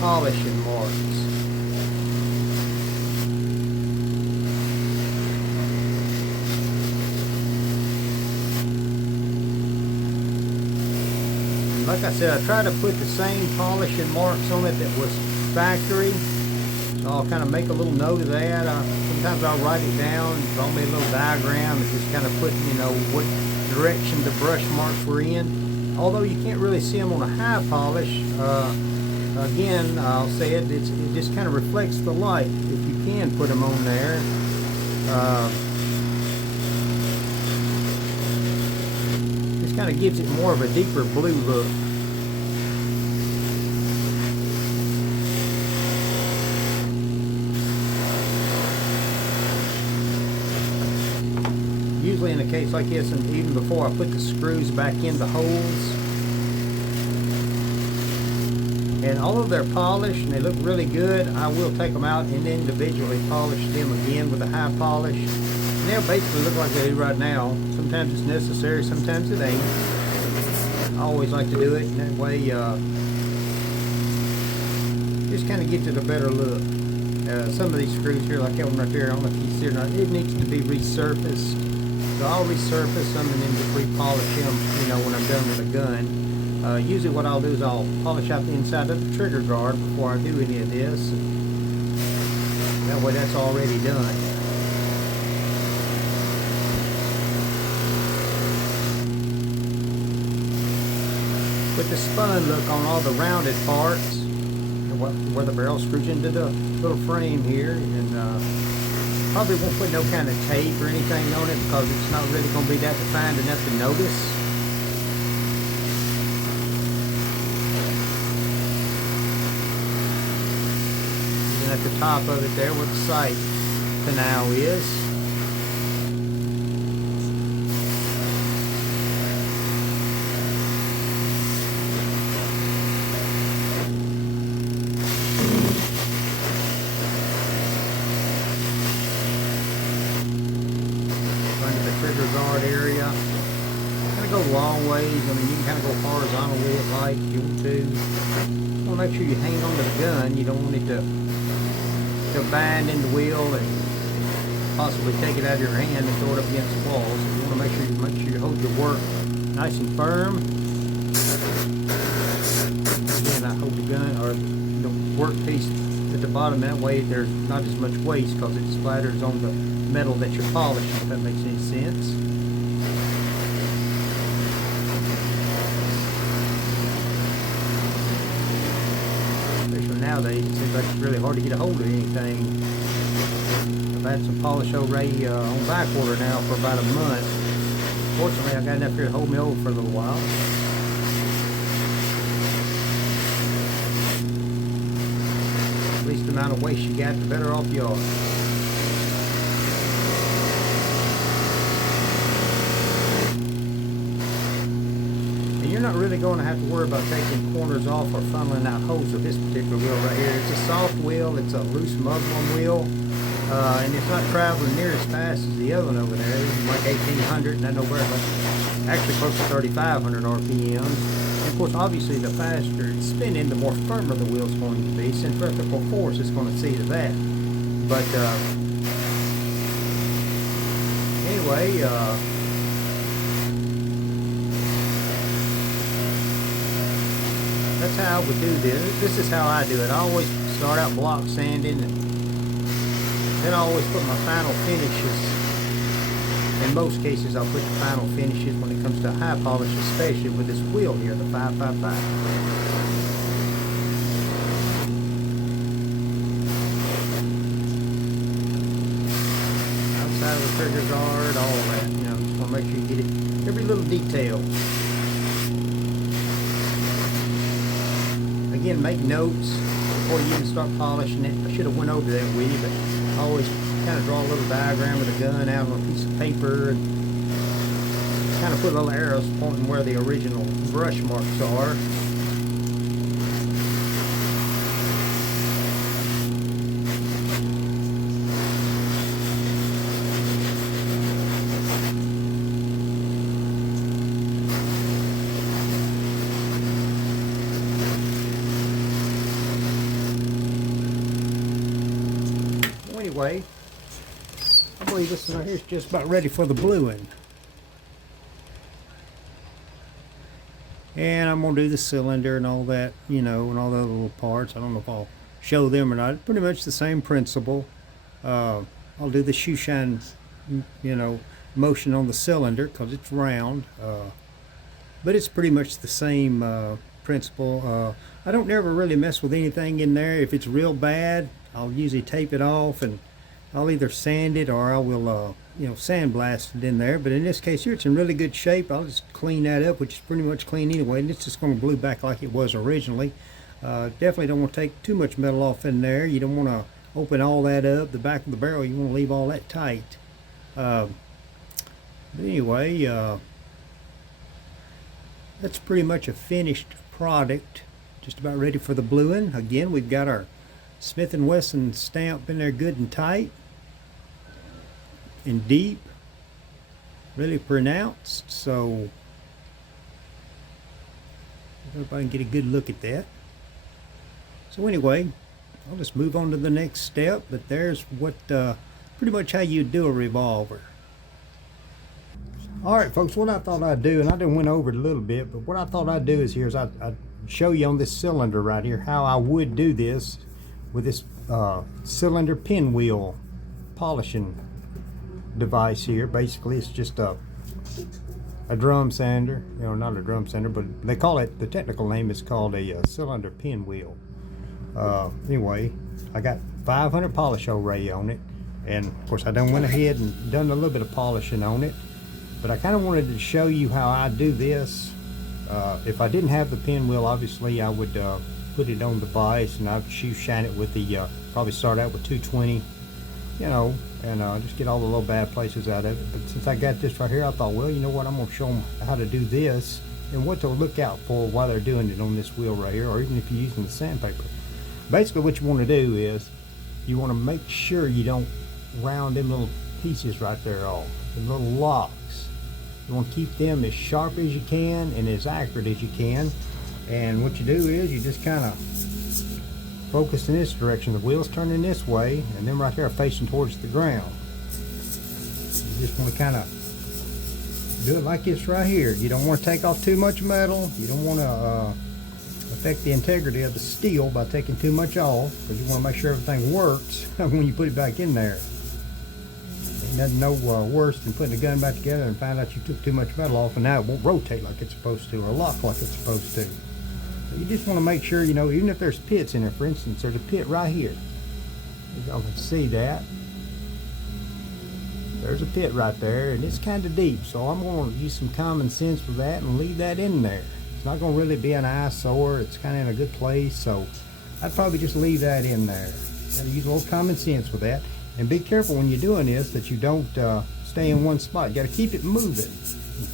polishing marks. Like I said, I try to put the same polishing marks on it that was factory. So I'll kind of make a little note of that. Sometimes I'll write it down, draw me a little diagram, and just kind of put, you know, what direction the brush marks were in. Although you can't really see them on a high polish, again, I'll say it just kind of reflects the light. If you can put them on there. Just kind of gives it more of a deeper blue look. Usually in a case like this, and even before I put the screws back in the holes, and although they're polished and they look really good, I will take them out and individually polish them again with a high polish. And they'll basically look like they do right now. Sometimes it's necessary, sometimes it ain't. I always like to do it, and that way just kind of gives it a better look. Some of these screws here, like that one right there, I don't know if you see it or not, it needs to be resurfaced. So I'll resurface them and then just repolish them, you know, when I'm done with the gun. Usually what I'll do is I'll polish out the inside of the trigger guard before I do any of this. That way that's already done. With the spun look on all the rounded parts, where the barrel screws into the little frame here, and probably won't put no kind of tape or anything on it because it's not really going to be that defined enough to notice. And at the top of it there where the sight canal is. Trigger guard area. Kind of go long ways. I mean, you can kind of go horizontal with it like you want to. You want to make sure you hang on to the gun. You don't want it to bind in the wheel and possibly take it out of your hand and throw it up against the wall. So you want to make sure you hold your work nice and firm. Again, I hold the gun or the work piece at the bottom. That way, there's not as much waste because it splatters on the metal that you're polishing, if that makes any sense. Especially nowadays, it seems like it's really hard to get a hold of anything. I've had some polish already on back order now for about a month. Fortunately, I got enough here to hold me over for a little while. The least amount of waste you got, the better off you are. You're not really going to have to worry about taking corners off or funneling out holes with this particular wheel right here. It's a soft wheel, it's a loose muzzle wheel, and it's not traveling near as fast as the other one over there. It's like 1800 and I know where, but actually close to 3500 RPMs. And of course, obviously, the faster it's spinning, the more firmer the wheel's going to be. Centrifugal force is going to see to that. But anyway, that's how I would do this. This is how I do it. I always start out block sanding, and then I always put my final finishes. In most cases, I'll put the final finishes when it comes to high polish, especially with this wheel here, the 555. where the triggers are and all of that. You know, just want to make sure you get it, every little detail. Again, make notes before you even start polishing it. I should have went over that with you, but I always kind of draw a little diagram with a gun out on a piece of paper and kind of put little arrows pointing where the original brush marks are. Anyway, I believe this one right here is just about ready for the bluing. And I'm going to do the cylinder and all that, you know, and all the little parts. I don't know if I'll show them or not. Pretty much the same principle. I'll do the shoe shine, you know, motion on the cylinder because it's round. But it's pretty much the same principle. I don't ever really mess with anything in there. If it's real bad, I'll usually tape it off and I'll either sand it or I will, you know, sandblast it in there. But in this case here, it's in really good shape. I'll just clean that up, which is pretty much clean anyway. And it's just going to glue back like it was originally. Definitely don't want to take too much metal off in there. You don't want to open all that up. The back of the barrel, you want to leave all that tight. But anyway, that's pretty much a finished product. Just about ready for the bluing. Again, we've got our Smith & Wesson stamp in there good and tight and deep, really pronounced, so everybody can get a good look at that. So anyway, I'll just move on to the next step, but there's what pretty much how you do a revolver. Alright folks, what I thought I'd do, and I done went over it a little bit, but what I thought I'd do is I'd show you on this cylinder right here how I would do this with this cylinder pinwheel polishing device here. Basically it's just a drum sander, you know, not a drum sander, but they call it, the technical name is called a cylinder pinwheel. Anyway, I got 500 polish array on it, and of course I done went ahead and done a little bit of polishing on it, but I kind of wanted to show you how I do this. If I didn't have the pinwheel, obviously I would put it on the vise and I'd shoe shine it with the probably start out with 220, you know, and just get all the little bad places out of it. But since I got this right here, I thought, well, you know what, I'm going to show them how to do this and what to look out for while they're doing it on this wheel right here, or even if you're using the sandpaper. Basically what you want to do is you want to make sure you don't round them little pieces right there off, the little locks. You want to keep them as sharp as you can and as accurate as you can. And what you do is you just kind of focus in this direction. The wheel's turning this way, and them right there are facing towards the ground. You just want to kind of do it like this right here. You don't want to take off too much metal. You don't want to affect the integrity of the steel by taking too much off, because you want to make sure everything works when you put it back in there. Ain't nothing no worse than putting the gun back together and find out you took too much metal off and now it won't rotate like it's supposed to or lock like it's supposed to. So you just want to make sure, you know, even if there's pits in there, for instance, there's a pit right here. Y'all can see that. There's a pit right there, and it's kind of deep, so I'm going to use some common sense with that and leave that in there. It's not going to really be an eyesore. It's kind of in a good place, so I'd probably just leave that in there. Got to use a little common sense with that. And be careful when you're doing this that you don't stay in one spot. You got to keep it moving.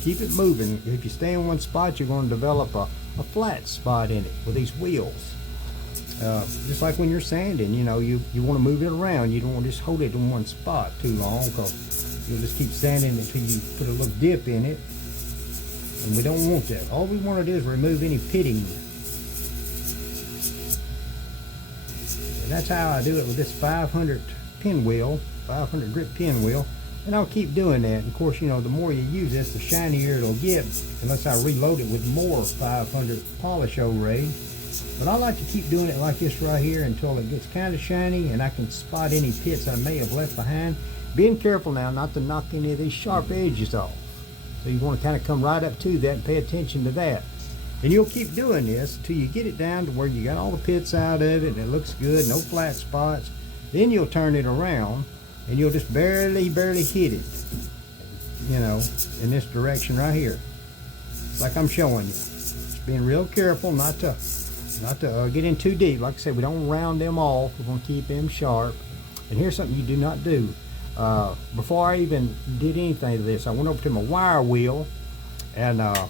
Keep it moving. If you stay in one spot, you're going to develop a flat spot in it with these wheels. Just like when you're sanding, you know, you want to move it around. You don't want to just hold it in one spot too long, because you'll just keep sanding until you put a little dip in it. And we don't want that. All we want to do is remove any pitting. And that's how I do it with this 500 pinwheel, 500 grit pinwheel. And I'll keep doing that. And of course, you know, the more you use this, the shinier it'll get, unless I reload it with more 500 polish array. But I like to keep doing it like this right here until it gets kind of shiny and I can spot any pits I may have left behind. Being careful now not to knock any of these sharp edges off. So you want to kind of come right up to that and pay attention to that. And you'll keep doing this until you get it down to where you got all the pits out of it and it looks good, no flat spots. Then you'll turn it around and you'll just barely hit it, you know, in this direction right here, like I'm showing you. Just being real careful not to get in too deep. Like I said, we don't round them off. We're going to keep them sharp. And here's something you do not do. Before I even did anything to this, I went over to my wire wheel, and I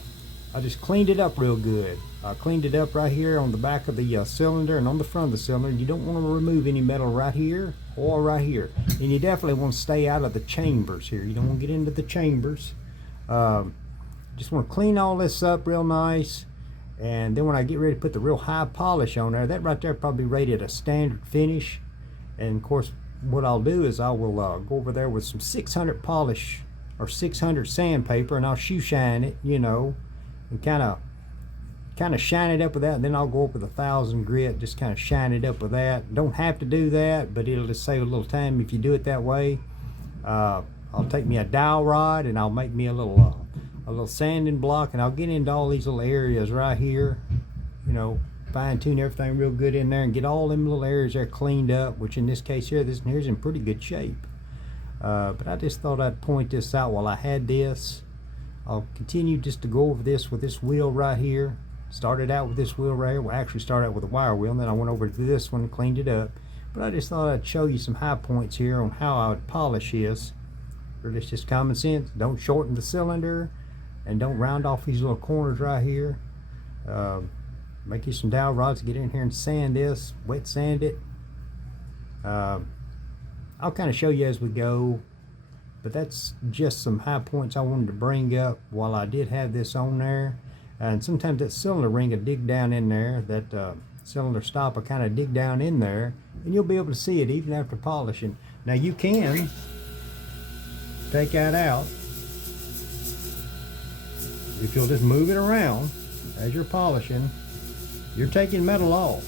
just cleaned it up real good. I cleaned it up right here on the back of the cylinder and on the front of the cylinder. You don't want to remove any metal right here or right here. And you definitely want to stay out of the chambers here. You don't want to get into the chambers. Just want to clean all this up real nice. And then when I get ready to put the real high polish on there, that right there probably rated a standard finish. And of course, what I'll do is I will go over there with some 600 polish or 600 sandpaper, and I'll shoe shine it, you know, and kind of shine it up with that. And then I'll go up with 1,000 grit, just kind of shine it up with that. Don't have to do that, but it'll just save a little time if you do it that way. I'll take me a dowel rod and I'll make me a little sanding block, and I'll get into all these little areas right here, you know, fine tune everything real good in there and get all them little areas there cleaned up, which in this case here, this here's in pretty good shape. But I just thought I'd point this out while I had this. I'll continue just to go over this with this wheel right here. Started out with this wheel right here. Well, actually started out with a wire wheel, and then I went over to this one and cleaned it up. But I just thought I'd show you some high points here on how I would polish this. Really, it's just common sense. Don't shorten the cylinder, and don't round off these little corners right here. Make you some dowel rods, get in here and sand this, wet sand it. I'll kind of show you as we go, but that's just some high points I wanted to bring up while I did have this on there. And sometimes that cylinder ring will dig down in there, that cylinder stop will kind of dig down in there, and you'll be able to see it even after polishing. Now you can take that out if you'll just move it around as you're polishing. You're taking metal off,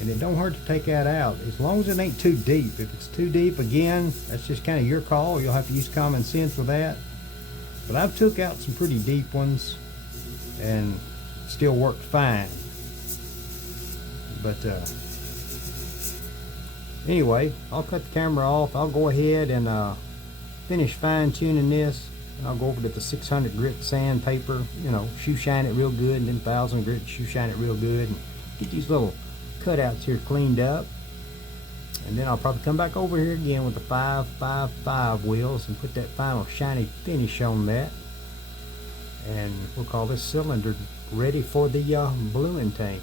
and it don't hurt to take that out as long as it ain't too deep. If it's too deep, again, that's just kind of your call. You'll have to use common sense with that. But I've took out some pretty deep ones and still worked fine. But anyway, I'll cut the camera off. I'll go ahead and finish fine tuning this. I'll go over to the 600 grit sandpaper, you know, shoe shine it real good, and then 1,000 grit, shoe shine it real good, and get these little cutouts here cleaned up. And then I'll probably come back over here again with the 555 wheels and put that final shiny finish on that. And we'll call this cylinder ready for the bluing tank.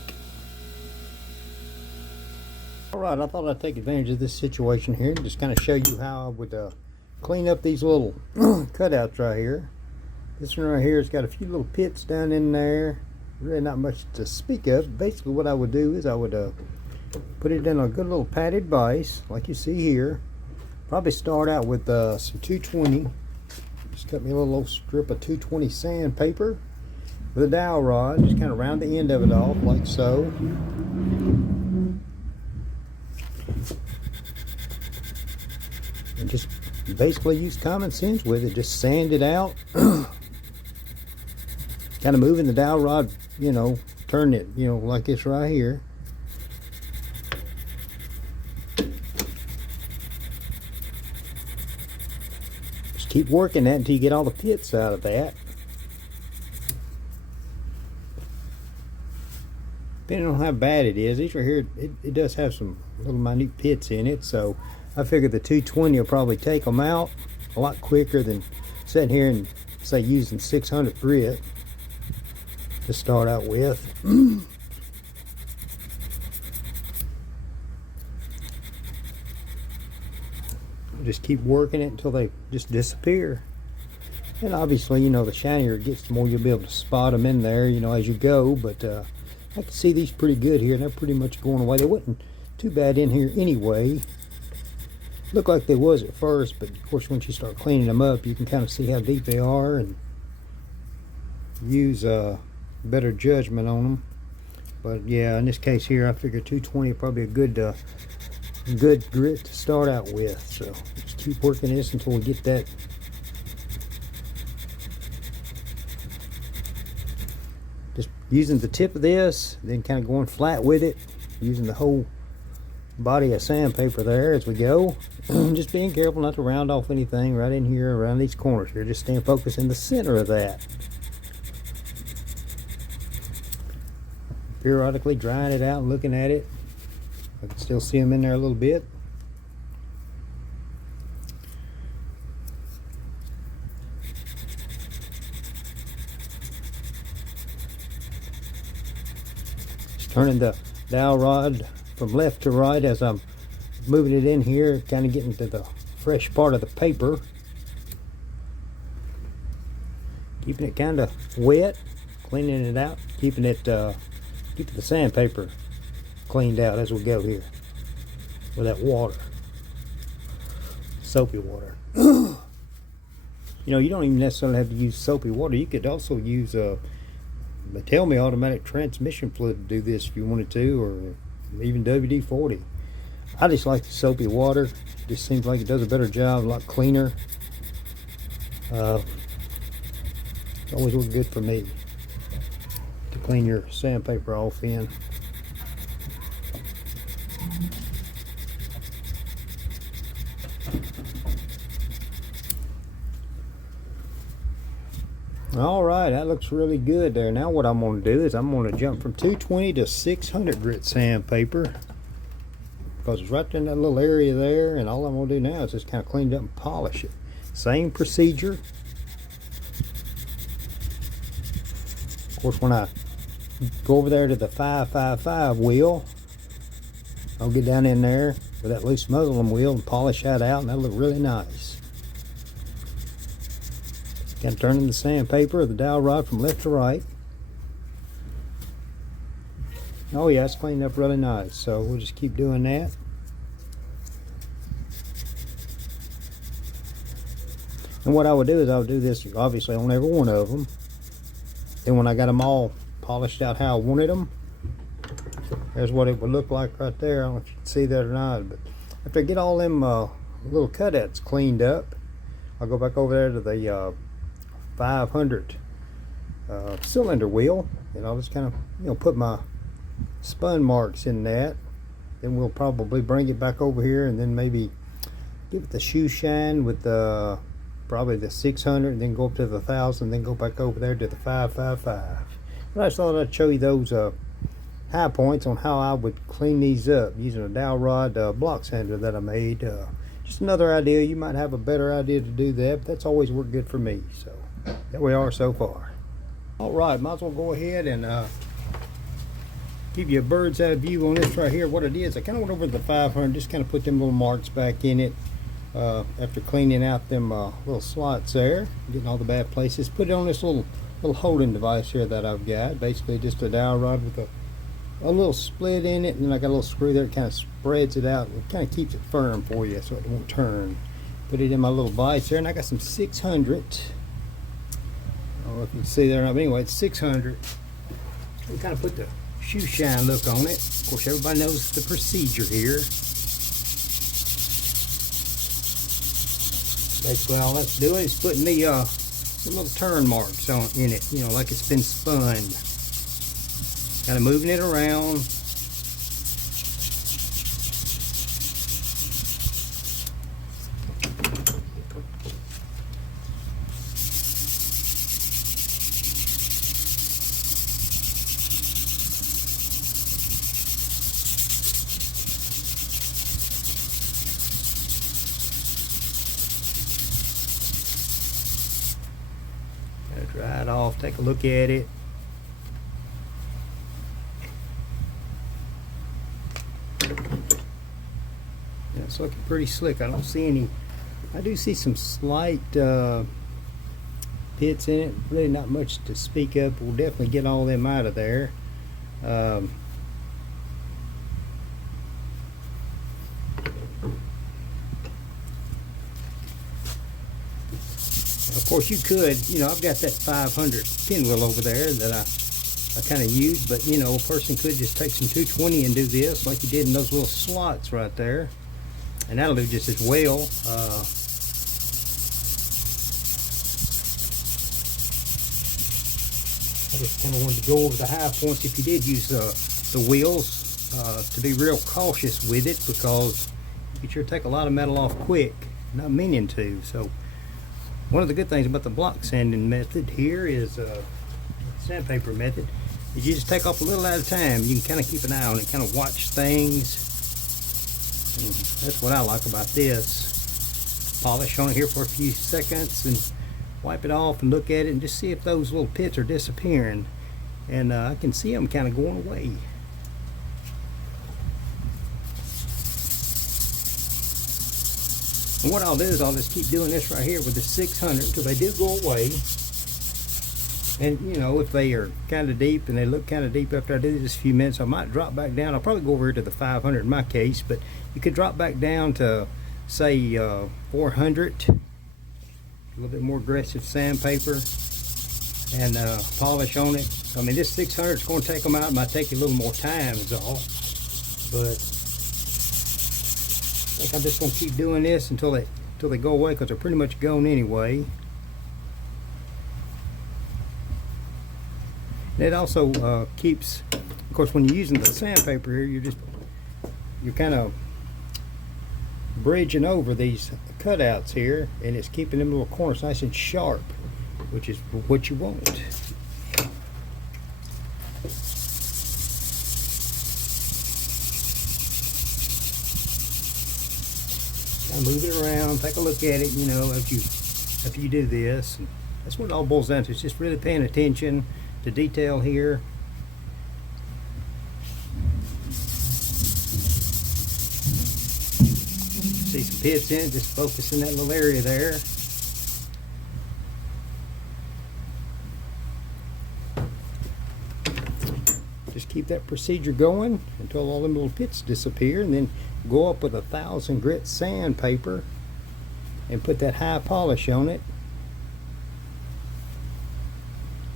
Alright, I thought I'd take advantage of this situation here and just kind of show you how I would clean up these little cutouts right here. This one right here has got a few little pits down in there. Really not much to speak of. Basically what I would do is I would put it in a good little padded vise like you see here. Probably start out with some 220. Just cut me a little strip of 220 sandpaper with a dowel rod. Just kind of round the end of it off like so. And just basically use common sense with it. Just sand it out. Kind of moving the dowel rod, you know, turn it, you know, like this right here. Just keep working that until you get all the pits out of that. Depending on how bad it is, these right here, it does have some little minute pits in it, so I figured the 220 will probably take them out a lot quicker than sitting here and say using 600 grit to start out with. Just keep working it until they just disappear. And obviously, you know, the shinier it gets, the more you'll be able to spot them in there, you know, as you go. But I can see these pretty good here, and they're pretty much going away. They wasn't too bad in here anyway. Looked like they was at first, but of course once you start cleaning them up, you can kind of see how deep they are and use better judgment on them. But yeah, in this case here, I figure 220 probably a good grit to start out with. So just keep working this until we get that just using the tip of this, then kind of going flat with it, using the whole body of sandpaper there as we go. Just being careful not to round off anything right in here around these corners here. Just staying focused in the center of that. Periodically drying it out and looking at it. I can still see them in there a little bit. Just turning the dowel rod from left to right as I'm moving it in here, kind of getting to the fresh part of the paper. Keeping it kind of wet, cleaning it out, keeping the sandpaper cleaned out as we go here with that water, soapy water. You know, you don't even necessarily have to use soapy water. You could also use they tell me automatic transmission fluid to do this if you wanted to, or even WD-40. I just like the soapy water. It just seems like it does a better job, a lot cleaner. It's always look good for me to clean your sandpaper off in. All right, that looks really good there. Now what I'm going to do is I'm going to jump from 220 to 600 grit sandpaper, because it's right in that little area there, and all I'm going to do now is just kind of clean it up and polish it. Same procedure. Of course, when I go over there to the 555 wheel, I'll get down in there with that loose muslin wheel and polish that out, and that'll look really nice. Kind of turning the sandpaper or the dowel rod from left to right. Oh yeah, it's cleaned up really nice. So we'll just keep doing that. And what I would do is I would do this obviously on every one of them. Then when I got them all polished out how I wanted them, there's what it would look like right there. I don't know if you can see that or not, but after I get all them little cutouts cleaned up, I'll go back over there to the 500 cylinder wheel, and I'll just kind of, you know, put my spun marks in that. Then we'll probably bring it back over here and then maybe give it the shoe shine with the probably the 600, and then go up to the 1000, then go back over there to the 555. But I just thought I'd show you those high points on how I would clean these up using a dowel rod block sander that I made. Just another idea. You might have a better idea to do that, but that's always worked good for me. So there we are so far. All right, might as well go ahead and give you a bird's eye view on this right here. What it is, I kind of went over the 500, just kind of put them little marks back in it after cleaning out them little slots there, getting all the bad places. Put it on this little holding device here that I've got. Basically just a dowel rod with a little split in it, and then I got a little screw there that kind of spreads it out and kind of keeps it firm for you so it won't turn. Put it in my little vise there, and I got some 600. I don't know if you can see there or not, but anyway, it's 600. We kind of put the shoe shine look on it. Of course, everybody knows the procedure here. Basically, all that's doing is putting the little turn marks on in it, you know, like it's been spun. Kind of moving it around. Dry it off, take a look at it. Yeah, it's looking pretty slick. I don't see any, I do see some slight pits in it, really not much to speak of. We'll definitely get all them out of there. Of course, you could, you know, I've got that 500 pinwheel over there that I kind of use, but you know, a person could just take some 220 and do this like you did in those little slots right there, and that'll do just as well. I just kind of wanted to go over the high points if you did use the wheels. to be real cautious with it, because you sure take a lot of metal off quick, not meaning to. So one of the good things about the block sanding method here is sandpaper method is you just take off a little at a time. You can kind of keep an eye on it, kind of watch things. And that's what I like about this. Polish on it here for a few seconds and wipe it off and look at it and just see if those little pits are disappearing. And I can see them kind of going away. And what I'll do is I'll just keep doing this right here with the 600 until they do go away. And you know, if they are kind of deep and they look kind of deep after I do this a few minutes, I might drop back down. I'll probably go over here to the 500 in my case, but you could drop back down to say 400. A little bit more aggressive sandpaper and polish on it. I mean, this 600 is going to take them out. It might take you a little more time is all, but I think I'm just going to keep doing this until they go away, because they're pretty much gone anyway. And it also keeps, of course, when you're using the sandpaper here, you're kind of bridging over these cutouts here, and it's keeping them little corners nice and sharp, which is what you want. Move it around, take a look at it, you know, after you do this. And that's what it all boils down to. It's just really paying attention to detail here. See some pits in it, just focus in that little area there. Just keep that procedure going until all them little pits disappear, and then go up with 1000 grit sandpaper and put that high polish on it.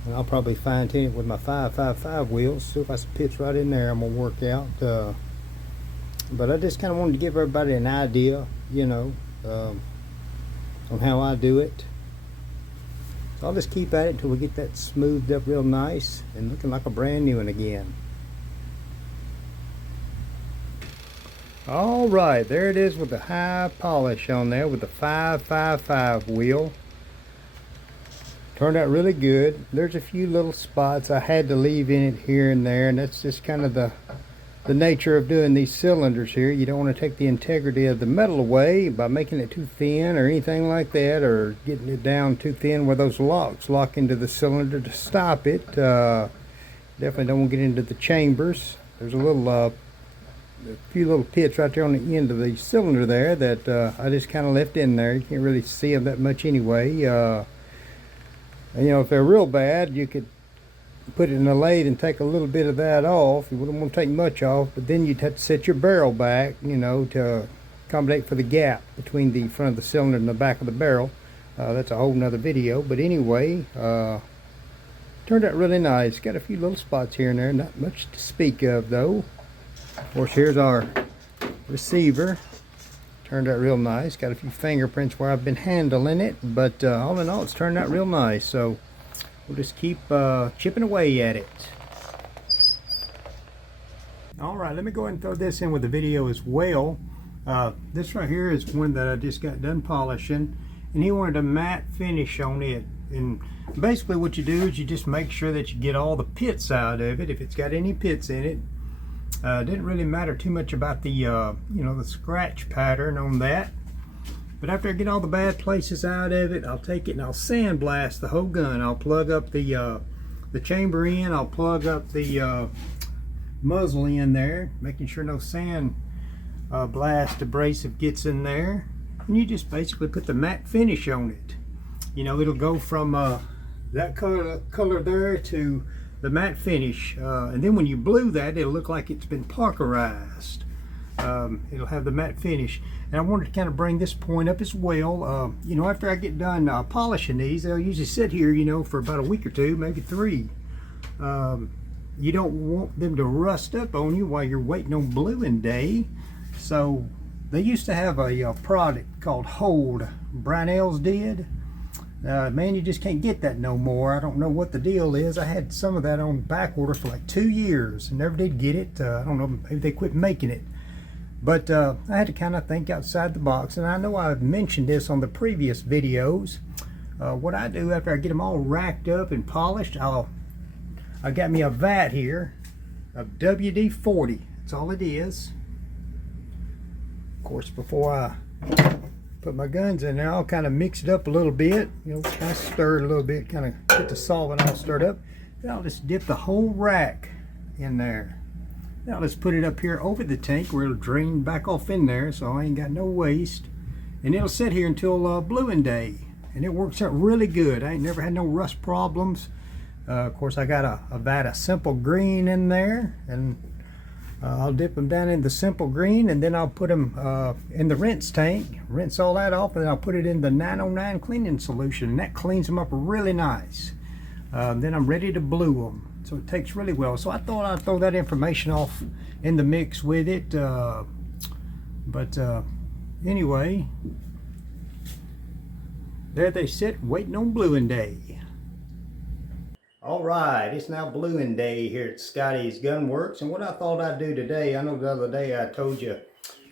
And I'll probably fine tune it with my 555 wheels. So if I some pits right in there, I'm gonna work out. But I just kind of wanted to give everybody an idea, you know, on how I do it. So I'll just keep at it until we get that smoothed up real nice and looking like a brand new one again. All right, there it is with the high polish on there with the 555 wheel. Turned out really good. There's a few little spots I had to leave in it here and there, and that's just kind of the nature of doing these cylinders here. You don't want to take the integrity of the metal away by making it too thin or anything like that, or getting it down too thin where those locks lock into the cylinder to stop it. Definitely don't want to get into the chambers. There's a few little pits right there on the end of the cylinder there that I just kind of left in there. You can't really see them that much anyway. And, you know, if they're real bad, you could put it in a lathe and take a little bit of that off. You wouldn't want to take much off, but then you'd have to set your barrel back, you know, to accommodate for the gap between the front of the cylinder and the back of the barrel. That's a whole nother video, but anyway, turned out really nice. Got a few little spots here and there, not much to speak of though. Of course, here's our receiver. Turned out real nice. Got a few fingerprints where I've been handling it, but all in all, it's turned out real nice. So we'll just keep chipping away at it. All right, let me go ahead and throw this in with the video as well. This right here is one that I just got done polishing, and he wanted a matte finish on it. And basically what you do is you just make sure that you get all the pits out of it, if it's got any pits in it. Didn't really matter too much about the you know, the scratch pattern on that. But after I get all the bad places out of it, I'll take it and I'll sandblast the whole gun. I'll plug up the chamber in, I'll plug up the muzzle in there, making sure no sand blast abrasive gets in there. And you just basically put the matte finish on it. You know, it'll go from that color there to the matte finish, and then when you blue that, it'll look like it's been parkerized. It'll have the matte finish. And I wanted to kind of bring this point up as well. You know, after I get done polishing these, they'll usually sit here, you know, for about a week or two, maybe 3. You don't want them to rust up on you while you're waiting on bluing day. So they used to have a product called Hold, Brownells did. Man, you just can't get that no more. I don't know what the deal is. I had some of that on back order for like 2 years and never did get it. I don't know, maybe they quit making it. But I had to kind of think outside the box, and I know I've mentioned this on the previous videos. What I do after I get them all racked up and polished, I got me a vat here of WD-40. That's all it is. Of course, before I put my guns in there, I'll kind of mix it up a little bit, you know, kind of stir it a little bit, kind of get the solvent all stirred up. Then I'll just dip the whole rack in there. Then I'll just put it up here over the tank where it'll drain back off in there, so I ain't got no waste. And it'll sit here until bluing day, and it works out really good. I ain't never had no rust problems. Of course, I got a vat of simple green in there, and I'll dip them down in the simple green, and then I'll put them in the rinse tank, rinse all that off, and then I'll put it in the 909 cleaning solution, and that cleans them up really nice. Then I'm ready to blue them, so it takes really well. So I thought I'd throw that information off in the mix with it, anyway, there they sit waiting on bluing day. Alright, it's now bluing day here at Scotty's Gun Works, and what I thought I'd do today, I know the other day I told you,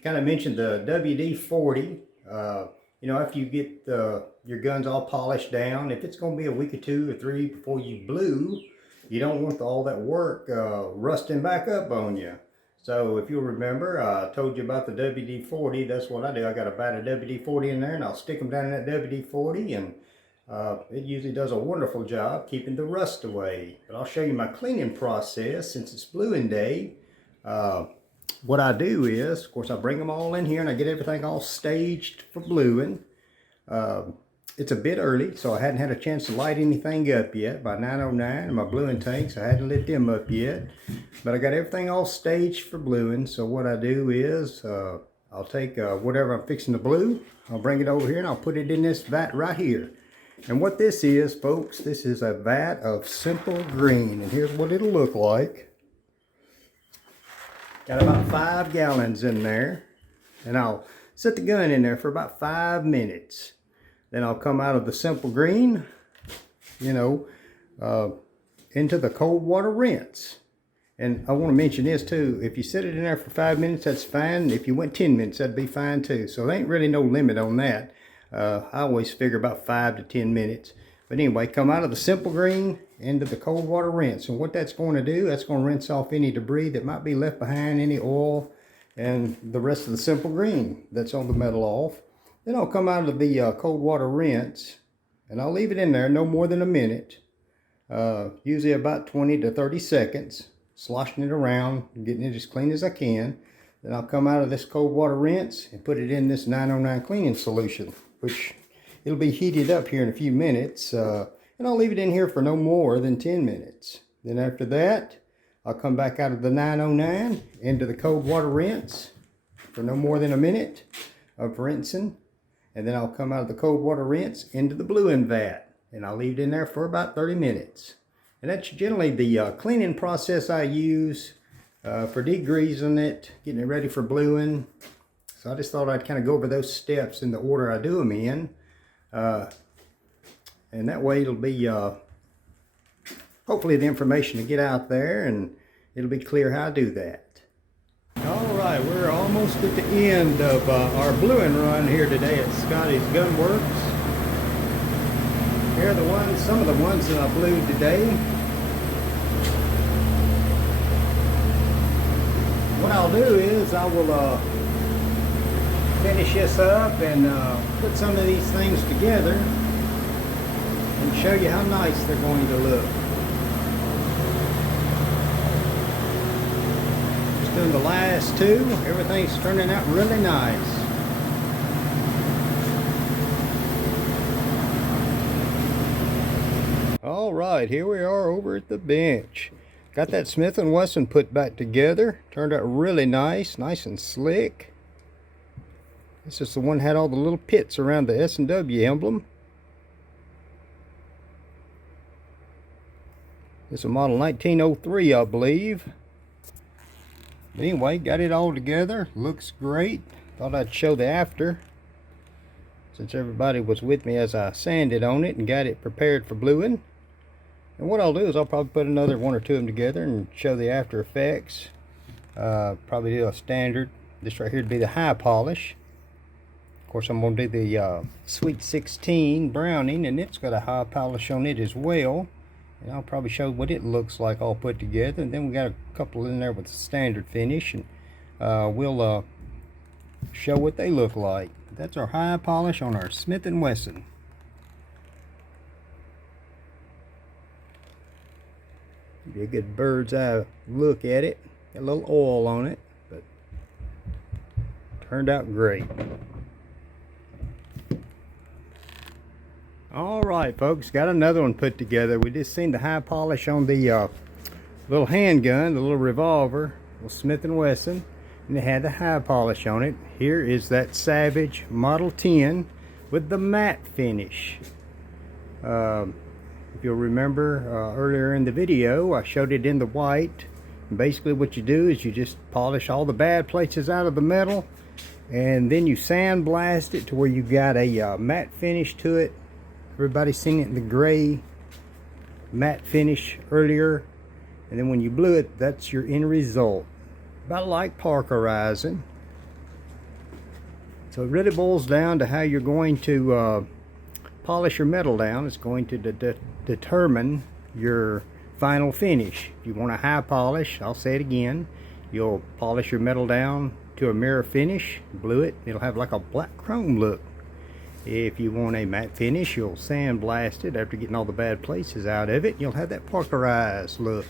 kind of mentioned the WD-40. You know, after you get your guns all polished down, if it's going to be a week or 2 or 3 before you blue, you don't want all that work rusting back up on you. So if you'll remember, I told you about the WD-40. That's what I do. I got a vat of WD-40 in there, and I'll stick them down in that WD-40, and it usually does a wonderful job keeping the rust away. But I'll show you my cleaning process since it's bluing day. What I do is, of course, I bring them all in here and I get everything all staged for bluing. It's a bit early, so I hadn't had a chance to light anything up yet. By 909 and my bluing tanks, I hadn't lit them up yet. But I got everything all staged for bluing. So what I do is, I'll take whatever I'm fixing to blue, I'll bring it over here and I'll put it in this vat right here. And what this is, folks, this is a vat of simple green, and here's what it'll look like. Got about 5 gallons in there, and I'll set the gun in there for about 5 minutes. Then I'll come out of the simple green, you know, into the cold water rinse. And I want to mention this too, if you set it in there for 5 minutes, that's fine. If you went 10 minutes, that'd be fine too. So there ain't really no limit on that. I always figure about 5 to 10 minutes. But anyway, come out of the simple green into the cold water rinse. And what that's going to do, that's going to rinse off any debris that might be left behind, any oil, and the rest of the simple green that's on the metal off. Then I'll come out of the cold water rinse, and I'll leave it in there no more than a minute. Usually about 20 to 30 seconds, sloshing it around, getting it as clean as I can. Then I'll come out of this cold water rinse and put it in this 909 cleaning solution, which it'll be heated up here in a few minutes, and I'll leave it in here for no more than 10 minutes. Then after that, I'll come back out of the 909 into the cold water rinse for no more than a minute of rinsing, and then I'll come out of the cold water rinse into the bluing vat, and I'll leave it in there for about 30 minutes. And that's generally the cleaning process I use for degreasing it, getting it ready for bluing. So I just thought I'd kind of go over those steps in the order I do them in. And that way it'll be, hopefully the information to get out there, and it'll be clear how I do that. Alright, we're almost at the end of our bluing run here today at Scotty's Gun Works. Here are the ones, some of the ones that I blued today. What I'll do is I will finish this up and put some of these things together and show you how nice they're going to look. Just doing the last 2. Everything's turning out really nice. All right, here we are over at the bench. Got that Smith & Wesson put back together. Turned out really nice, nice and slick. This is the one that had all the little pits around the S&W emblem. This is a model 1903, I believe. But anyway, got it all together. Looks great. Thought I'd show the after. since everybody was with me as I sanded on it and got it prepared for bluing. And what I'll do is I'll probably put another one or two of them together and show the after effects. Probably do a standard. This right here would be the high polish. Of course, I'm going to do the Sweet 16 Browning, and it's got a high polish on it as well. And I'll probably show what it looks like all put together. And then we got a couple in there with the standard finish, and we'll show what they look like. That's our high polish on our Smith & Wesson. Give you a good bird's eye look at it. Got a little oil on it, but turned out great. Alright folks, got another one put together. We just seen the high polish on the little handgun, the little revolver, little Smith & Wesson, and it had the high polish on it. Here is that Savage Model 10 with the matte finish. If you'll remember earlier in the video, I showed it in the white. And basically what you do is you just polish all the bad places out of the metal, and then you sandblast it to where you got a matte finish to it. Everybody's seen it in the gray matte finish earlier, and then when you blue it, that's your end result. About like parkerizing. So it really boils down to how you're going to polish your metal down. It's going to determine your final finish. If you want a high polish, I'll say it again, you'll polish your metal down to a mirror finish, blue it, it'll have like a black chrome look. If you want a matte finish, you'll sandblast it after getting all the bad places out of it. You'll have that parkerized look.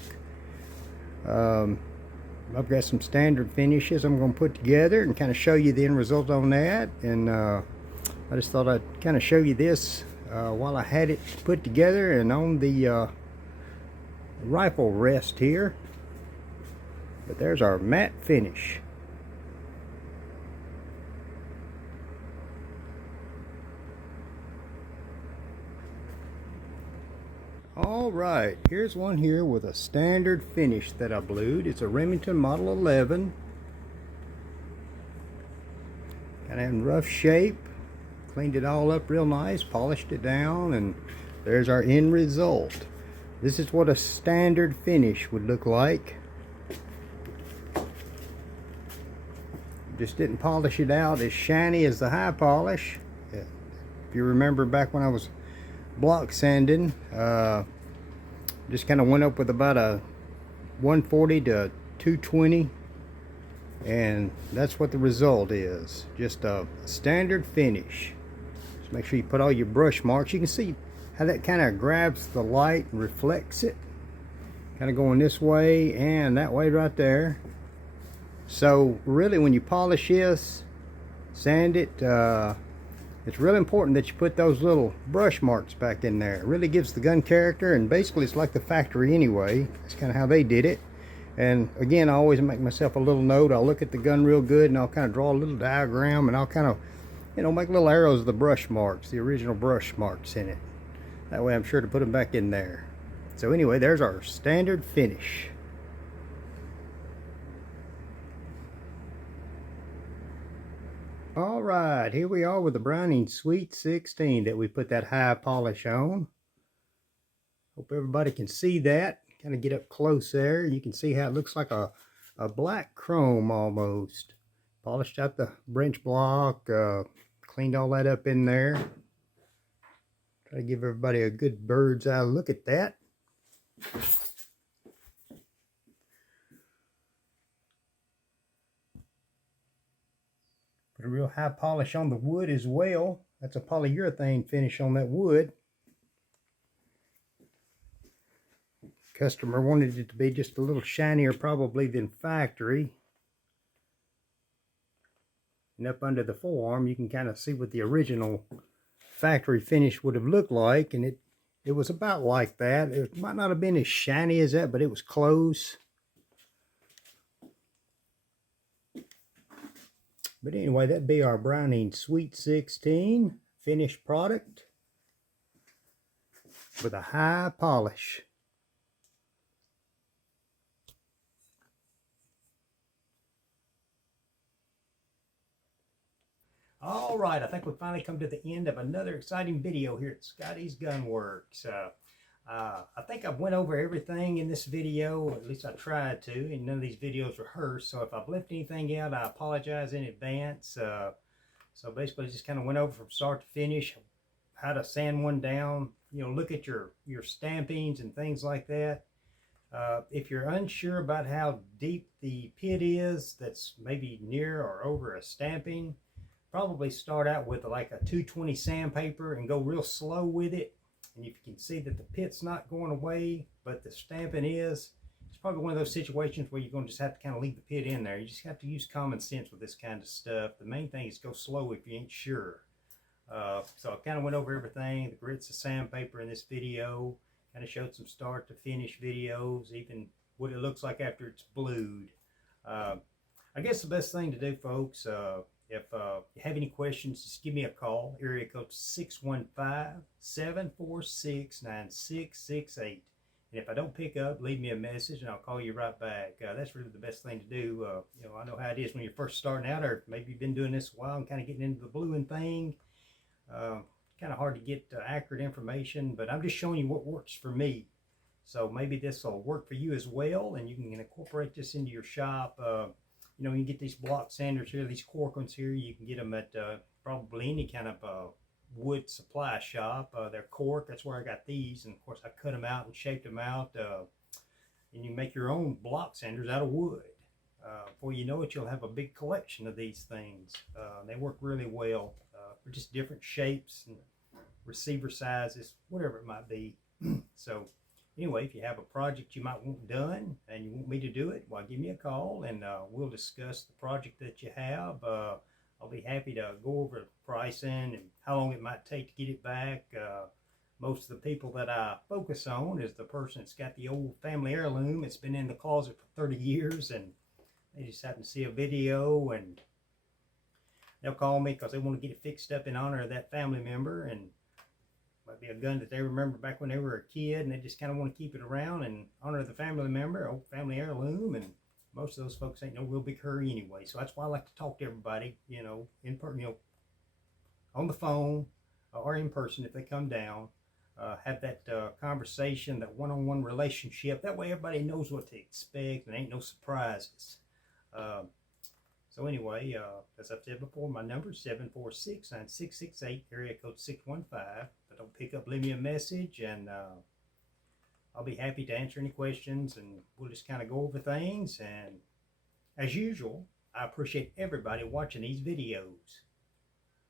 I've got some standard finishes I'm going to put together and kind of show you the end result on that. And I just thought I'd kind of show you this while I had it put together and on the rifle rest here. But there's our matte finish. Alright, here's one here with a standard finish that I blued. It's a Remington Model 11. Kind of in rough shape. Cleaned it all up real nice, polished it down, and there's our end result. This is what a standard finish would look like. Just didn't polish it out as shiny as the high polish. If you remember back when I was block sanding, just kind of went up with about a 140 to 220, and that's what the result is. Just a standard finish. Just make sure you put all your brush marks. You can see how that kind of grabs the light and reflects it, kind of going this way and that way right there. So really when you polish this, sand it, it's really important that you put those little brush marks back in there. It really gives the gun character, and basically it's like the factory anyway. That's kind of how they did it. And again, I always make myself a little note. I'll look at the gun real good and I'll kind of draw a little diagram, and I'll kind of, you know, make little arrows of the brush marks, the original brush marks in it. That way I'm sure to put them back in there. So anyway, there's our standard finish. Alright, here we are with the Browning Sweet 16 that we put that high polish on. Hope everybody can see that. Kind of get up close there. You can see how it looks like a black chrome almost. Polished out the French block, cleaned all that up in there. Try to give everybody a good bird's eye look at that. Put a real high polish on the wood as well. That's a polyurethane finish on that wood. Customer wanted it to be just a little shinier probably than factory. And up under the forearm you can kind of see what the original factory finish would have looked like, and it was about like that. It might not have been as shiny as that, but it was close. But anyway, that'd be our Browning Sweet 16 finished product with a high polish. All right, I think we've finally come to the end of another exciting video here at Scotty's Gunworks. I think I've went over everything in this video, at least I tried to, and none of these videos rehearsed, so if I've left anything out, I apologize in advance. So basically just kind of went over from start to finish, how to sand one down, look at your stampings and things like that. If you're unsure about how deep the pit is that's maybe near or over a stamping, probably start out with like a 220 sandpaper and go real slow with it. And if you can see that the pit's not going away, but the stamping is, it's probably one of those situations where you're going to just have to kind of leave the pit in there. You just have to use common sense with this kind of stuff. The main thing is go slow if you ain't sure. So I kind of went over everything, the grits of sandpaper in this video, kind of showed some start to finish videos, even what it looks like after it's blued. I guess the best thing to do, folks, if you have any questions, just give me a call. Area code 615-746-9668. And if I don't pick up, leave me a message and I'll call you right back. That's really the best thing to do. I know how it is when you're first starting out, or maybe you've been doing this a while and kind of getting into the bluing thing. Kind of hard to get accurate information, but I'm just showing you what works for me. So maybe this will work for you as well, and you can incorporate this into your shop. You can get these block sanders here, these cork ones here. You can get them at probably any kind of wood supply shop. They're cork, that's where I got these, and of course I cut them out and shaped them out. And you make your own block sanders out of wood. Before you know it, you'll have a big collection of these things. They work really well for just different shapes and receiver sizes, whatever it might be. So anyway, if you have a project you might want done and you want me to do it, well, give me a call and we'll discuss the project that you have. I'll be happy to go over the pricing and how long it might take to get it back. Most of the people that I focus on is the person that's got the old family heirloom. It's been in the closet for 30 years and they just happen to see a video and they'll call me because they want to get it fixed up in honor of that family member, and might be a gun that they remember back when they were a kid and they just kind of want to keep it around and honor the family member, old family heirloom. And most of those folks ain't no real big hurry anyway. So that's why I like to talk to everybody, in person, on the phone or in person if they come down. Have that conversation, that one-on-one relationship. That way everybody knows what to expect and ain't no surprises. So anyway, as I've said before, my number is 746-9668, area code 615. If I don't pick up, leave me a message, and I'll be happy to answer any questions, and we'll just kind of go over things. And as usual, I appreciate everybody watching these videos.